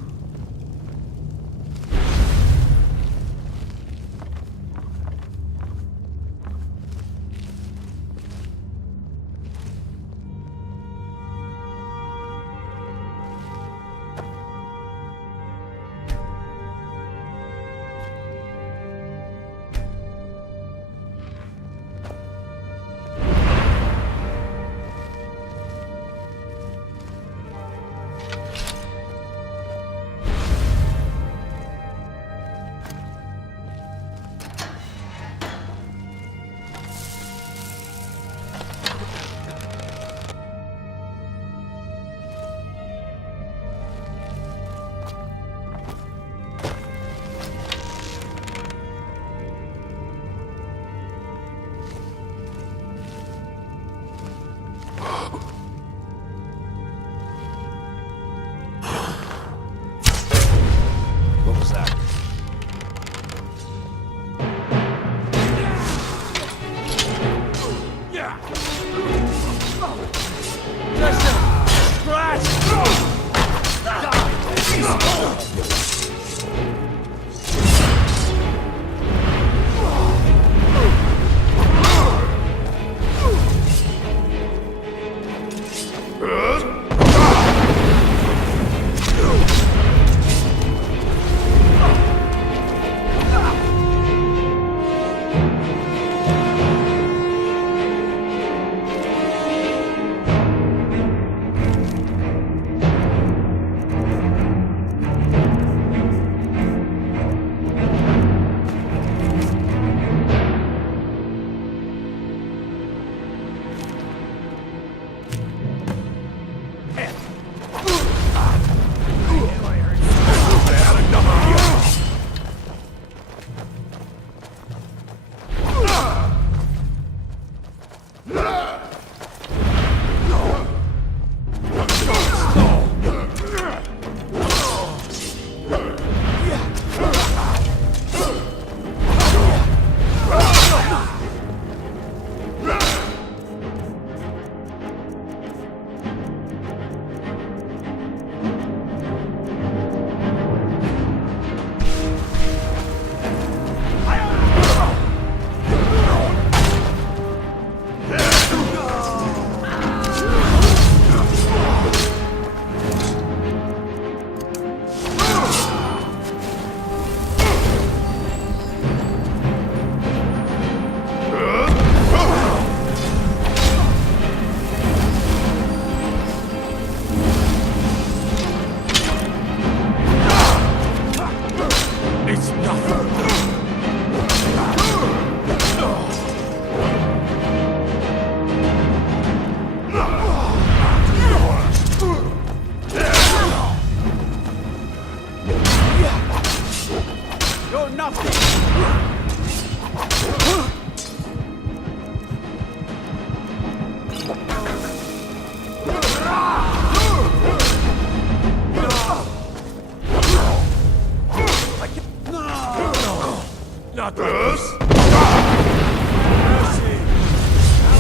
I'll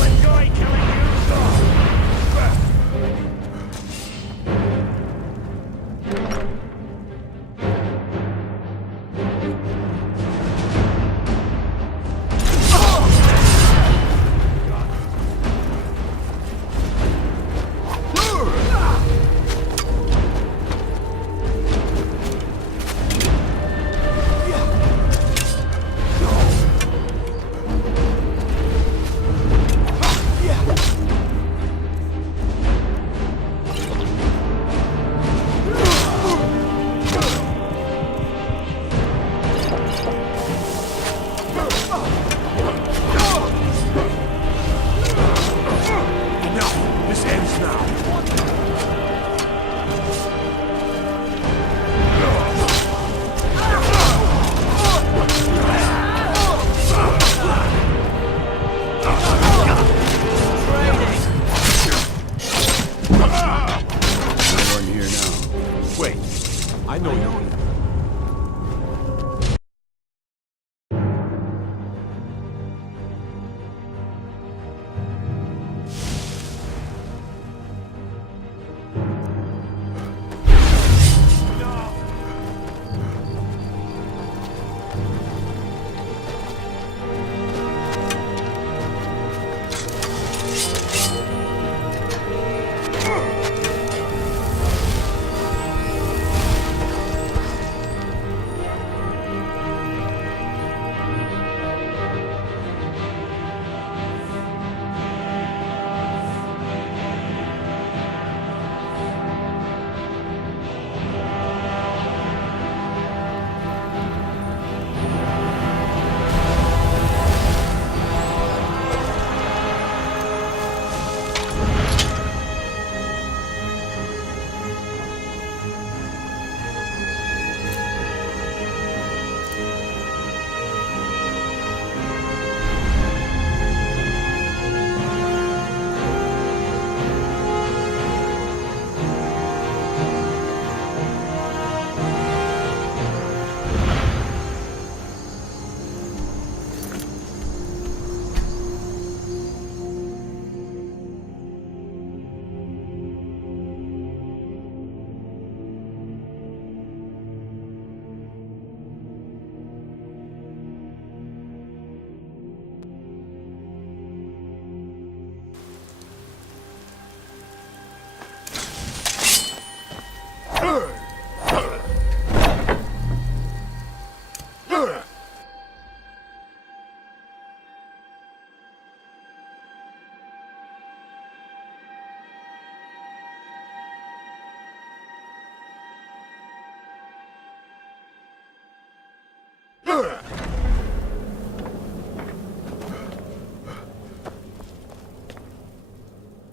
enjoy killing you.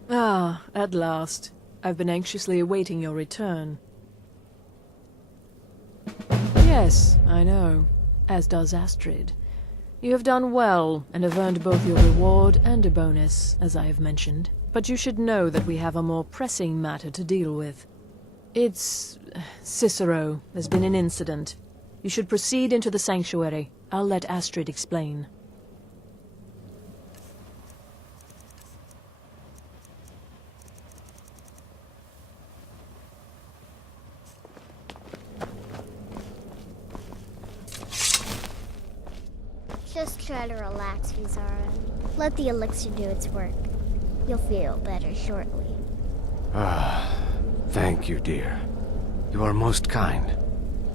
Ah, at last. I've been anxiously awaiting your return. Yes, I know. As does Astrid. You have done well, and have earned both your reward and a bonus, as I have mentioned. But you should know that we have a more pressing matter to deal with. It's... Cicero. There's been an incident. You should proceed into the sanctuary. I'll let Astrid explain. Just try to relax, Vizara. Let the elixir do its work. You'll feel better shortly. Ah, thank you, dear. You are most kind.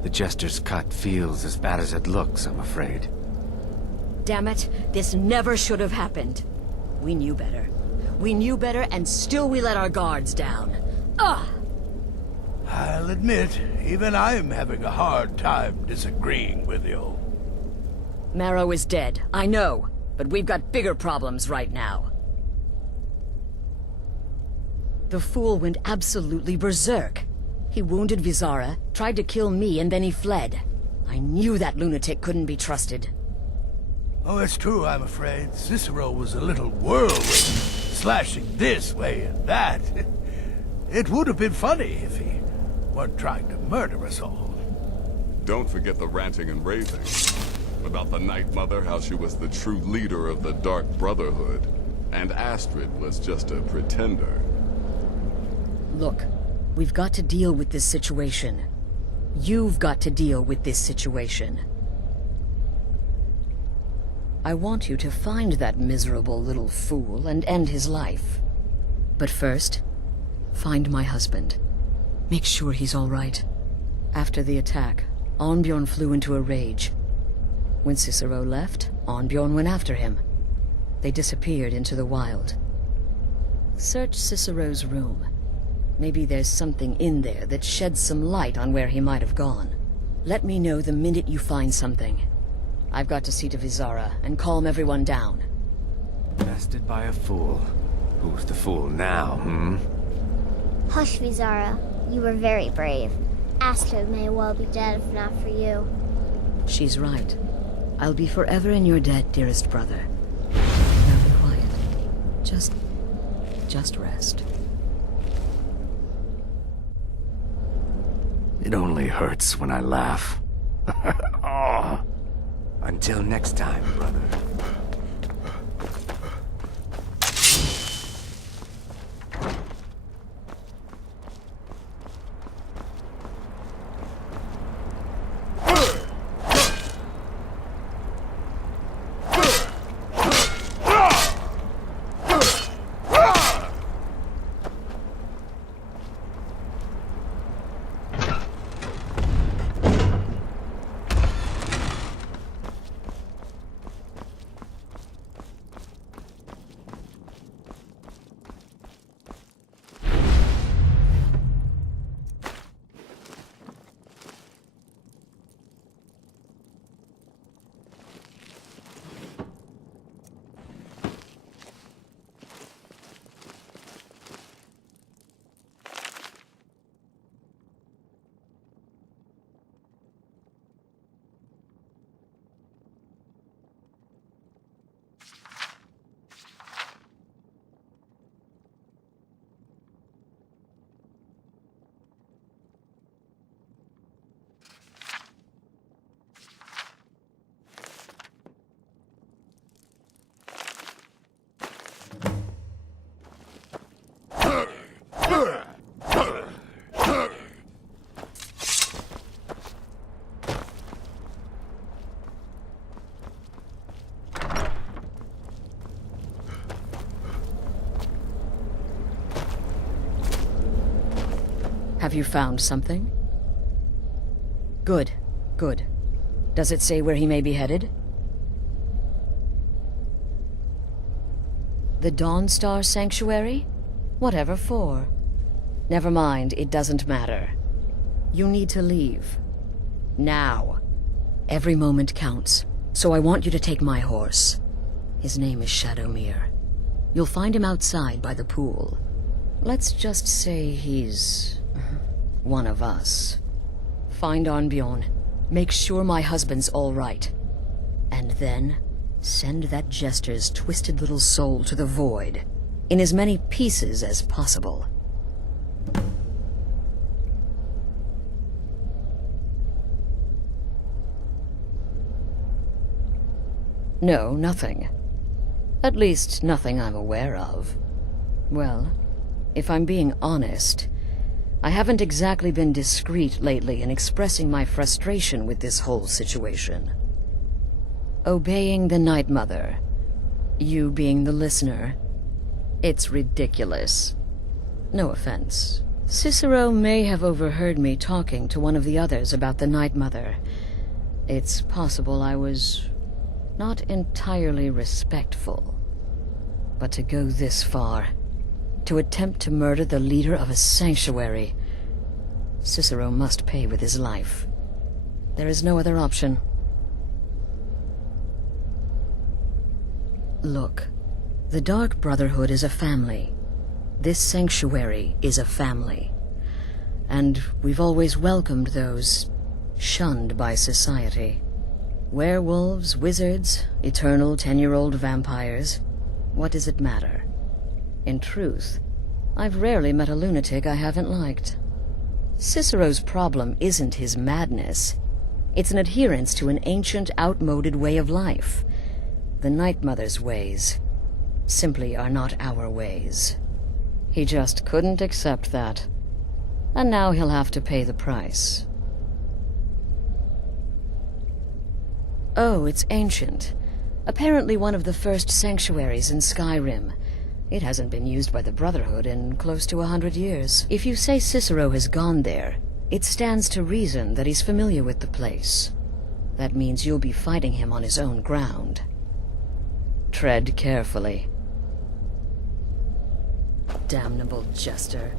The Jester's cut feels as bad as it looks, I'm afraid. Damn it, this never should have happened. We knew better. We knew better, and still we let our guards down. Ugh! I'll admit, even I'm having a hard time disagreeing with you. Marrow is dead, I know, but we've got bigger problems right now. The fool went absolutely berserk. He wounded Vizara, tried to kill me, and then he fled. I knew that lunatic couldn't be trusted. Oh, it's true, I'm afraid. Cicero was a little whirlwind, slashing this way and that. It would have been funny if he weren't trying to murder us all. Don't forget the ranting and raving. About the Night Mother, how she was the true leader of the Dark Brotherhood, and Astrid was just a pretender. Look, we've got to deal with this situation. You've got to deal with this situation. I want you to find that miserable little fool and end his life. But first, find my husband. Make sure he's all right. After the attack, Arnbjorn flew into a rage. When Cicero left, Arnbjorn went after him. They disappeared into the wild. Search Cicero's room. Maybe there's something in there that sheds some light on where he might have gone. Let me know the minute you find something. I've got to see to Vizara and calm everyone down. Bested by a fool. Who's the fool now, hmm? Hush, Vizara. You were very brave. Astrid may well be dead if not for you. She's right. I'll be forever in your debt, dearest brother. Now be quiet. Just rest. It only hurts when I laugh. Oh. Until next time, brother. Have you found something? Good. Does it say where he may be headed? The Dawnstar Sanctuary? Whatever for. Never mind, it doesn't matter. You need to leave. Now. Every moment counts, so I want you to take my horse. His name is Shadowmere. You'll find him outside by the pool. Let's just say he's one of us. Find Arnbjorn. Make sure my husband's all right. And then send that jester's twisted little soul to the void, in as many pieces as possible. No, nothing. At least, nothing I'm aware of. Well, if I'm being honest, I haven't exactly been discreet lately in expressing my frustration with this whole situation. Obeying the Night Mother, you being the listener, it's ridiculous. No offense. Cicero may have overheard me talking to one of the others about the Night Mother. It's possible I was not entirely respectful. But to go this far, to attempt to murder the leader of a sanctuary, Cicero must pay with his life. There is no other option. Look, the Dark Brotherhood is a family. This sanctuary is a family. And we've always welcomed those shunned by society. Werewolves, wizards, eternal 10-year-old vampires. What does it matter? In truth, I've rarely met a lunatic I haven't liked. Cicero's problem isn't his madness. It's an adherence to an ancient, outmoded way of life. The Night Mother's ways simply are not our ways. He just couldn't accept that. And now he'll have to pay the price. Oh, it's ancient. Apparently one of the first sanctuaries in Skyrim. It hasn't been used by the Brotherhood in close to 100 years. If you say Cicero has gone there, it stands to reason that he's familiar with the place. That means you'll be fighting him on his own ground. Tread carefully. Damnable jester.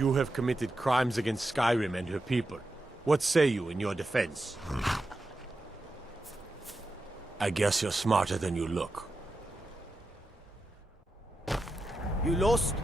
You have committed crimes against Skyrim and her people. What say you in your defense? I guess you're smarter than you look. You lost?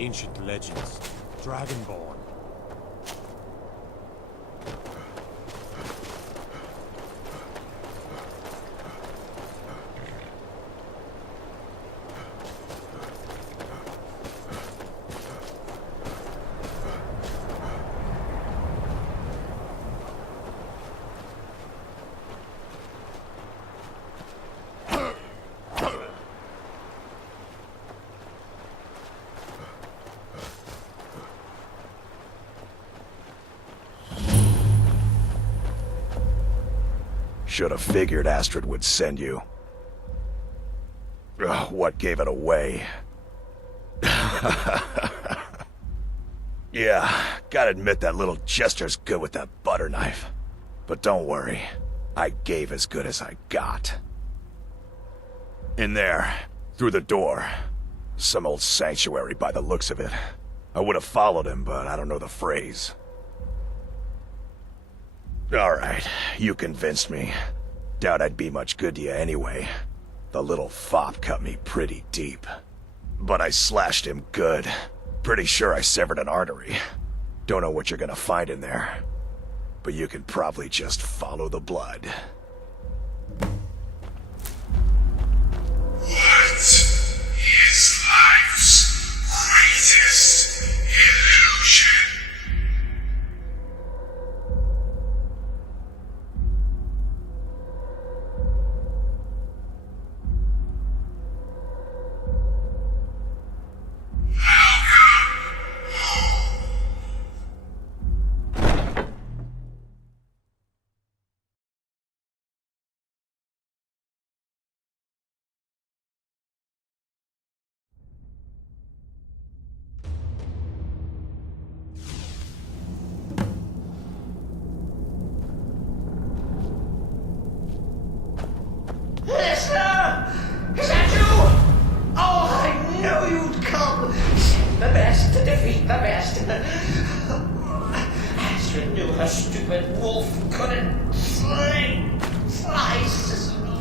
ancient legends. Dragonborn. Should have figured Astrid would send you. Ugh, what gave it away? Yeah, gotta admit that little jester's good with that butter knife. But don't worry, I gave as good as I got. In there, through the door. Some old sanctuary by the looks of it. I would have followed him, but I don't know the phrase. Alright, you convinced me. Doubt I'd be much good to you anyway. The little fop cut me pretty deep. But I slashed him good. Pretty sure I severed an artery. Don't know what you're gonna find in there. But you can probably just follow the blood. What is life's greatest illusion? Listener! Is that you? Oh, I knew you'd come! Send the best to defeat the best. Astrid knew her stupid wolf couldn't slay Cicero.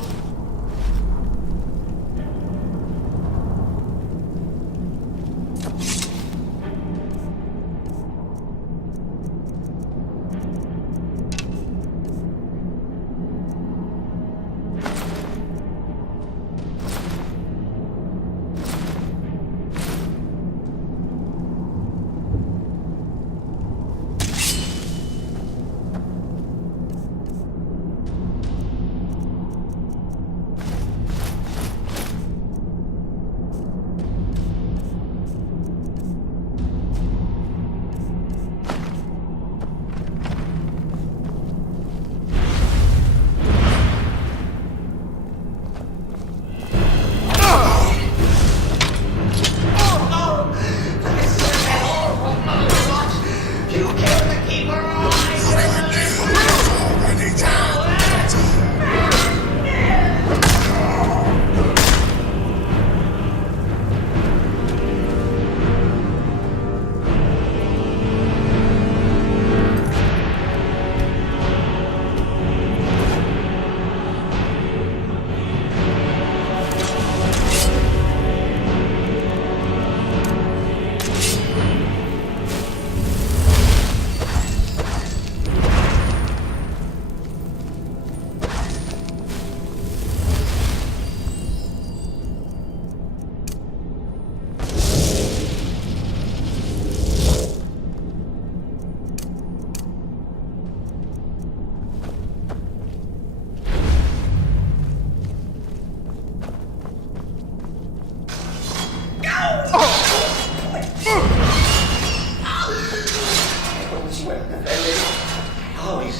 Always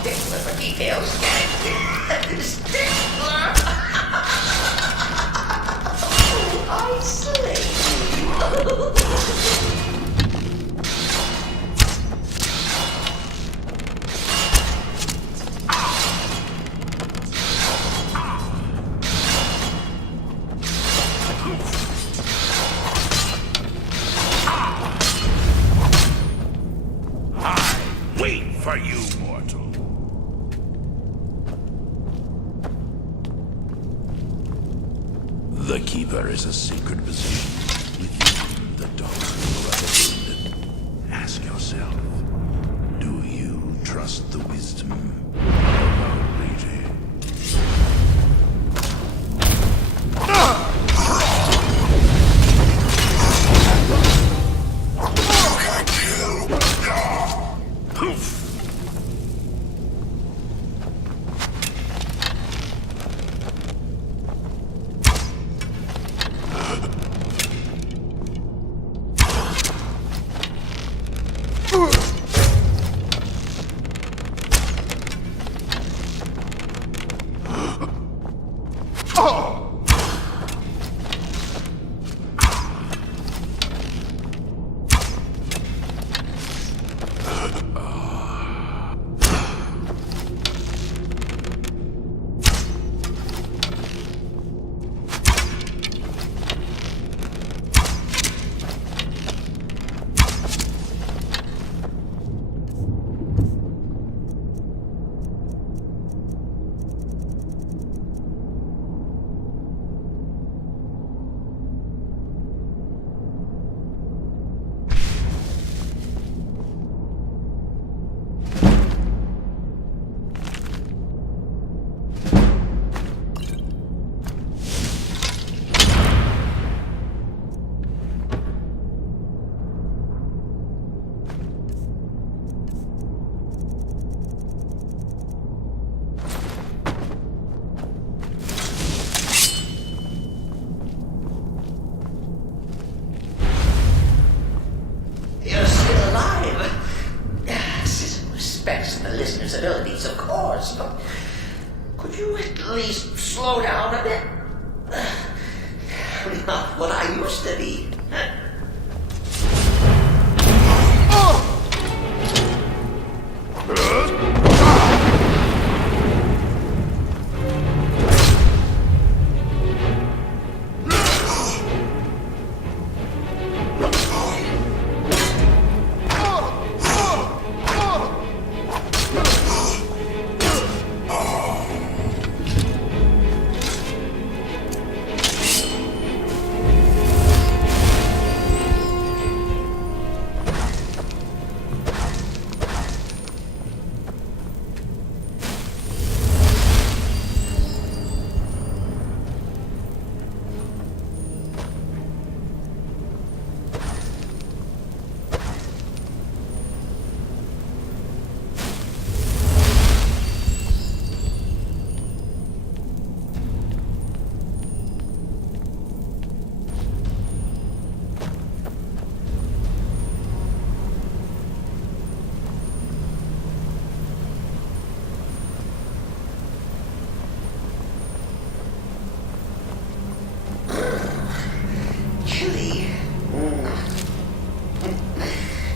stickler for details. Stickler! I slay you. Wait for you, mortal. The Keeper is a sacred position within the dark. trust the wisdom of our lady. The listener's abilities, of course, but could you at least slow down a bit? Not what I used to be.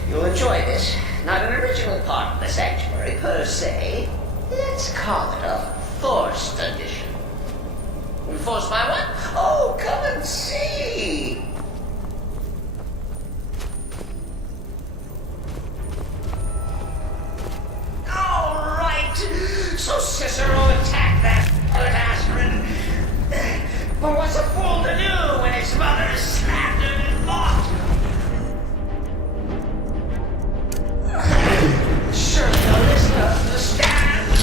You'll enjoy this. Not an original part of the sanctuary per se. Let's call it a forced addition. Forced by what? Oh, come and see! All right! So Cicero attacked that Astrid. But what's a fool to do when his mother is slandered and mocked? Surely the listener understands.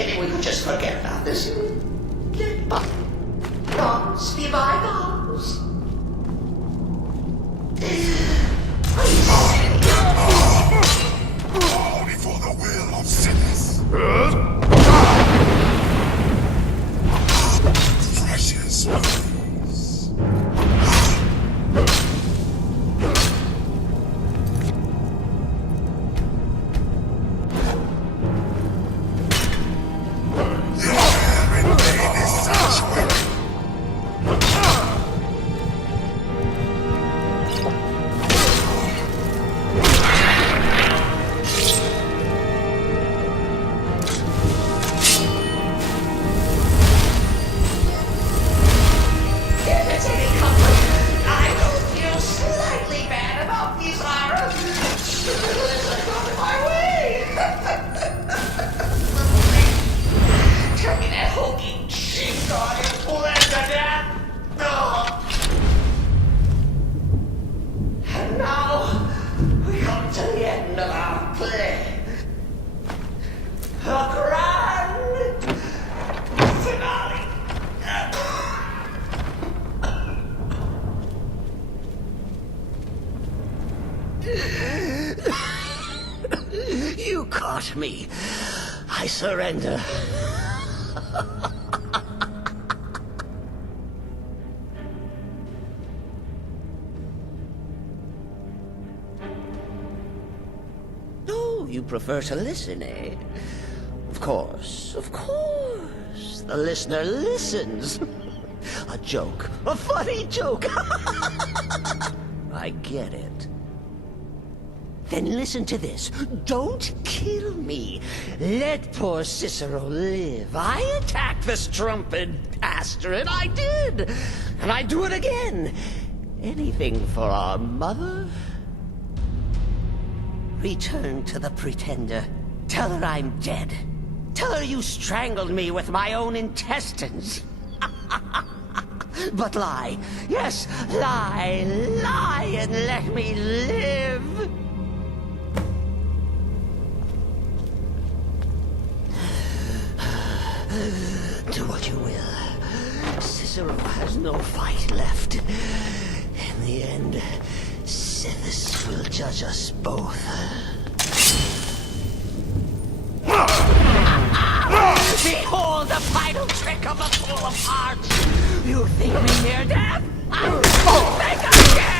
Maybe we could just forget about this. Let bygones be bygones. Only for the will of sinners. Precious souls. You caught me. I surrender. Oh, you prefer to listen, eh? Of course, of course. The listener listens. A joke. A funny joke. I get it. Then listen to this. Don't kill me. Let poor Cicero live. I attacked the strumpet bastard. I did. And I'd do it again. Anything for our mother? Return to the Pretender. Tell her I'm dead. Tell her you strangled me with my own intestines. But lie. Yes, lie. Lie and let me live. Do what you will. Cicero has no fight left. In the end, Sithis will judge us both. Behold the final trick of the Fool of Hearts! You think me near death? Think again!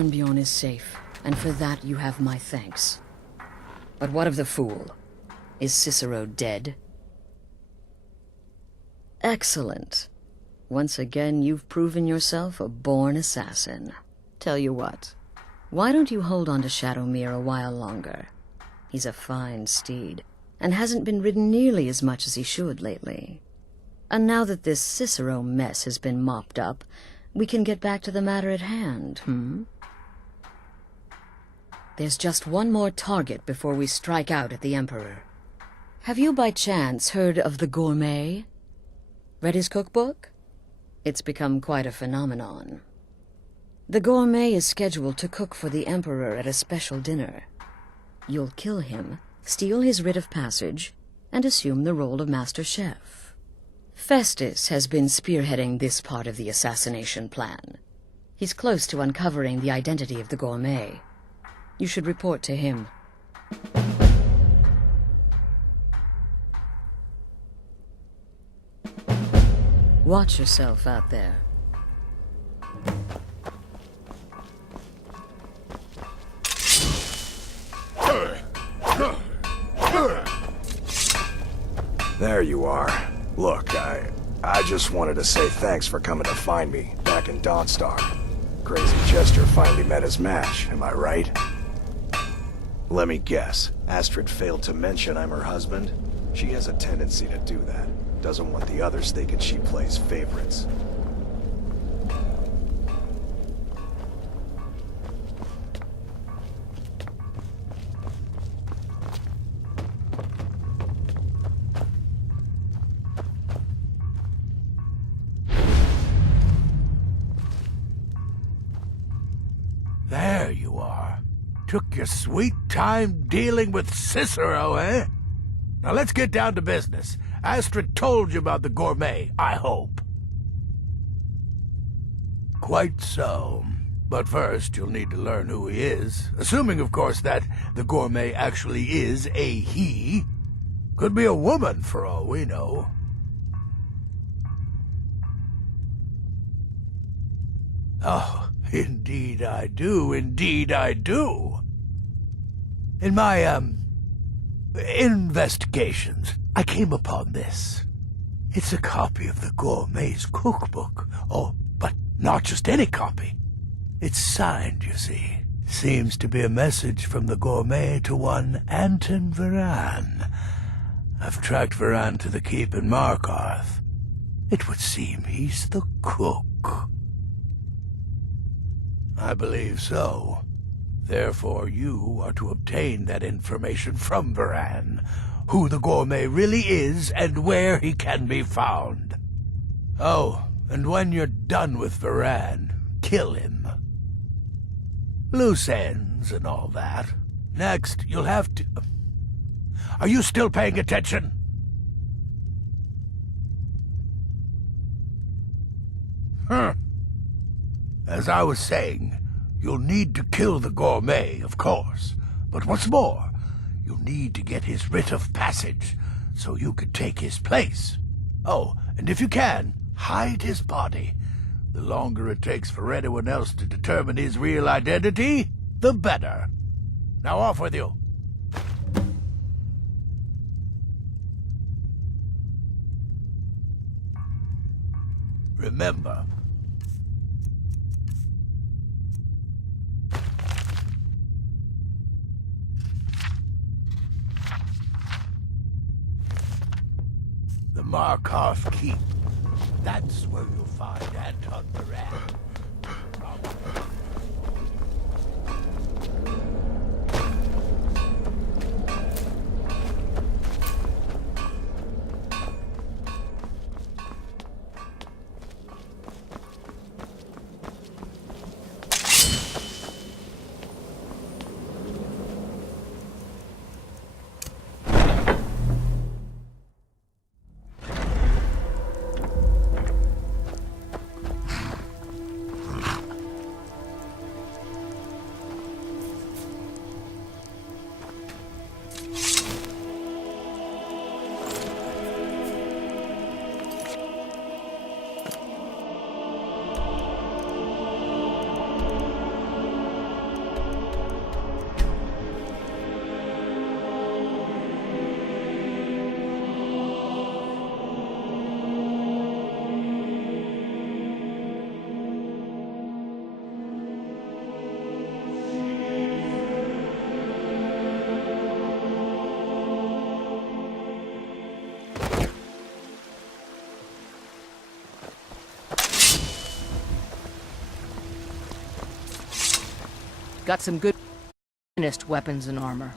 Arnbjorn is safe, and for that you have my thanks. But what of the fool? Is Cicero dead? Excellent. Once again, you've proven yourself a born assassin. Tell you what, why don't you hold on to Shadowmere a while longer? He's a fine steed, and hasn't been ridden nearly as much as he should lately. And now that this Cicero mess has been mopped up, we can get back to the matter at hand, There's just one more target before we strike out at the Emperor. Have you by chance heard of the Gourmet? Read his cookbook? It's become quite a phenomenon. The Gourmet is scheduled to cook for the Emperor at a special dinner. You'll kill him, steal his writ of passage, and assume the role of Master Chef. Festus has been spearheading this part of the assassination plan. He's close to uncovering the identity of the Gourmet. You should report to him. Watch yourself out there. There you are. Look, I just wanted to say thanks for coming to find me back in Dawnstar. Crazy Jester finally met his match, am I right? Let me guess. Astrid failed to mention I'm her husband? She has a tendency to do that. Doesn't want the others thinking she plays favorites. There you are. Took your sweet time dealing with Cicero, eh? Now let's get down to business. Astrid told you about the Gourmet, I hope. Quite so. But first, you'll need to learn who he is. Assuming, of course, that the Gourmet actually is a he. Could be a woman, for all we know. Oh, indeed I do, indeed I do. In my, investigations, I came upon this. It's a copy of the Gourmet's cookbook. Oh, but not just any copy. It's signed, you see. Seems to be a message from the Gourmet to one Anton Varan. I've tracked Varan to the keep in Markarth. It would seem he's the cook. I believe so. Therefore, you are to obtain that information from Varan, who the Gourmet really is and where he can be found. Oh, and when you're done with Varan, kill him. Loose ends and all that. Next, you'll have to... Are you still paying attention? As I was saying, you'll need to kill the Gourmet, of course. But what's more, you'll need to get his writ of passage, so you can take his place. Oh, and if you can, hide his body. The longer it takes for anyone else to determine his real identity, the better. Now off with you. Remember, the Markarth Keep. That's where you'll find Anton Varan. got some good finest weapons and armor.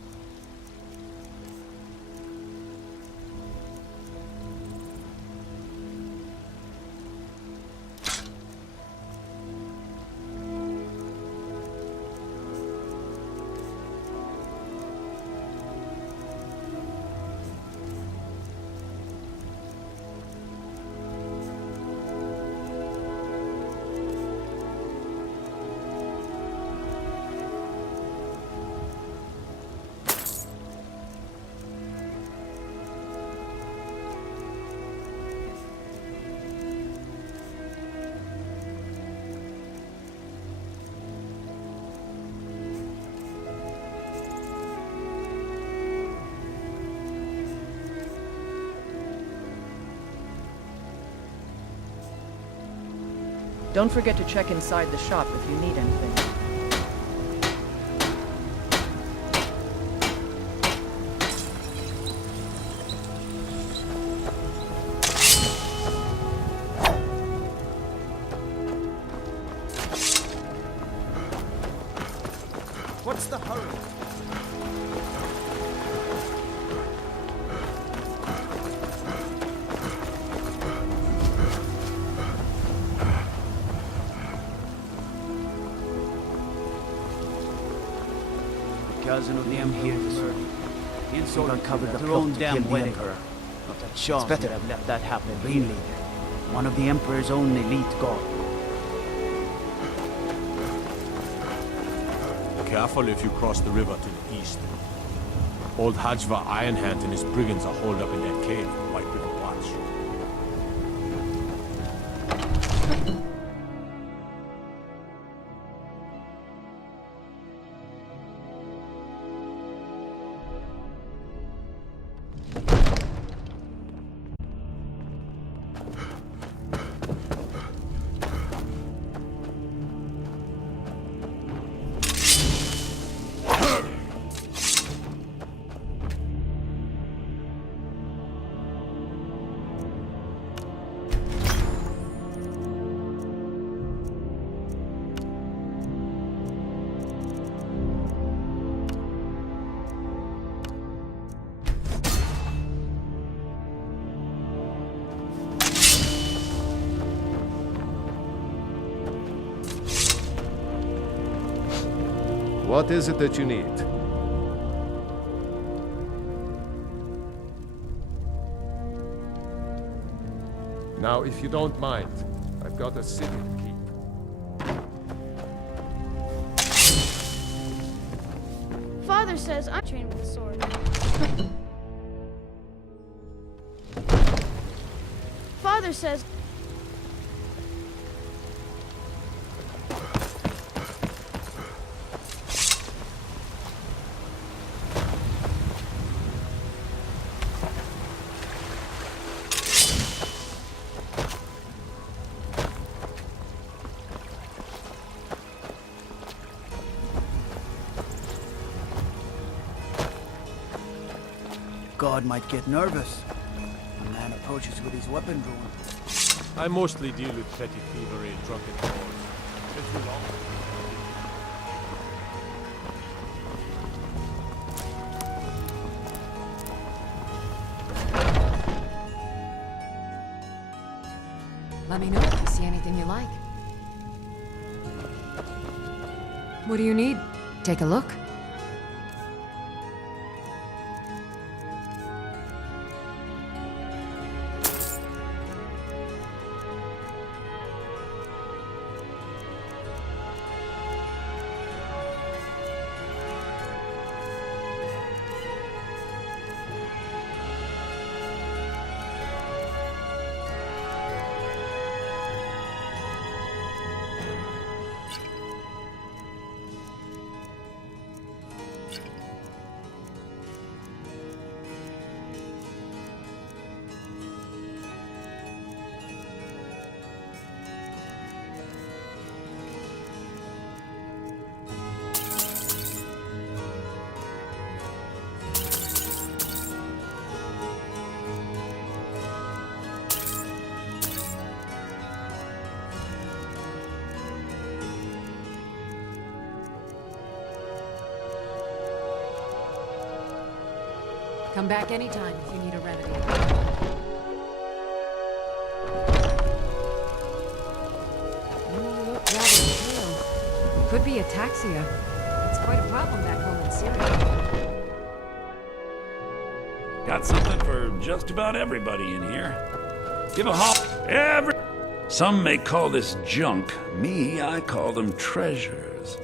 Don't forget to check inside the shop if you need anything. What's the hurry? Cousin of the Emperor murdered. The insult uncovered the plot to kill the Emperor. Not that Sean would have let that happen. Ringleader, one of the Emperor's own elite guard. Careful if you cross the river to the east. Old Hajva Ironhand and his brigands are holed up in that cave for White River Watch. What is it that you need? Now, if you don't mind, I've got a city to keep. Father says I'm trained with a sword. Father says... God might get nervous. A man approaches with his weapon drawn. I mostly deal with petty thievery and drunken whores. Been too long. Let me know if you see anything you like. What do you need? Take a look. Come back anytime if you need a remedy. You look rather pale. Could be ataxia. It's quite a problem back home in Syria. Got something for just about everybody in here. Give a hop. Some may call this junk. Me, I call them treasures.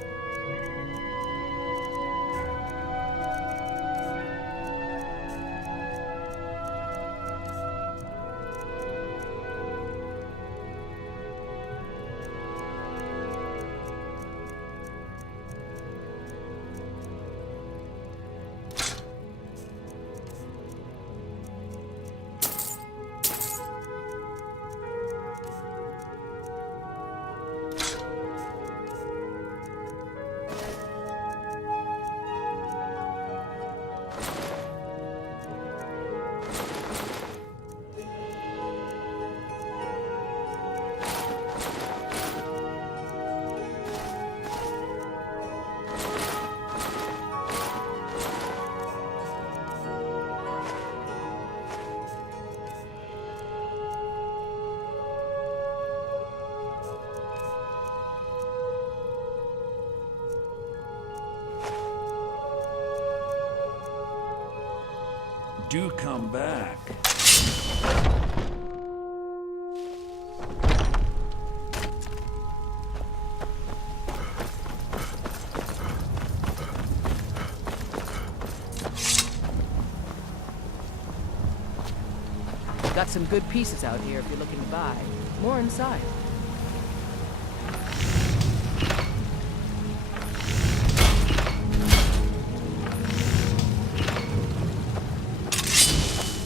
Do come back. Got some good pieces out here if you're looking to buy. More inside.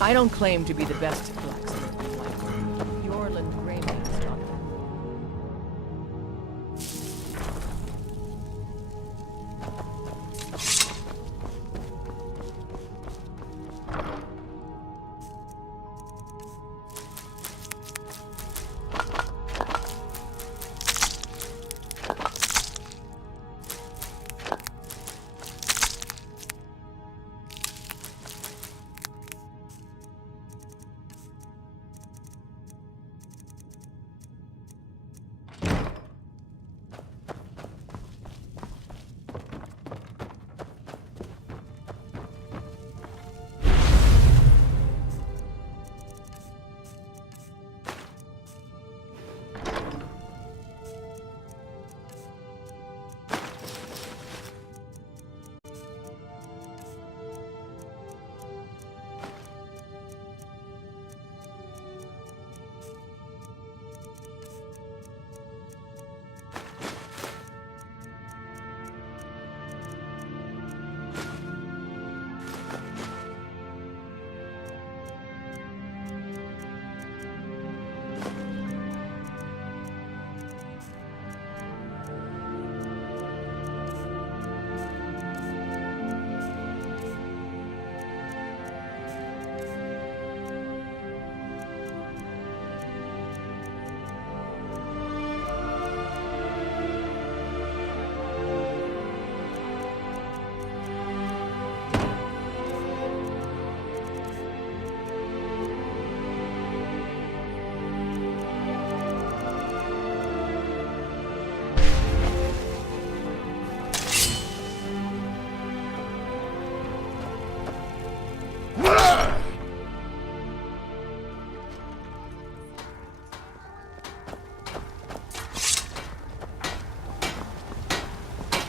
I don't claim to be the best blacksmith in life. Yorland Grayman stopped.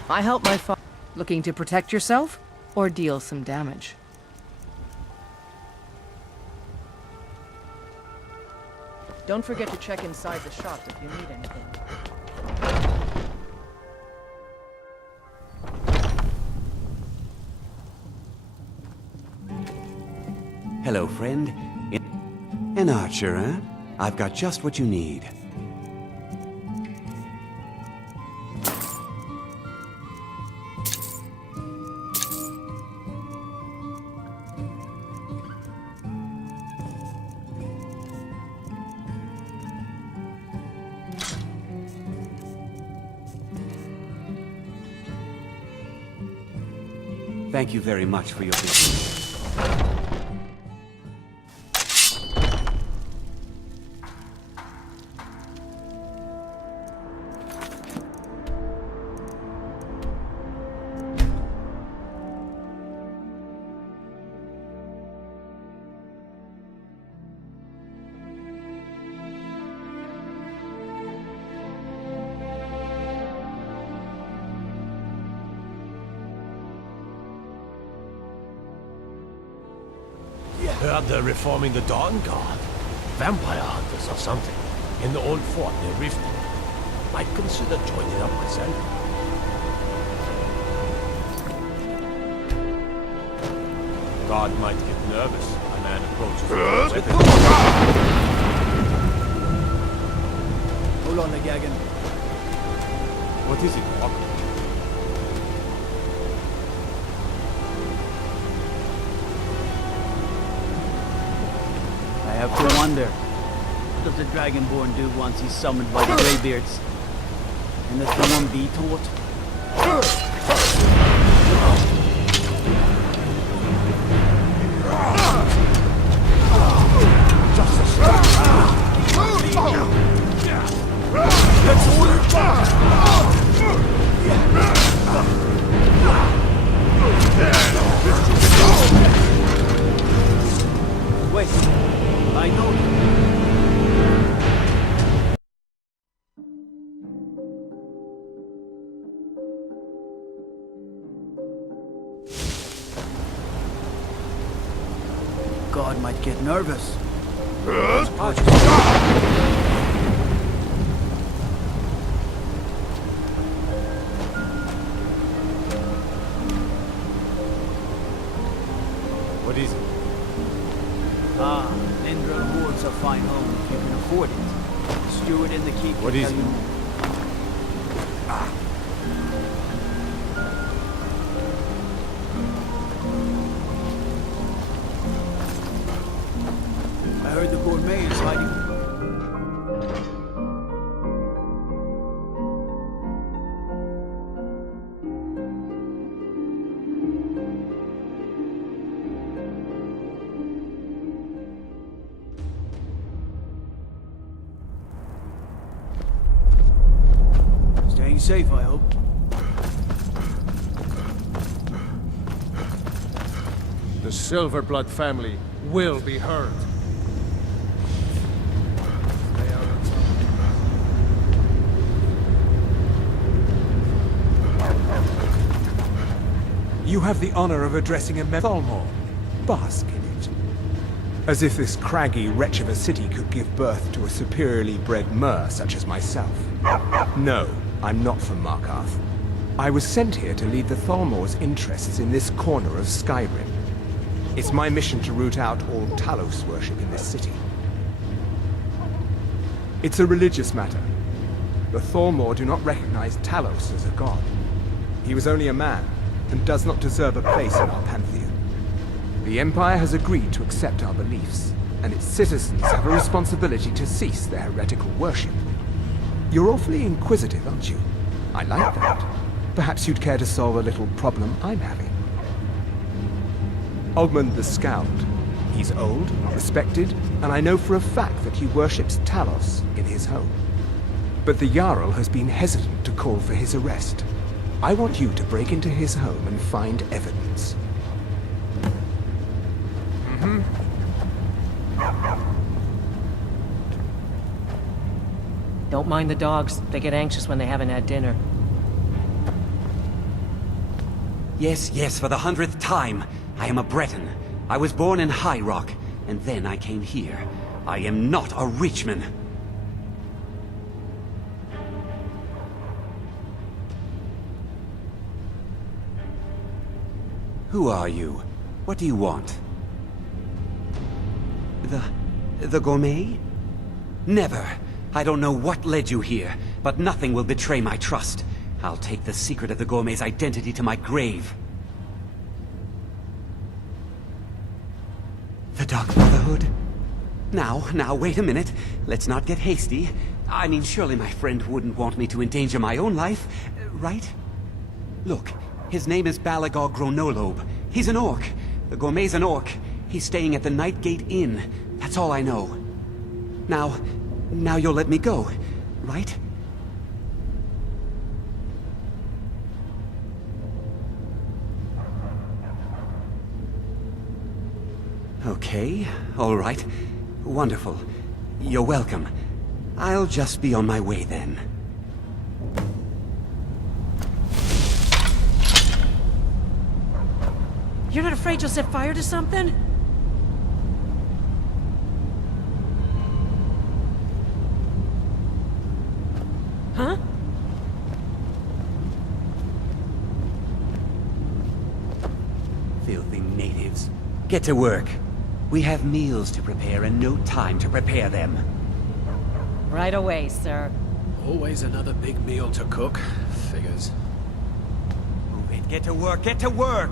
I help my father. Looking to protect yourself or deal some damage? Don't forget to check inside the shop if you need anything. Hello, friend. An archer, huh? I've got just what you need. Thank you very much for your business. Heard they're reforming the Dawn Guard. Vampire hunters or something. In the old fort near Riften. Might consider joining up myself. Guard might get nervous. A man approaches with a weapon. Hold on, Gagan. What is it, Doc? I have to wonder, what does the Dragonborn do once he's summoned by the Greybeards? And the Thorn be taught? Wait, I know you. God might get nervous. What is it? Ah, Lindra Ward's a fine home if you can afford it. Steward in the keep. What is it? I heard the gourmet is hiding. Staying safe, I hope. The Silverblood family will be heard. You have the honor of addressing a Thalmor. Bask in it. As if this craggy wretch of a city could give birth to a superiorly bred mer such as myself. No, I'm not from Markarth. I was sent here to lead the Thalmor's interests in this corner of Skyrim. It's my mission to root out all Talos worship in this city. It's a religious matter. The Thalmor do not recognize Talos as a god. He was only a man, and does not deserve a place in our pantheon. The Empire has agreed to accept our beliefs, and its citizens have a responsibility to cease their heretical worship. You're awfully inquisitive, aren't you? I like that. Perhaps you'd care to solve a little problem I'm having. Ogmund the Scowled. He's old, respected, and I know for a fact that he worships Talos in his home. But the Jarl has been hesitant to call for his arrest. I want you to break into his home and find evidence. Don't mind the dogs. They get anxious when they haven't had dinner. Yes, yes, for the 100th time. I am a Breton. I was born in High Rock, and then I came here. I am not a Richman. Who are you? What do you want? The gourmet? Never. I don't know what led you here, but nothing will betray my trust. I'll take the secret of the gourmet's identity to my grave. The Dark Brotherhood? Now, wait a minute. Let's not get hasty. I mean, surely my friend wouldn't want me to endanger my own life, right? Look, his name is Balagog Gronolobe. He's an orc. The gourmet's an orc. He's staying at the Nightgate Inn. That's all I know. Now you'll let me go, right? Okay, all right. Wonderful. You're welcome. I'll just be on my way then. You're not afraid you'll set fire to something? Huh? Filthy natives. Get to work. We have meals to prepare and no time to prepare them. Right away, sir. Always another big meal to cook. Figures. Move it. Get to work. Get to work!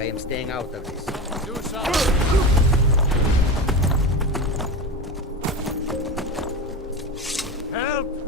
I am staying out of this. Do something. Help!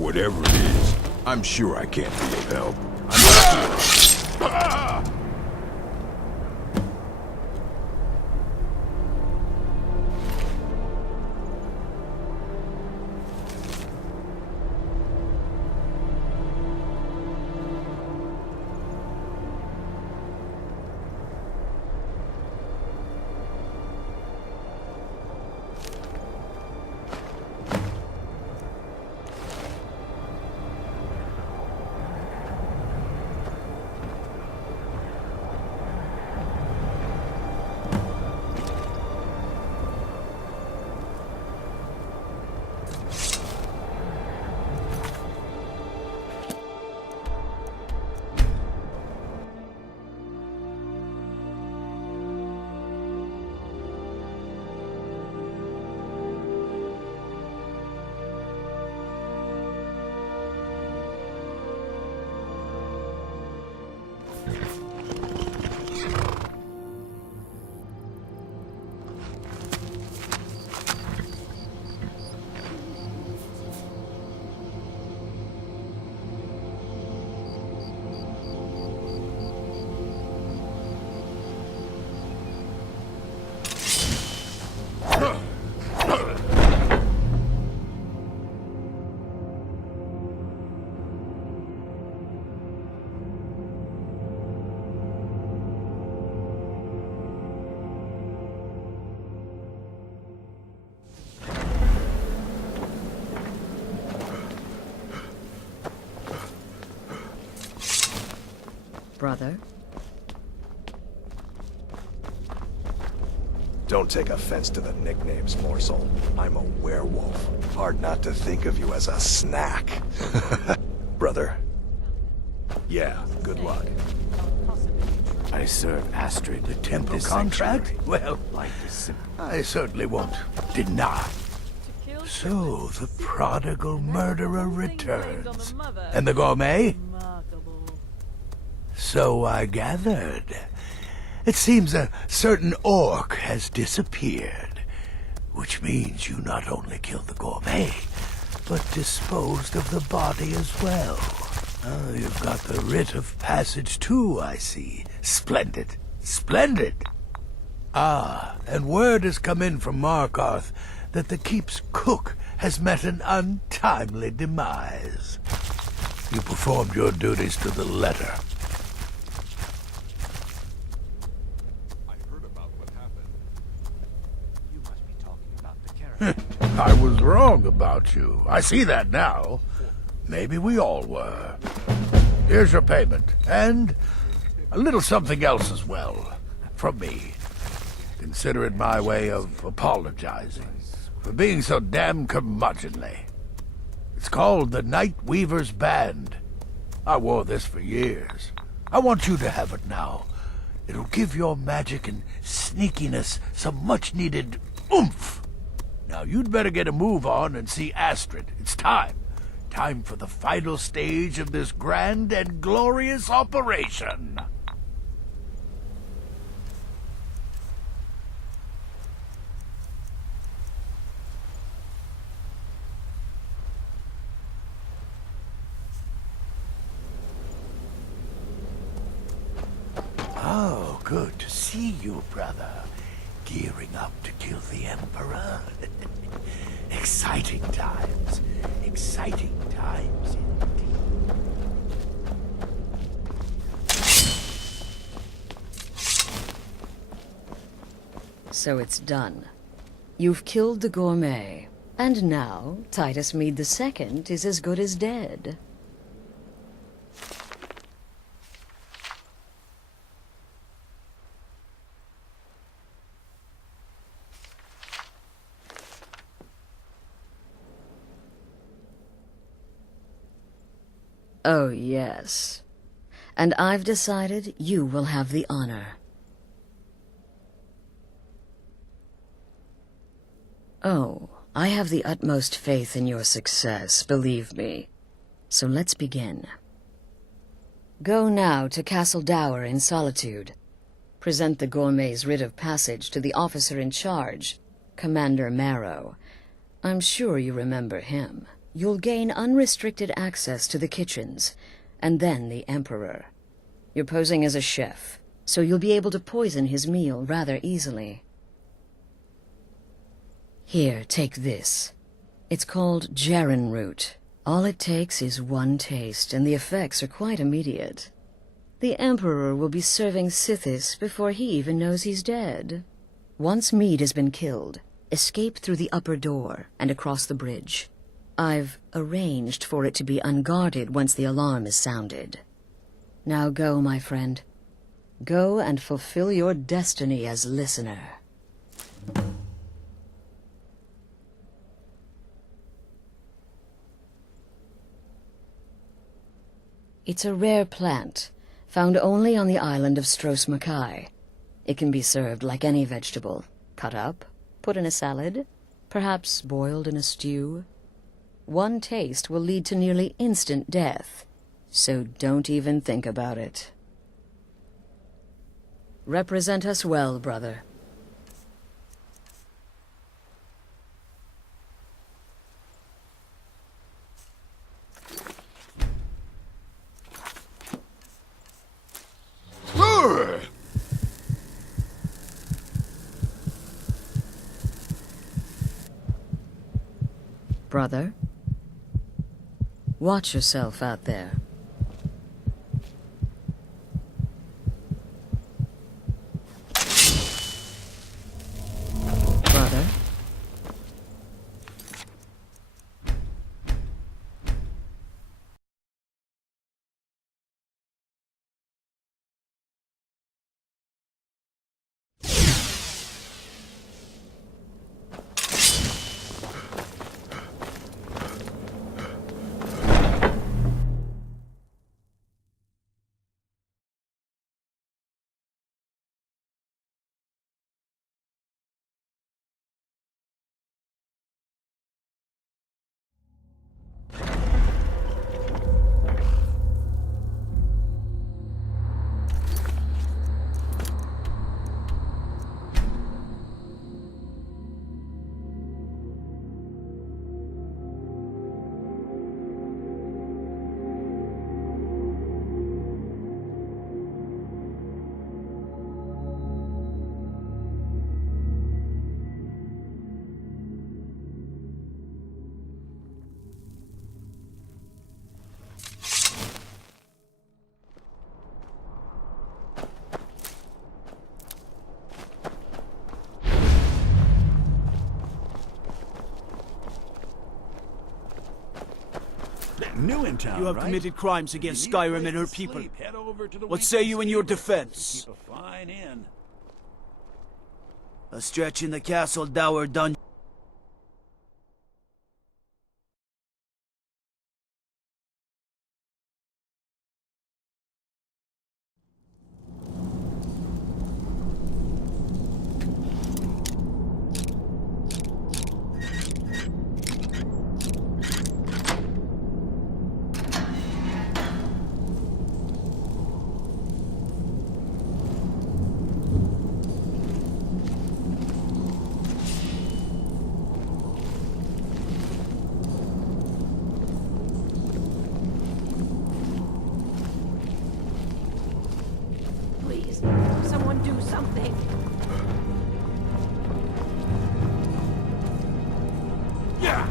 Whatever it is, I'm sure I can't be of help. Brother? Don't take offense to the nicknames, morsel. I'm a werewolf. Hard not to think of you as a snack. Brother. Yeah, good luck. I serve Astrid. The temple contract? Well, I certainly won't deny. So, the prodigal murderer returns. And the gourmet? So I gathered. It seems a certain orc has disappeared, which means you not only killed the gourmet, but disposed of the body as well. Oh, you've got the writ of passage too, I see. Splendid. Splendid. Ah, and word has come in from Markarth that the keep's cook has met an untimely demise. You performed your duties to the letter. I was wrong about you. I see that now. Maybe we all were. Here's your payment, and a little something else as well, from me. Consider it my way of apologizing for being so damn curmudgeonly. It's called the Night Weaver's Band. I wore this for years. I want you to have it now. It'll give your magic and sneakiness some much-needed oomph. Now, you'd better get a move on and see Astrid. It's time. Time for the final stage of this grand and glorious operation. Oh, good to see you, brother. Gearing up to kill the Emperor? Exciting times. Exciting times indeed. So it's done. You've killed the gourmet. And now, Titus Mead II is as good as dead. Oh, yes. And I've decided you will have the honor. Oh, I have the utmost faith in your success, believe me. So let's begin. Go now to Castle Dower in Solitude. Present the gourmet's writ of passage to the officer in charge, Commander Marrow. I'm sure you remember him. You'll gain unrestricted access to the kitchens, and then the Emperor. You're posing as a chef, so you'll be able to poison his meal rather easily. Here, take this. It's called Jaren root. All it takes is one taste, and the effects are quite immediate. The Emperor will be serving Sithis before he even knows he's dead. Once Mead has been killed, escape through the upper door and across the bridge. I've arranged for it to be unguarded once the alarm is sounded. Now go, my friend. Go and fulfill your destiny as listener. It's a rare plant, found only on the island of Stros Makai. It can be served like any vegetable, cut up, put in a salad, perhaps boiled in a stew. One taste will lead to nearly instant death, so don't even think about it. Represent us well, brother. Brother, watch yourself out there. Brother? New in town, you have committed crimes against Skyrim and her people. What say you in your defense? Keep a fine inn. A stretch in the castle dower dungeon. Please, someone do something. Yeah!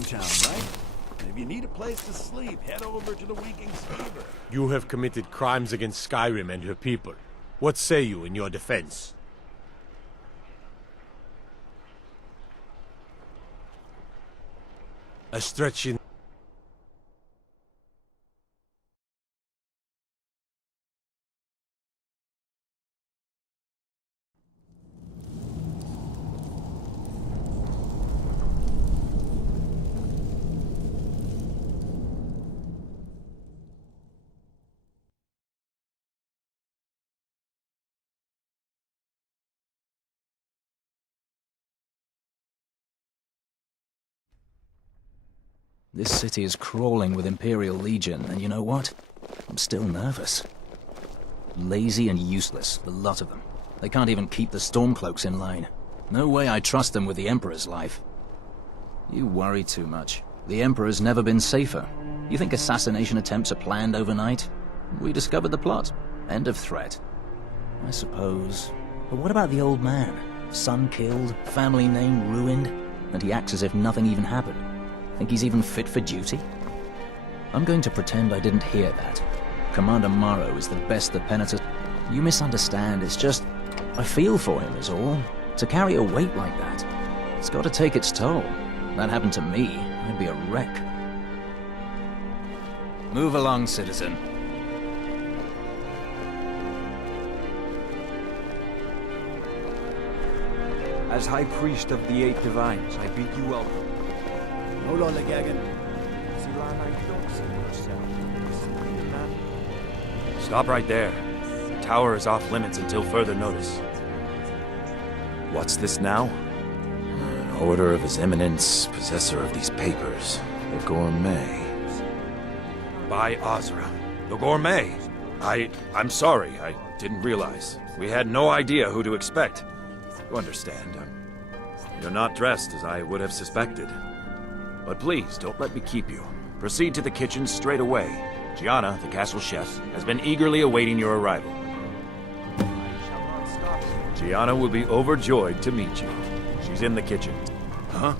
in town, right? And if you need a place to sleep, head over to the Winking Skeever. You have committed crimes against Skyrim and her people. What say you in your defense? A stretch in... This city is crawling with Imperial Legion, and you know what? I'm still nervous. Lazy and useless, the lot of them. They can't even keep the Stormcloaks in line. No way I trust them with the Emperor's life. You worry too much. The Emperor's never been safer. You think assassination attempts are planned overnight? We discovered the plot. End of threat. I suppose. But what about the old man? Son killed, family name ruined, and he acts as if nothing even happened. Think he's even fit for duty? I'm going to pretend I didn't hear that. Commander Morrow is the best the Penitents... You misunderstand, it's just... I feel for him is all. To carry a weight like that, it's got to take its toll. That happened to me, I'd be a wreck. Move along, citizen. As High Priest of the Eight Divines, I bid you welcome. Hold on, Gagan. Stop right there. The tower is off limits until further notice. What's this now? An order of His Eminence, possessor of these papers. The Gourmet. By Azra. The Gourmet! I'm sorry, I didn't realize. We had no idea who to expect. You understand, you're not dressed as I would have suspected. But please, don't let me keep you. Proceed to the kitchen straight away. Gianna, the castle chef, has been eagerly awaiting your arrival. Gianna will be overjoyed to meet you. She's in the kitchen. Huh?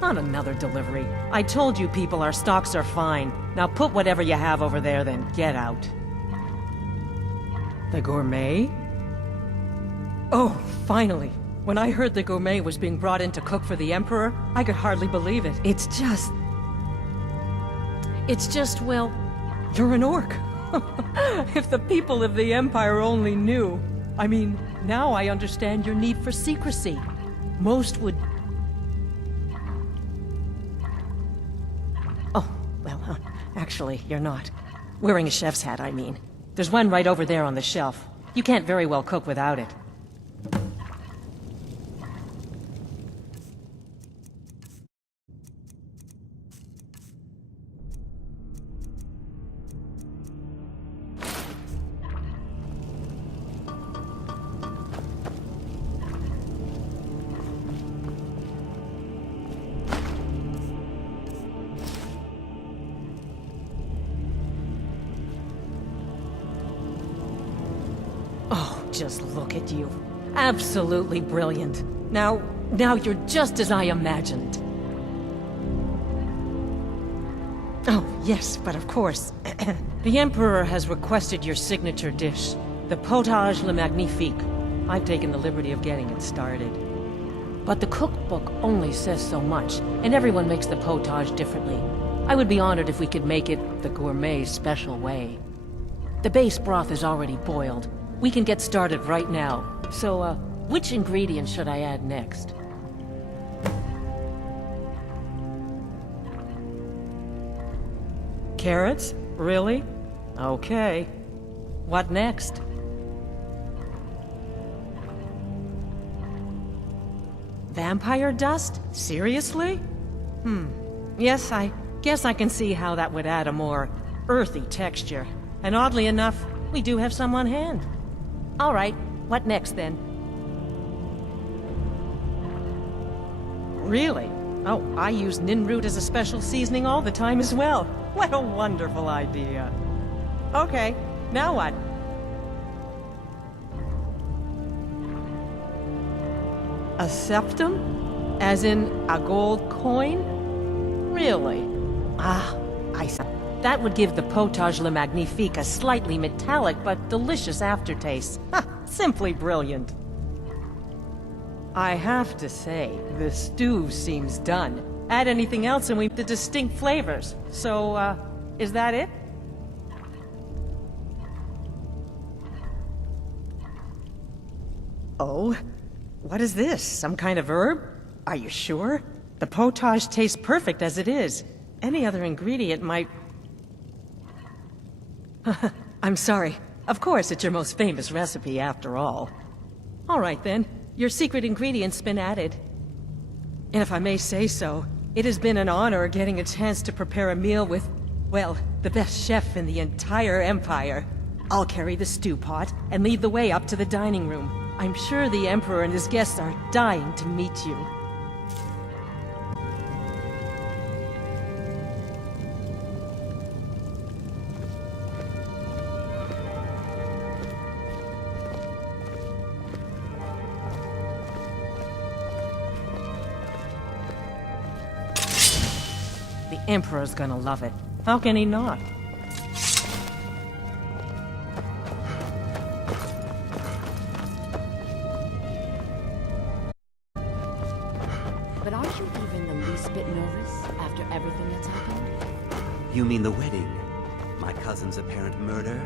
Not another delivery. I told you people our stocks are fine. Now put whatever you have over there, then get out. The Gourmet? Oh, finally. When I heard the Gourmet was being brought in to cook for the Emperor, I could hardly believe it. It's just, well, you're an orc. If the people of the Empire only knew. I mean, now I understand your need for secrecy. Most would... Oh, well, actually, you're not. Wearing a chef's hat, I mean. There's one right over there on the shelf. You can't very well cook without it. just look at you. Absolutely brilliant. Now you're just as I imagined. Oh, yes, but of course. The Emperor has requested your signature dish, the potage le magnifique. I've taken the liberty of getting it started. But the cookbook only says so much, and everyone makes the potage differently. I would be honored if we could make it the gourmet special way. The base broth is already boiled. We can get started right now. So, which ingredient should I add next? Carrots? Really? Okay. What next? Vampire dust? Seriously? Yes, I guess I can see how that would add a more earthy texture. And oddly enough, we do have some on hand. All right, what next then? Really? Oh, I use Ninroot as a special seasoning all the time as well. What a wonderful idea. Okay, now what? A septum? As in a gold coin? Really? Ah, I see. That would give the potage le magnifique a slightly metallic but delicious aftertaste. Ha! Simply brilliant. I have to say, the stew seems done. Add anything else and we get the distinct flavors. So, is that it? Oh? What is this? Some kind of herb? Are you sure? The potage tastes perfect as it is. Any other ingredient might... I'm sorry. Of course, it's your most famous recipe after all. All right then. Your secret ingredient's been added. And if I may say so, it has been an honor getting a chance to prepare a meal with, well, the best chef in the entire Empire. I'll carry the stew pot and lead the way up to the dining room. I'm sure the Emperor and his guests are dying to meet you. The Emperor's gonna love it. How can he not? But aren't you even the least bit nervous after everything that's happened? You mean the wedding? My cousin's apparent murder?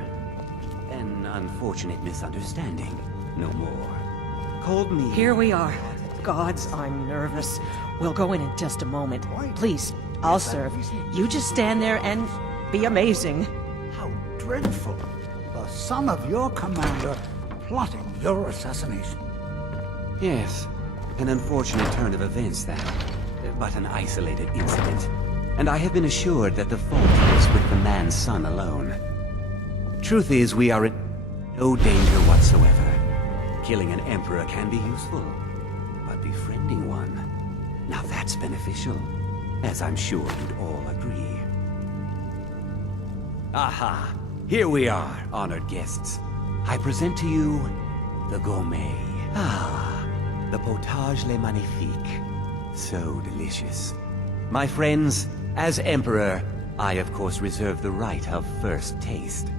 An unfortunate misunderstanding. No more. Called me... Here we are. Gods, I'm nervous. We'll go in just a moment. Please, I'll serve. You just stand there and be amazing. How dreadful. The son of your commander plotting your assassination. Yes. An unfortunate turn of events, that. But an isolated incident. And I have been assured that the fault is with the man's son alone. Truth is, we are in no danger whatsoever. Killing an emperor can be useful. But befriending one, now that's beneficial. As I'm sure you'd all agree. Aha! Here we are, honored guests. I present to you the gourmet. Ah, the potage le magnifique. So delicious. My friends, as Emperor, I of course reserve the right of first taste.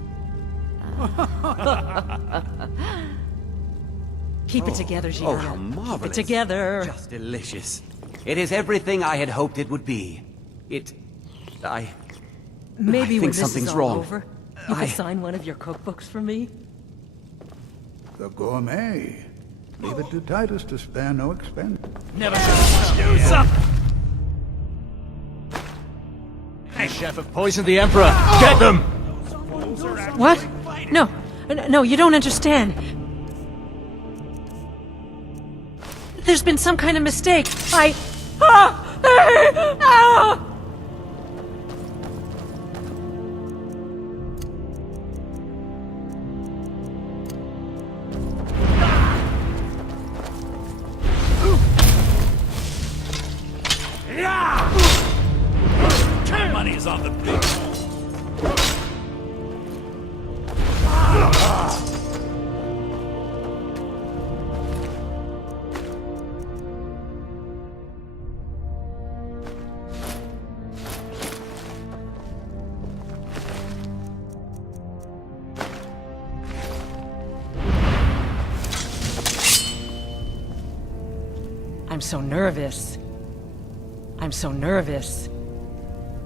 Keep it together, Gianna. Oh, how marvelous. Keep it together. Just delicious. It is everything I had hoped it would be. Maybe I when think this something's is all wrong. over, you could sign one of your cookbooks for me? The gourmet. Leave it to Titus to spare no expense. Never do something! Hey, Chef have poisoned the Emperor! Get them! What? No, no, you don't understand. There's been some kind of mistake. Money is on the big I'm so nervous. I'm so nervous.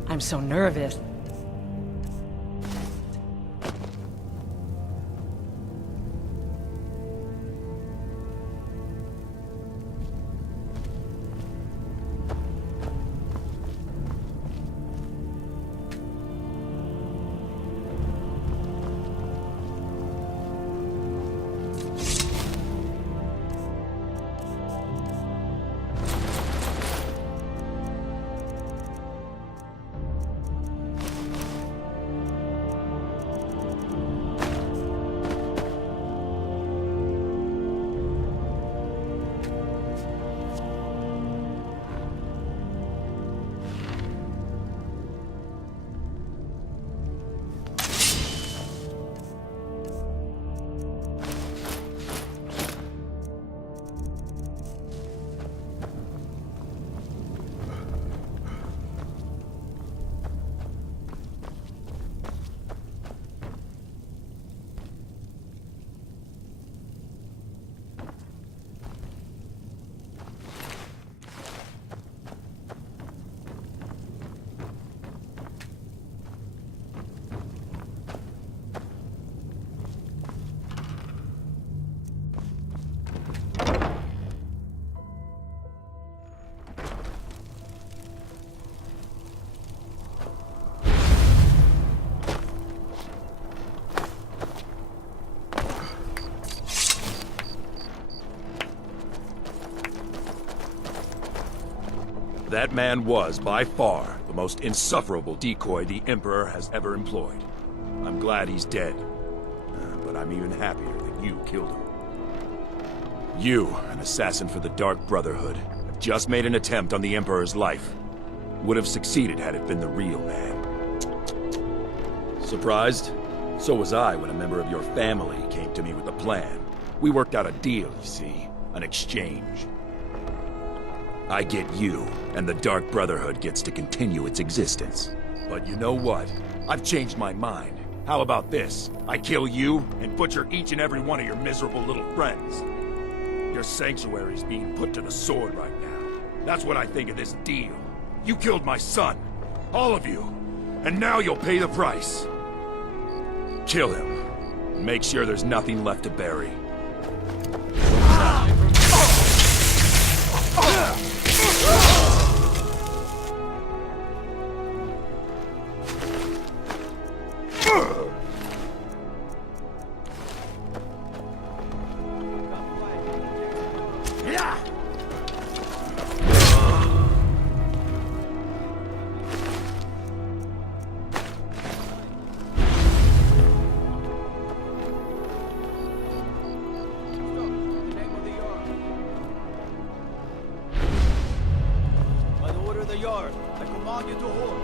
I'm so nervous. That man was, by far, the most insufferable decoy the Emperor has ever employed. I'm glad he's dead. But I'm even happier that you killed him. You, an assassin for the Dark Brotherhood, have just made an attempt on the Emperor's life. Would have succeeded had it been the real man. Surprised? So was I when a member of your family came to me with a plan. We worked out a deal, you see. An exchange. I get you, and the Dark Brotherhood gets to continue its existence. But you know what? I've changed my mind. How about this? I kill you, and butcher each and every one of your miserable little friends. Your sanctuary's being put to the sword right now. That's what I think of this deal. You killed my son. All of you. And now you'll pay the price. Kill him. Make sure there's nothing left to bury. I command you to halt.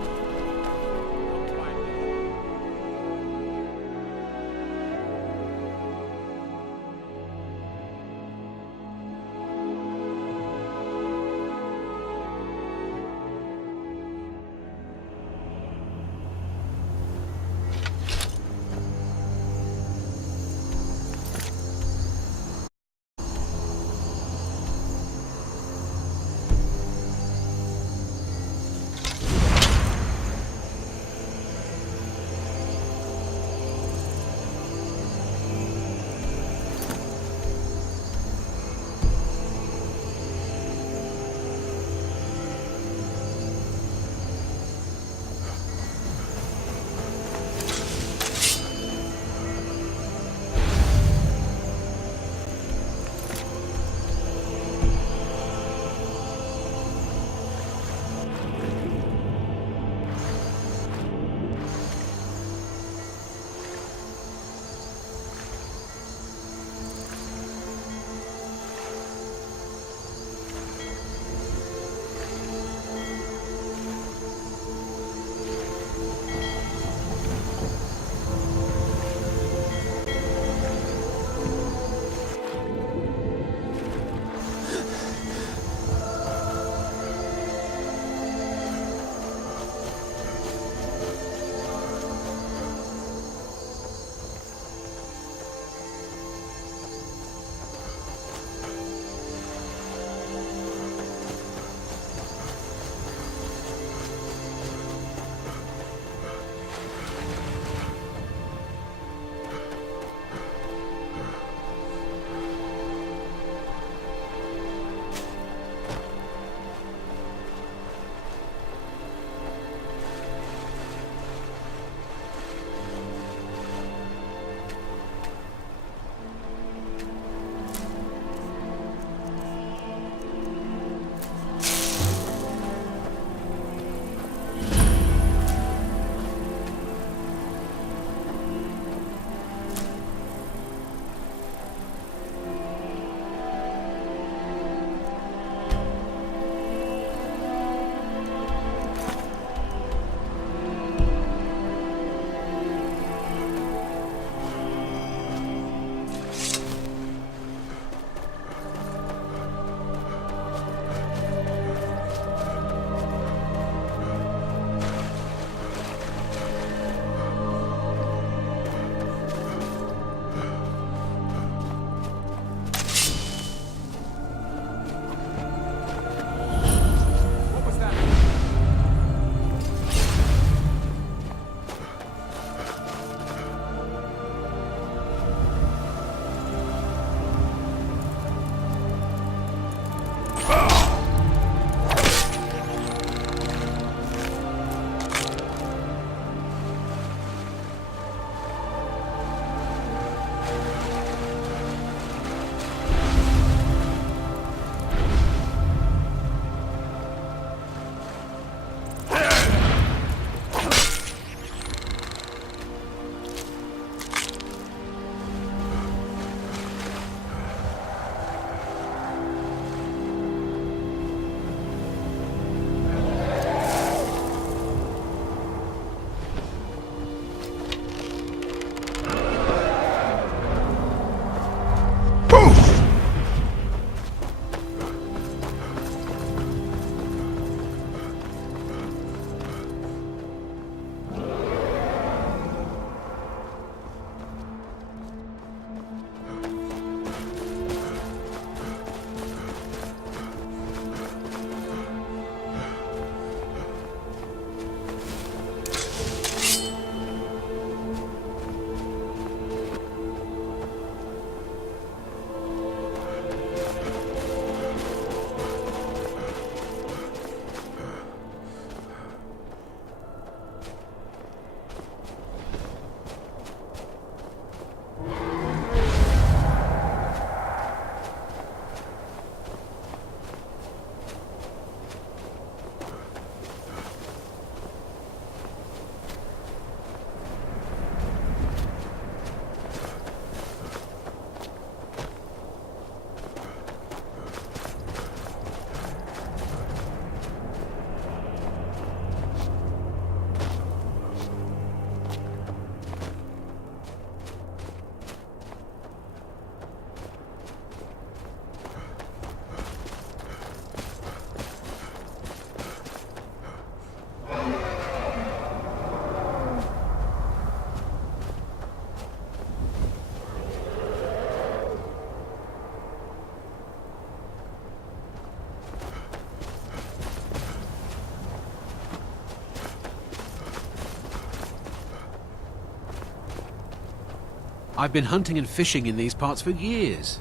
I've been hunting and fishing in these parts for years.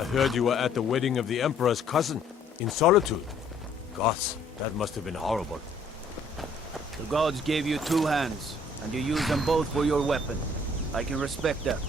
I heard you were at the wedding of the Emperor's cousin, in Solitude. Gods, that must have been horrible. The gods gave you two hands, and you used them both for your weapon. I can respect that.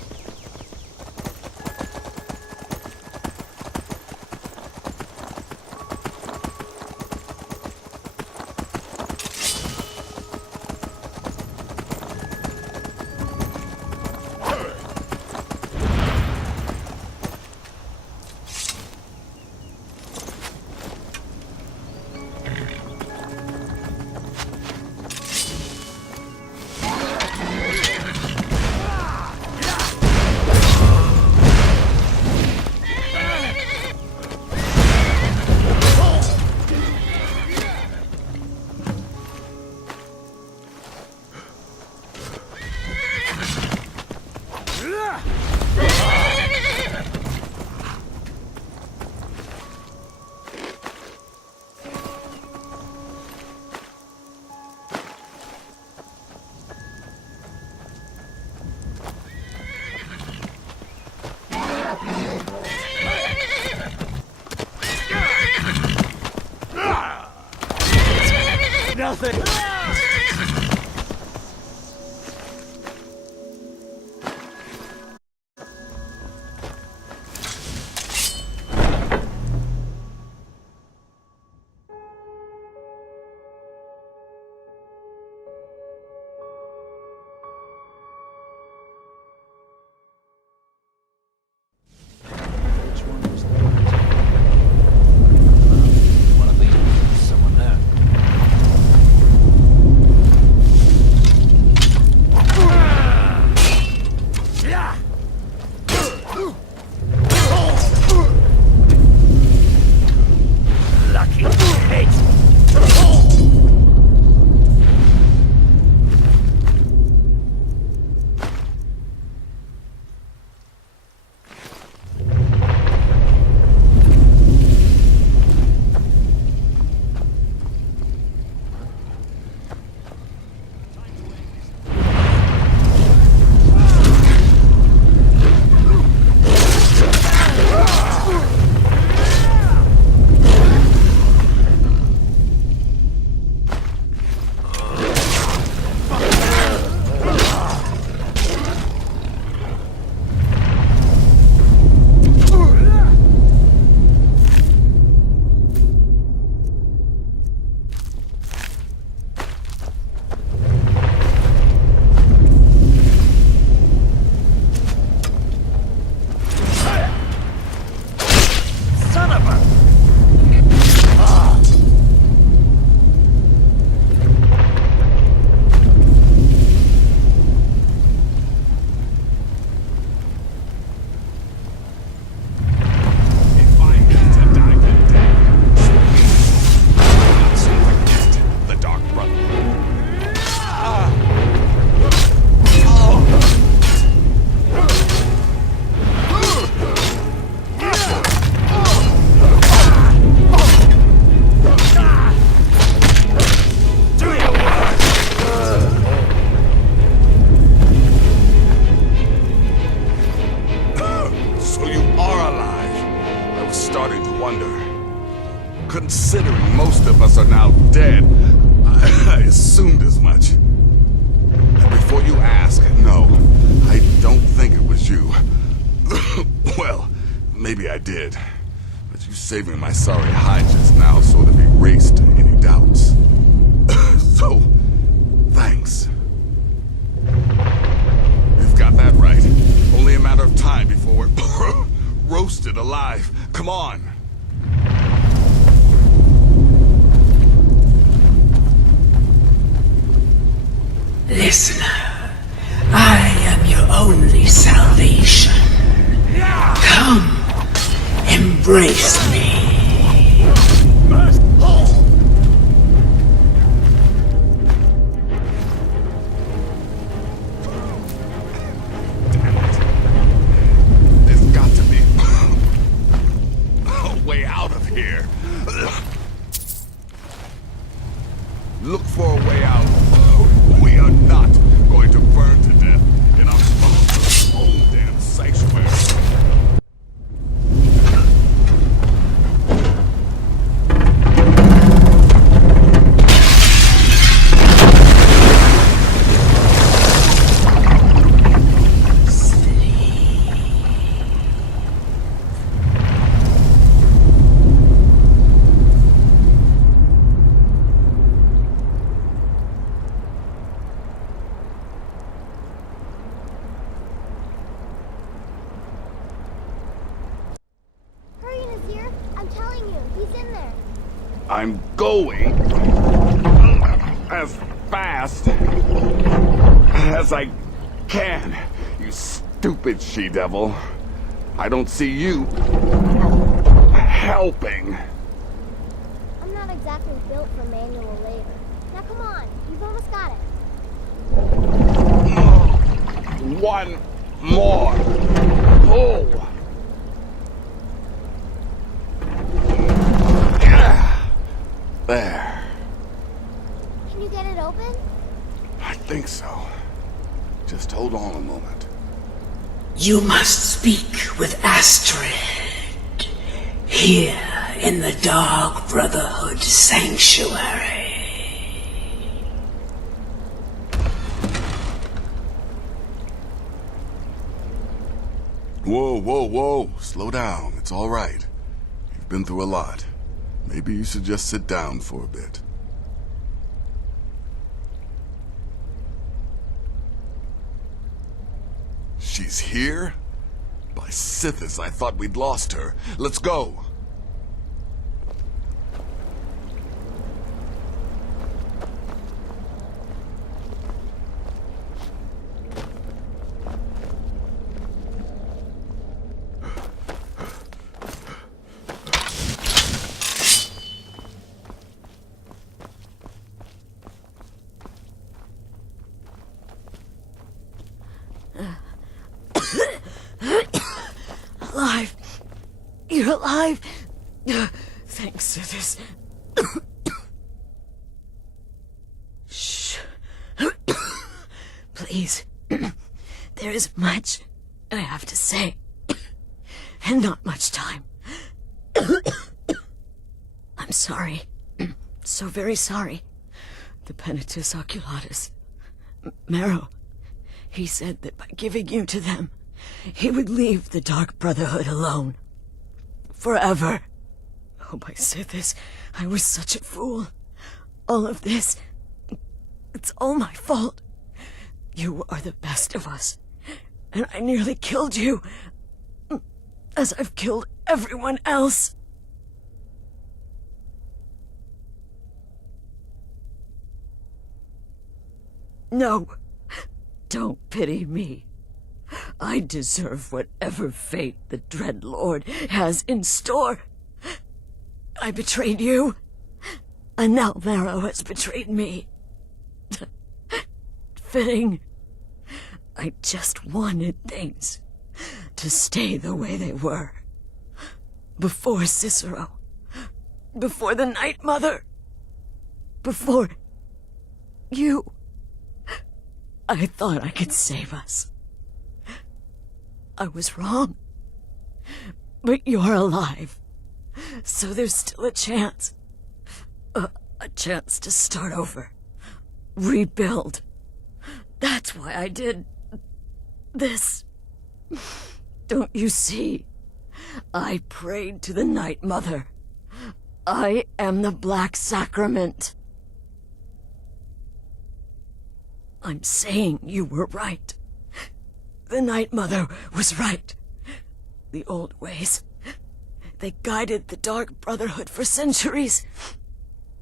starting to wonder. Considering most of us are now dead, I assumed as much. And before you ask, no, I don't think it was you. Well, maybe I did. But you saving my sorry hide just now sort of erased any doubts. So, thanks. You've got that right. Only a matter of time before we're roasted alive. Come on. Listener, I am your only salvation. Come, embrace me. There's got to be a way out of here. Look for a way out. We are not going to burn to death in our own damn sanctuary. I'm going as fast as I can, you stupid she-devil. I don't see you helping. I'm not exactly built for manual labor. Now come on, you've almost got it. One more pull. There. Can you get it open? I think so. Just hold on a moment. You must speak with Astrid. Here in the Dark Brotherhood Sanctuary. Whoa, whoa, whoa. Slow down. It's all right. You've been through a lot. Maybe you should just sit down for a bit. She's here? By Sithis, I thought we'd lost her. Let's go! Alive! You're alive! Thanks for this. Shh. Please. There is much I have to say. And not much time. I'm sorry. So very sorry. The Penitus Oculatus. Marrow. He said that by giving you to them, he would leave the Dark Brotherhood alone. Forever. Oh, my Sithis, I was such a fool. All of this, it's all my fault. You are the best of us, and I nearly killed you, as I've killed everyone else. No, don't pity me. I deserve whatever fate the Dread Lord has in store. I betrayed you, and now Marrow has betrayed me. Fitting. I just wanted things to stay the way they were. Before Cicero. Before the Night Mother. Before you. I thought I could save us. I was wrong. But you're alive. So there's still a chance. A chance to start over. Rebuild. That's why I did this. Don't you see? I prayed to the Night Mother. I am the Black Sacrament. I'm saying you were right. The Night Mother was right. The old ways, they guided the Dark Brotherhood for centuries.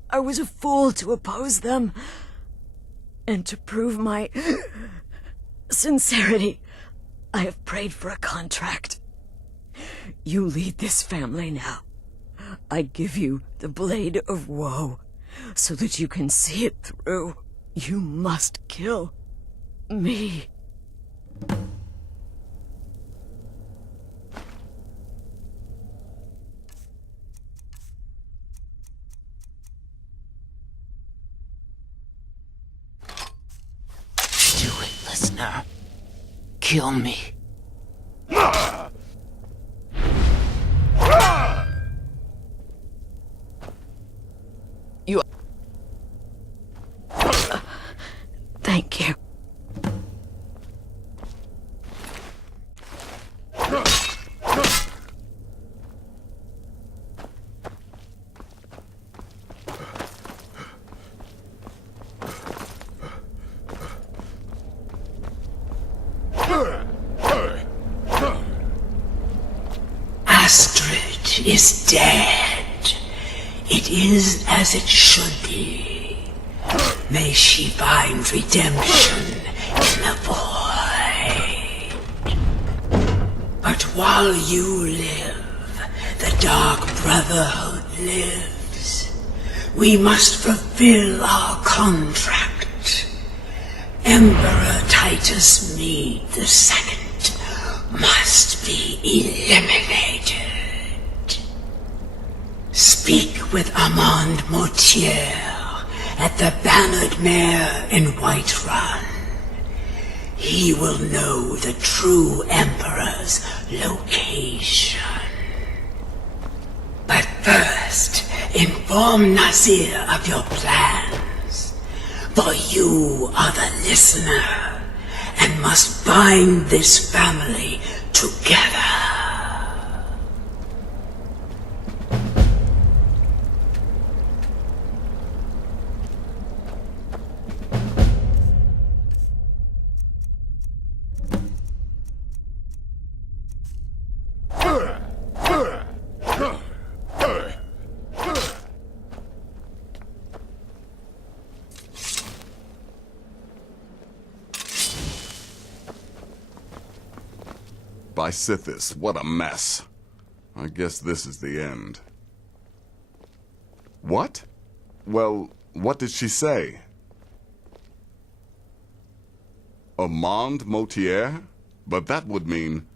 I was a fool to oppose them. And to prove my sincerity, I have prayed for a contract. You lead this family now. I give you the Blade of Woe, so that you can see it through. You must kill me. Do it, listener. Kill me. You... Thank you. Astrid is dead. It is as it should be. May she find redemption in the void. But while you live, the Dark Brotherhood lives. We must fulfill our contract. Emperor Titus Mede II must be eliminated. Speak with Armand Mortier at the Bannered Mare in Whiterun. He will know the true Emperor's location. But first, inform Nazir of your plans, for you are the listener and must bind this family together. By Sithis, what a mess. I guess this is the end. What? Well, what did she say? Armand Mortier? But that would mean...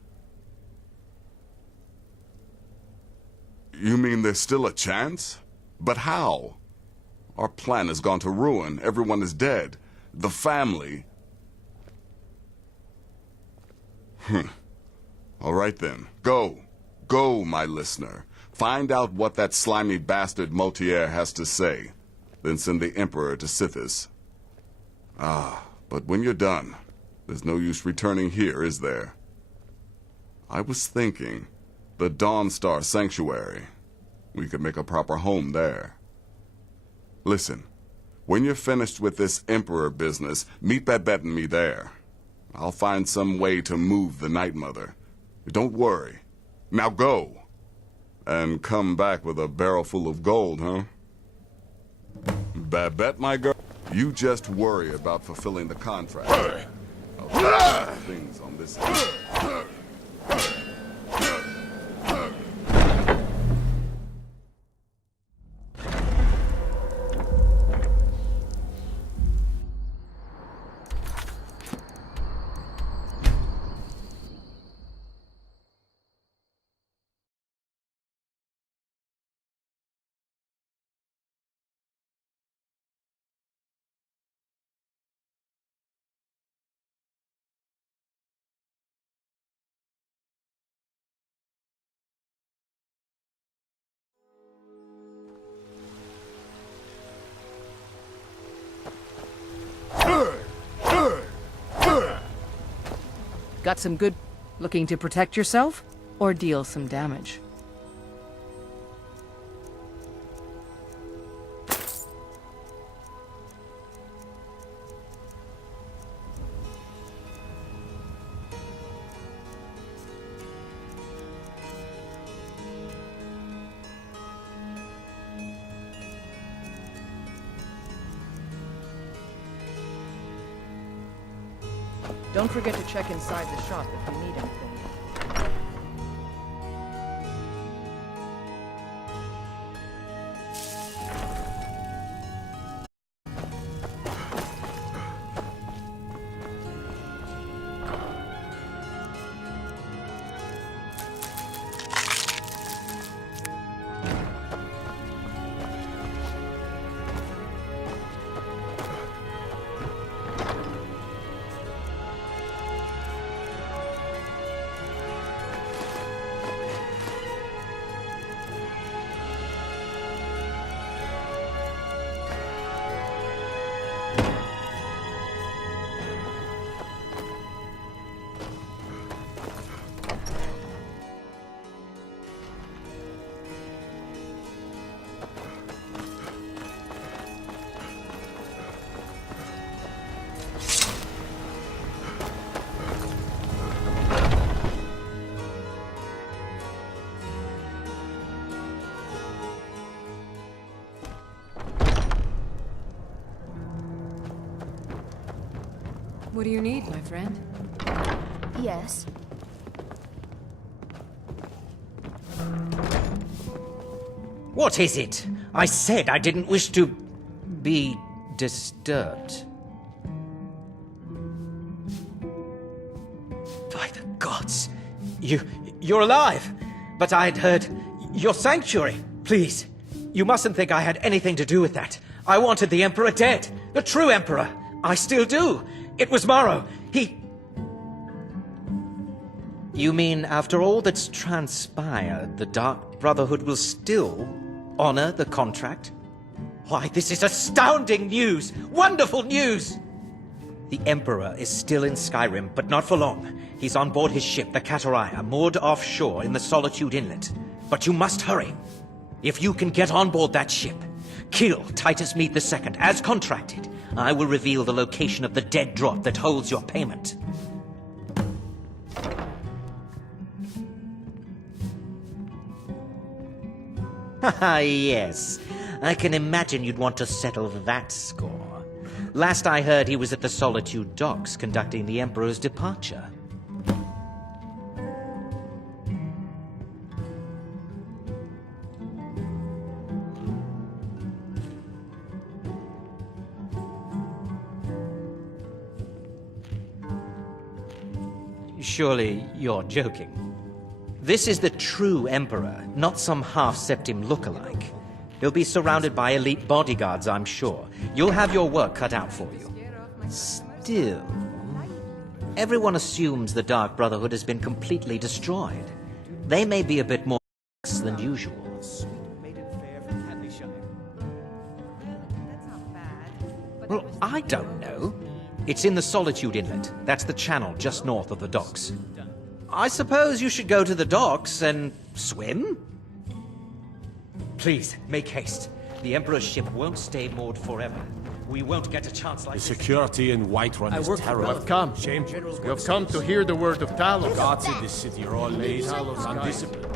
You mean there's still a chance? But how? Our plan has gone to ruin. Everyone is dead. The family... All right then. Go. Go, my listener. Find out what that slimy bastard Mortier has to say. Then send the Emperor to Sithis. Ah, but when you're done, there's no use returning here, is there? I was thinking, the Dawnstar Sanctuary. We could make a proper home there. Listen, when you're finished with this Emperor business, meet Babette and me there. I'll find some way to move the Night Mother. Don't worry. Now go. And come back with a barrel full of gold, huh? Babette, my girl, you just worry about fulfilling the contract. I'll do things on this end. Got some good... Looking to protect yourself? Or deal some damage? Don't forget to check inside the shop if you need anything. What do you need, my friend? Yes. What is it? I said I didn't wish to be disturbed. By the gods! You're alive! But I'd heard your sanctuary. Please, you mustn't think I had anything to do with that. I wanted the Emperor dead. The true Emperor. I still do. It was Morrow. You mean after all that's transpired, the Dark Brotherhood will still honor the contract? Why, this is astounding news! Wonderful news! The Emperor is still in Skyrim, but not for long. He's on board his ship, the Kataraya, moored offshore in the Solitude Inlet. But you must hurry. If you can get on board that ship, kill Titus Mead II, as contracted, I will reveal the location of the dead drop that holds your payment. Haha, yes. I can imagine you'd want to settle that score. Last I heard, he was at the Solitude docks conducting the Emperor's departure. Surely you're joking. This is the true Emperor, not some half-septim lookalike. He'll be surrounded by elite bodyguards, I'm sure. You'll have your work cut out for you. Still, everyone assumes the Dark Brotherhood has been completely destroyed. They may be a bit more than usual. Well, I don't know. It's in the Solitude Inlet. That's the channel just north of the docks. I suppose you should go to the docks and swim? Please, make haste. The Emperor's ship won't stay moored forever. We won't get a chance like The security in Whiterun is terrible. You have come. You have come to hear the word of Talos. Gods in this city are all lazy Talos and undisciplined.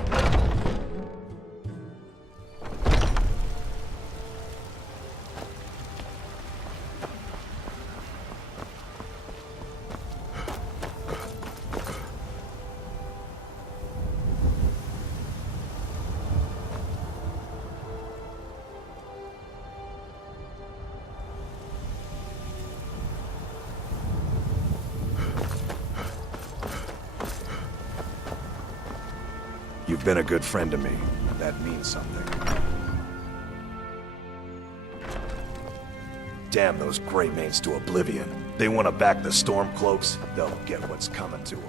You've been a good friend to me. That means something. Damn those Greymanes to oblivion. They want to back the Stormcloaks, they'll get what's coming to them.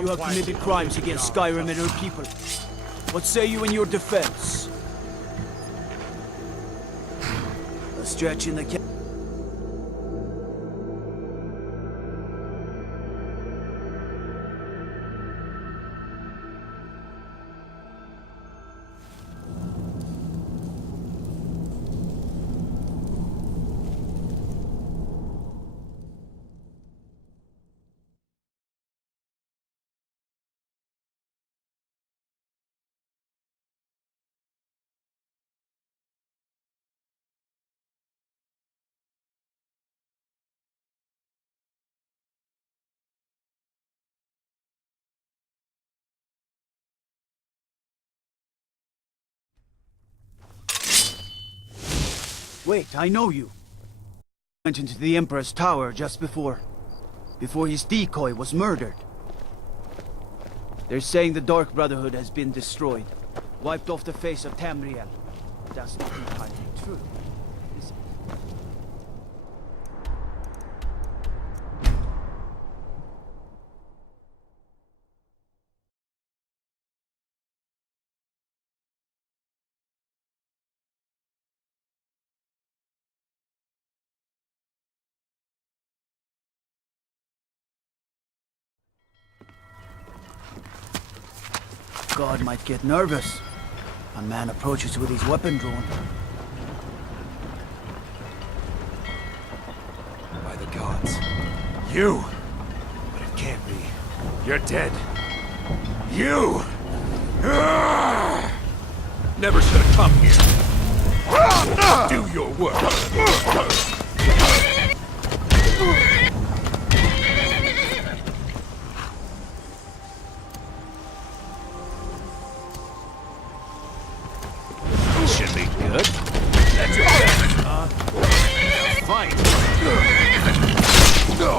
You have committed crimes against Skyrim and her people. What say you in your defense? A stretch in the Wait, I know you. Went into the Emperor's tower just before his decoy was murdered. They're saying the Dark Brotherhood has been destroyed, wiped off the face of Tamriel. That's not entirely true. God might get nervous. A man approaches with his weapon drawn. By the gods. You! But it can't be. You're dead. You! Never should have come here. Do your work. Should be good. That's your best. Fight. Go.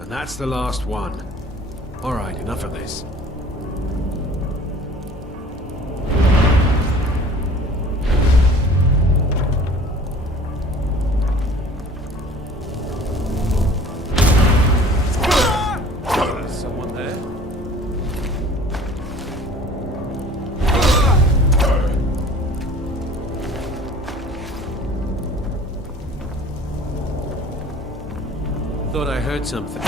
And that's the last one. Alright, enough of this. Someone there? Thought I heard something.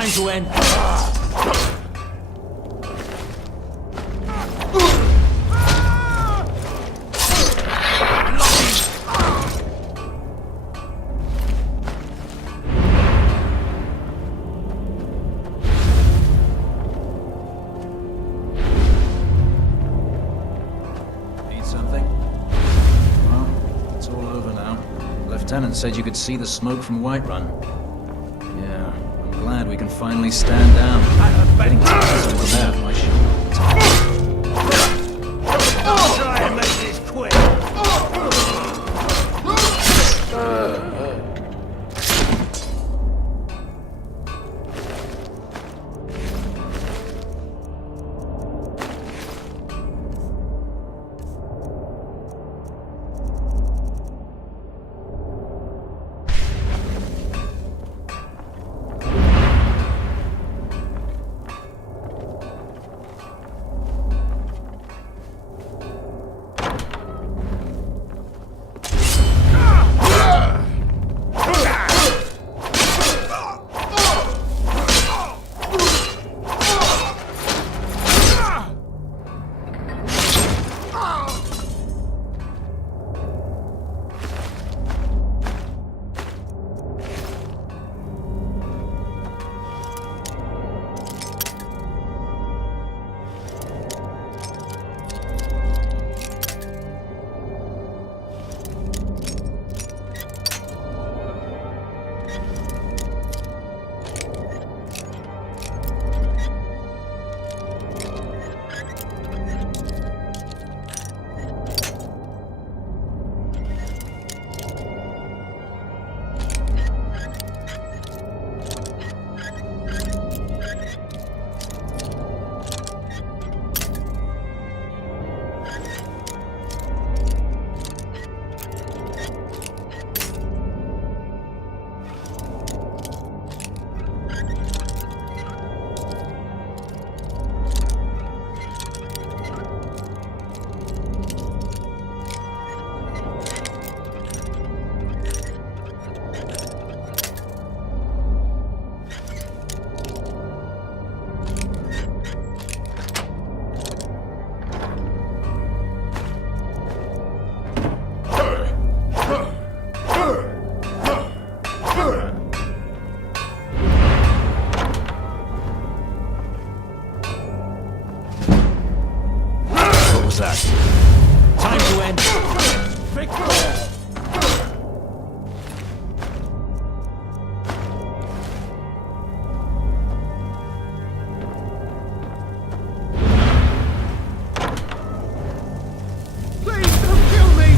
Time to end. Need something? Well, it's all over now. Lieutenant said you could see the smoke from Whiterun. Yeah, I'm glad we can finally stand down. Getting tired of without my shield. I'll try and make this quick. Time to end. Please don't kill me!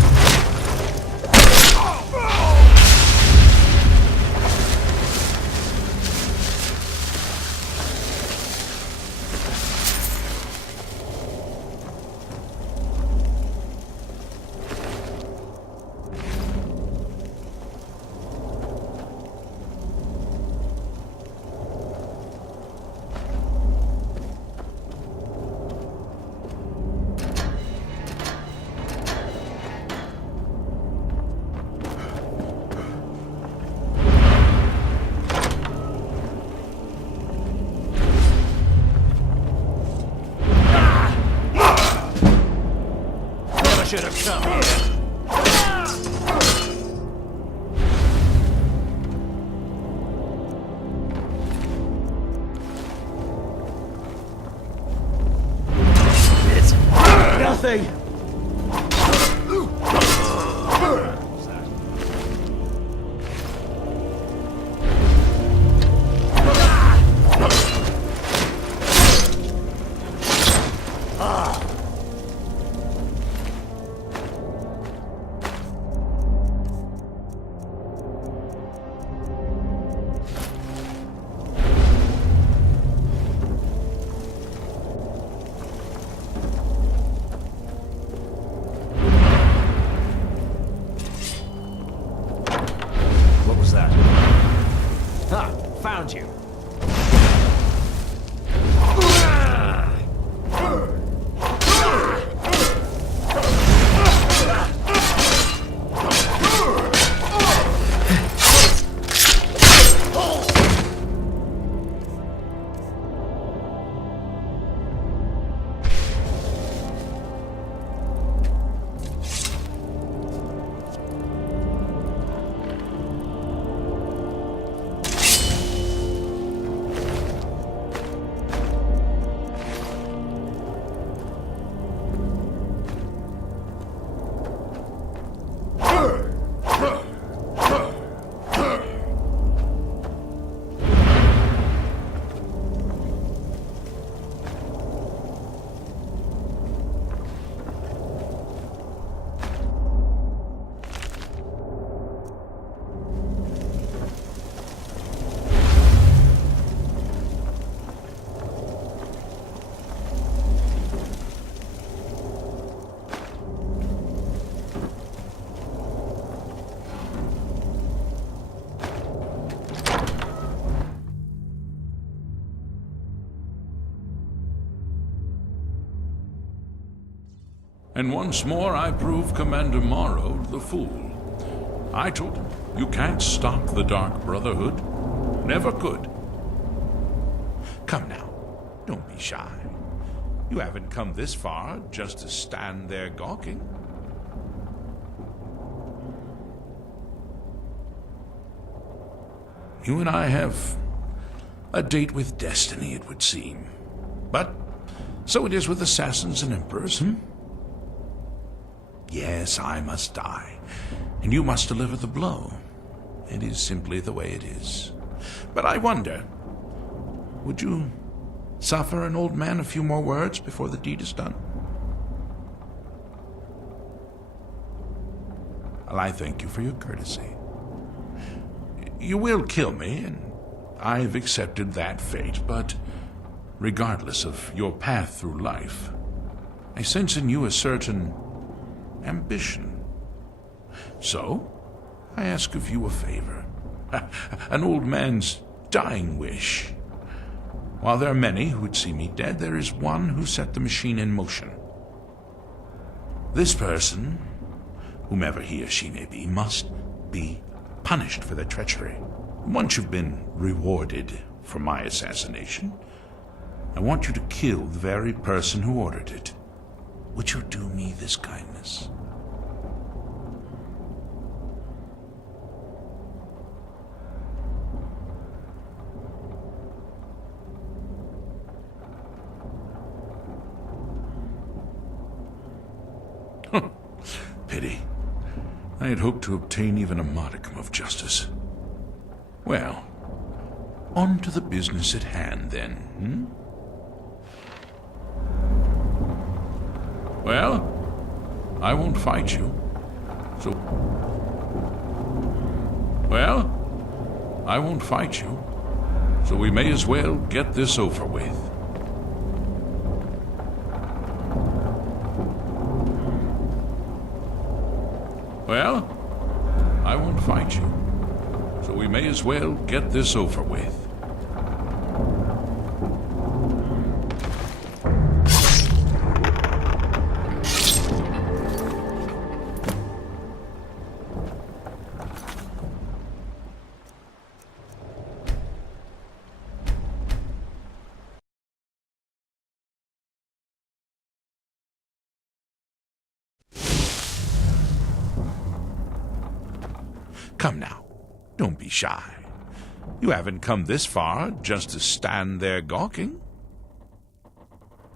Should have come here. It's nothing. Found you. And once more I prove Commander Morrow the fool. I told him, you can't stop the Dark Brotherhood. Never could. Come now, don't be shy. You haven't come this far just to stand there gawking. You and I have a date with destiny, it would seem. But so it is with assassins and emperors, Yes, I must die, and you must deliver the blow. It is simply the way it is. But I wonder, would you suffer an old man a few more words before the deed is done? Well, I thank you for your courtesy. You will kill me, and I've accepted that fate, but regardless of your path through life, I sense in you a certain ambition. So, I ask of you a favor. An old man's dying wish. While there are many who would see me dead, there is one who set the machine in motion. This person, whomever he or she may be, must be punished for their treachery. Once you've been rewarded for my assassination, I want you to kill the very person who ordered it. Would you do me this kindness? Pity. I had hoped to obtain even a modicum of justice. Well, on to the business at hand, then, Well, I won't fight you, so... Well, I won't fight you, so we may as well get this over with. Well, I won't fight you, so we may as well get this over with. Come now, don't be shy. You haven't come this far just to stand there gawking.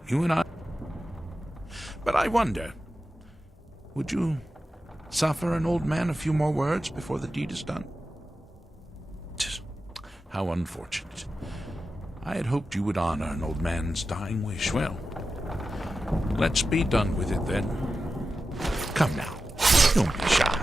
You and I... But I wonder, would you suffer an old man a few more words before the deed is done? How unfortunate. I had hoped you would honor an old man's dying wish. Well, let's be done with it then. Come now, don't be shy.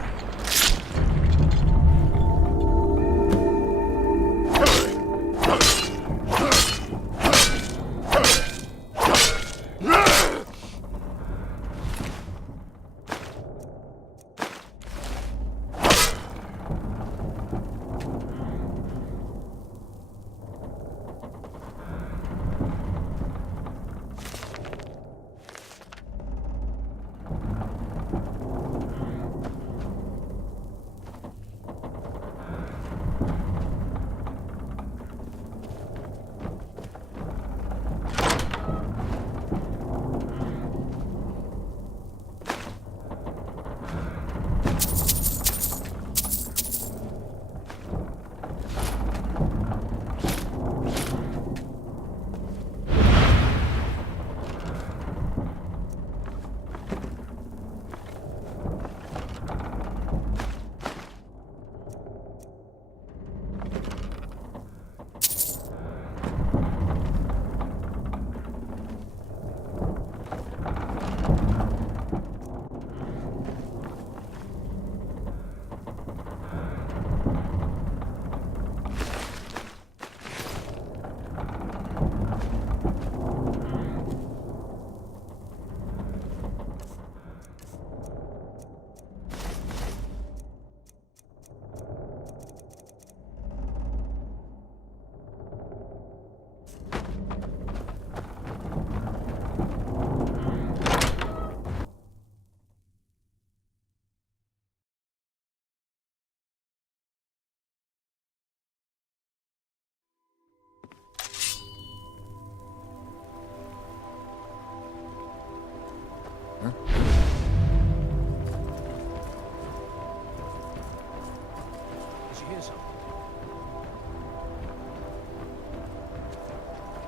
you hear something?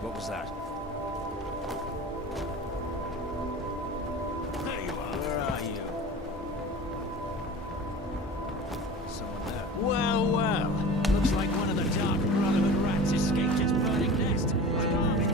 What was that? There you are. Where are you? Someone there. Well, well. Looks like one of the Dark Brotherhood rats escaped its burning nest. Like an army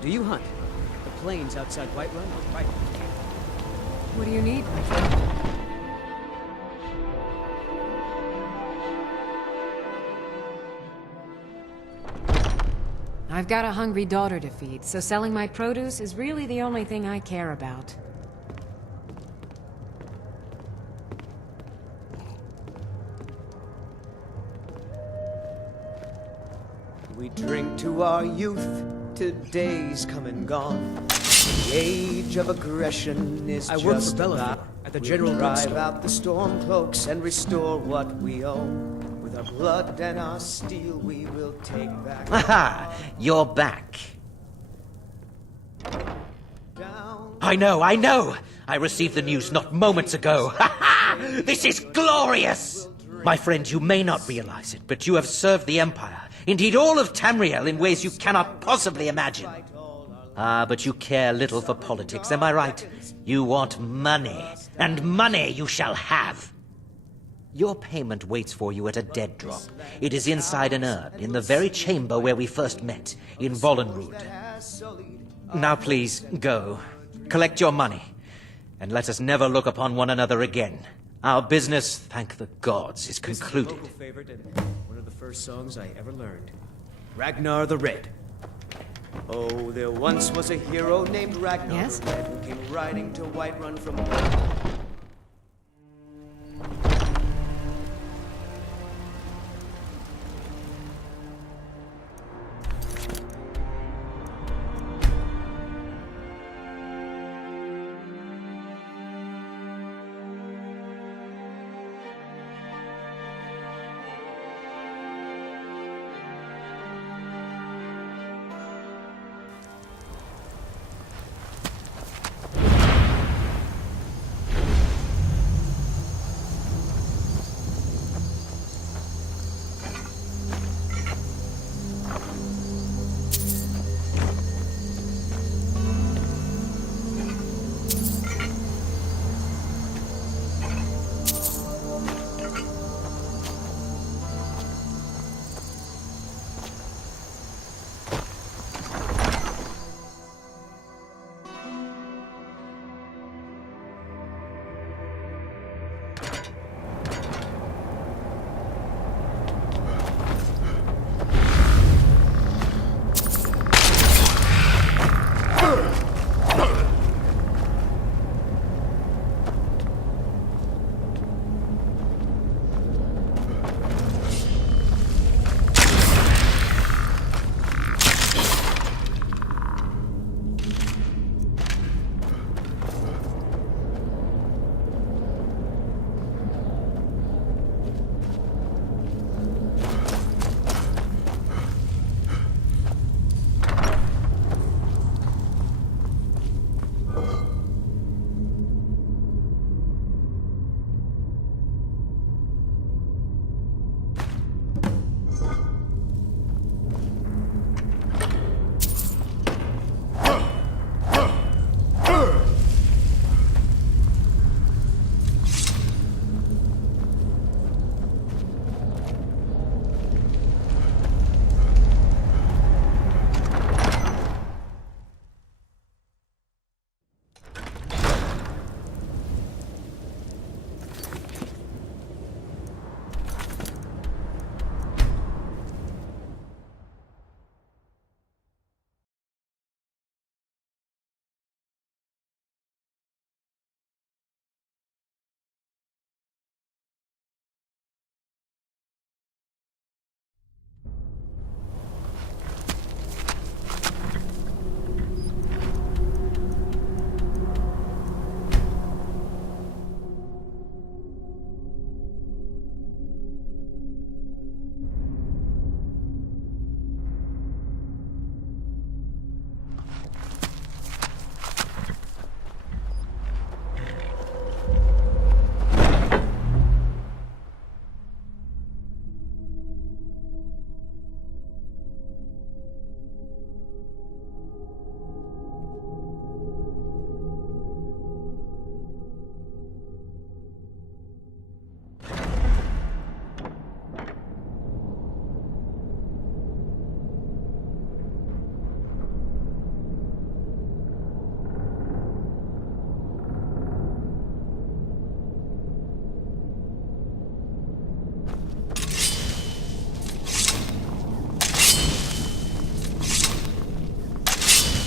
Do you hunt? The plains outside Whiterun? Right. What do you need, my friend? I've got a hungry daughter to feed, so selling my produce is really the only thing I care about. We drink to our youth, to days come and gone. The age of aggression is I work just for Brotherhood about. at the General We drive Bookstore. out the storm cloaks and restore what we own. With our blood and our steel, we will take back. Aha! You're back. I know! I received the news not moments ago. Ha ha! This is glorious! My friend, you may not realize it, but you have served the Empire, indeed all of Tamriel, in ways you cannot possibly imagine. Ah, but you care little for politics, am I right? You want money, and money you shall have. Your payment waits for you at a dead drop. It is inside an urn, in the very chamber where we first met, in Vollenrud. Now please, go. Collect your money, and let us never look upon one another again. Our business, thank the gods, is concluded. Local favorite and one of the first songs I ever learned. Ragnar the Red. Oh, there once was a hero named Ragnar the Red who came riding to Whiterun from...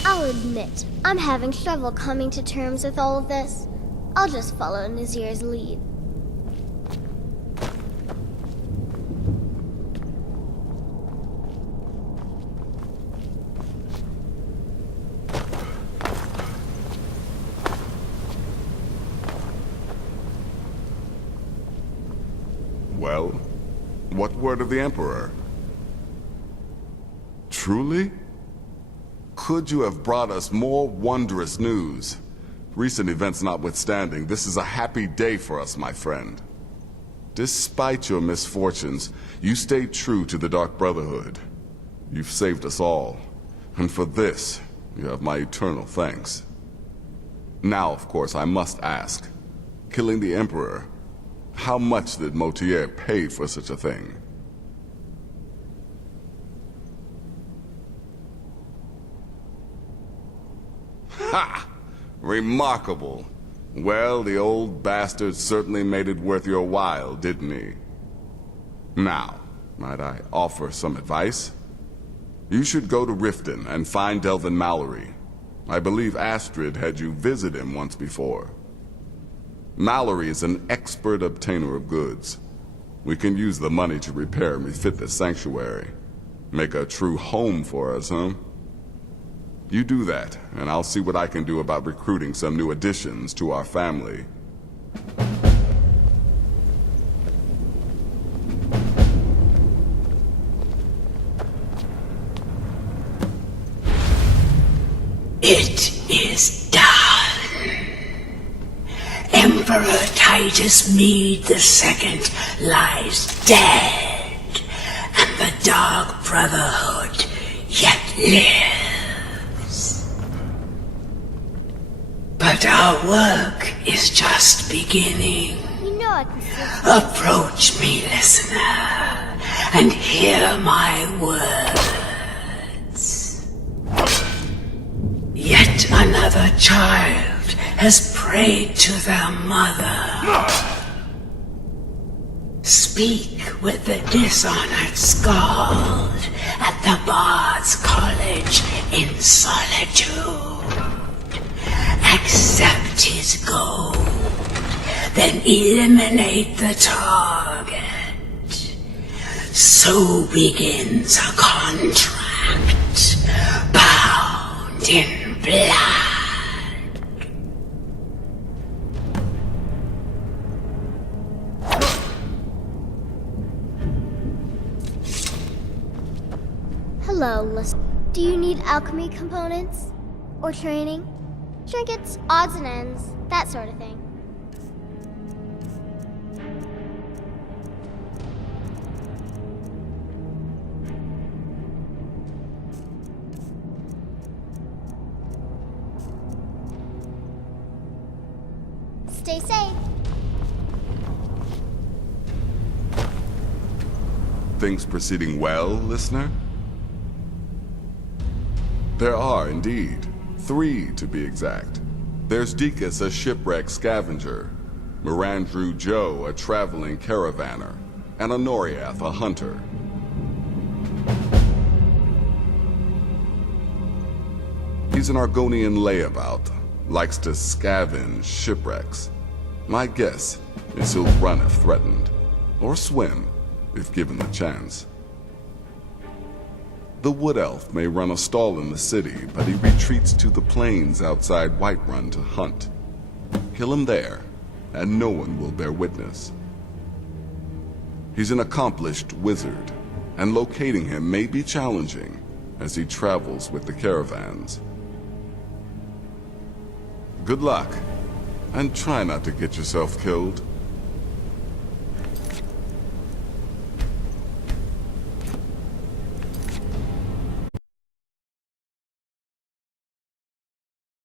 I'll admit, I'm having trouble coming to terms with all of this. I'll just follow Nazir's lead. Well, what word of the Emperor? Truly? Could you have brought us more wondrous news? Recent events notwithstanding, this is a happy day for us, my friend. Despite your misfortunes, you stayed true to the Dark Brotherhood. You've saved us all, and for this, You have my eternal thanks. Now, of course, I must ask. Killing the Emperor, how much did Motier pay for such a thing? Ha! Remarkable. Well, the old bastard certainly made it worth your while, didn't he? Now, might I offer some advice? You should go to Riften and find Delvin Mallory. I believe Astrid had you visit him once before. Mallory is an expert obtainer of goods. We can use the money to repair and refit the sanctuary. Make a true home for us, huh? You do that, and I'll see what I can do about recruiting some new additions to our family. It is done. Emperor Titus Mede II lies dead, and the Dark Brotherhood yet lives. But our work is just beginning. You know I can see. Approach me, listener, and hear my words. Yet another child has prayed to their mother. Speak with the dishonored Skald at the Bard's College in solitude. Accept his gold, then eliminate the target. So begins a contract, bound in blood. Hello, listen. Do you need alchemy components? Or training? Trinkets, odds and ends, that sort of thing. Stay safe. Things proceeding well, listener? There are, indeed. 3, to be exact. There's Deacus, a shipwreck scavenger, Mirandru Joe, a traveling caravaner, and Honoriath, a hunter. He's an Argonian layabout, likes to scavenge shipwrecks. My guess is he'll run if threatened, or swim if given the chance. The Wood Elf may run a stall in the city, but he retreats to the plains outside Whiterun to hunt. Kill him there, and no one will bear witness. He's an accomplished wizard, and locating him may be challenging as he travels with the caravans. Good luck, and try not to get yourself killed.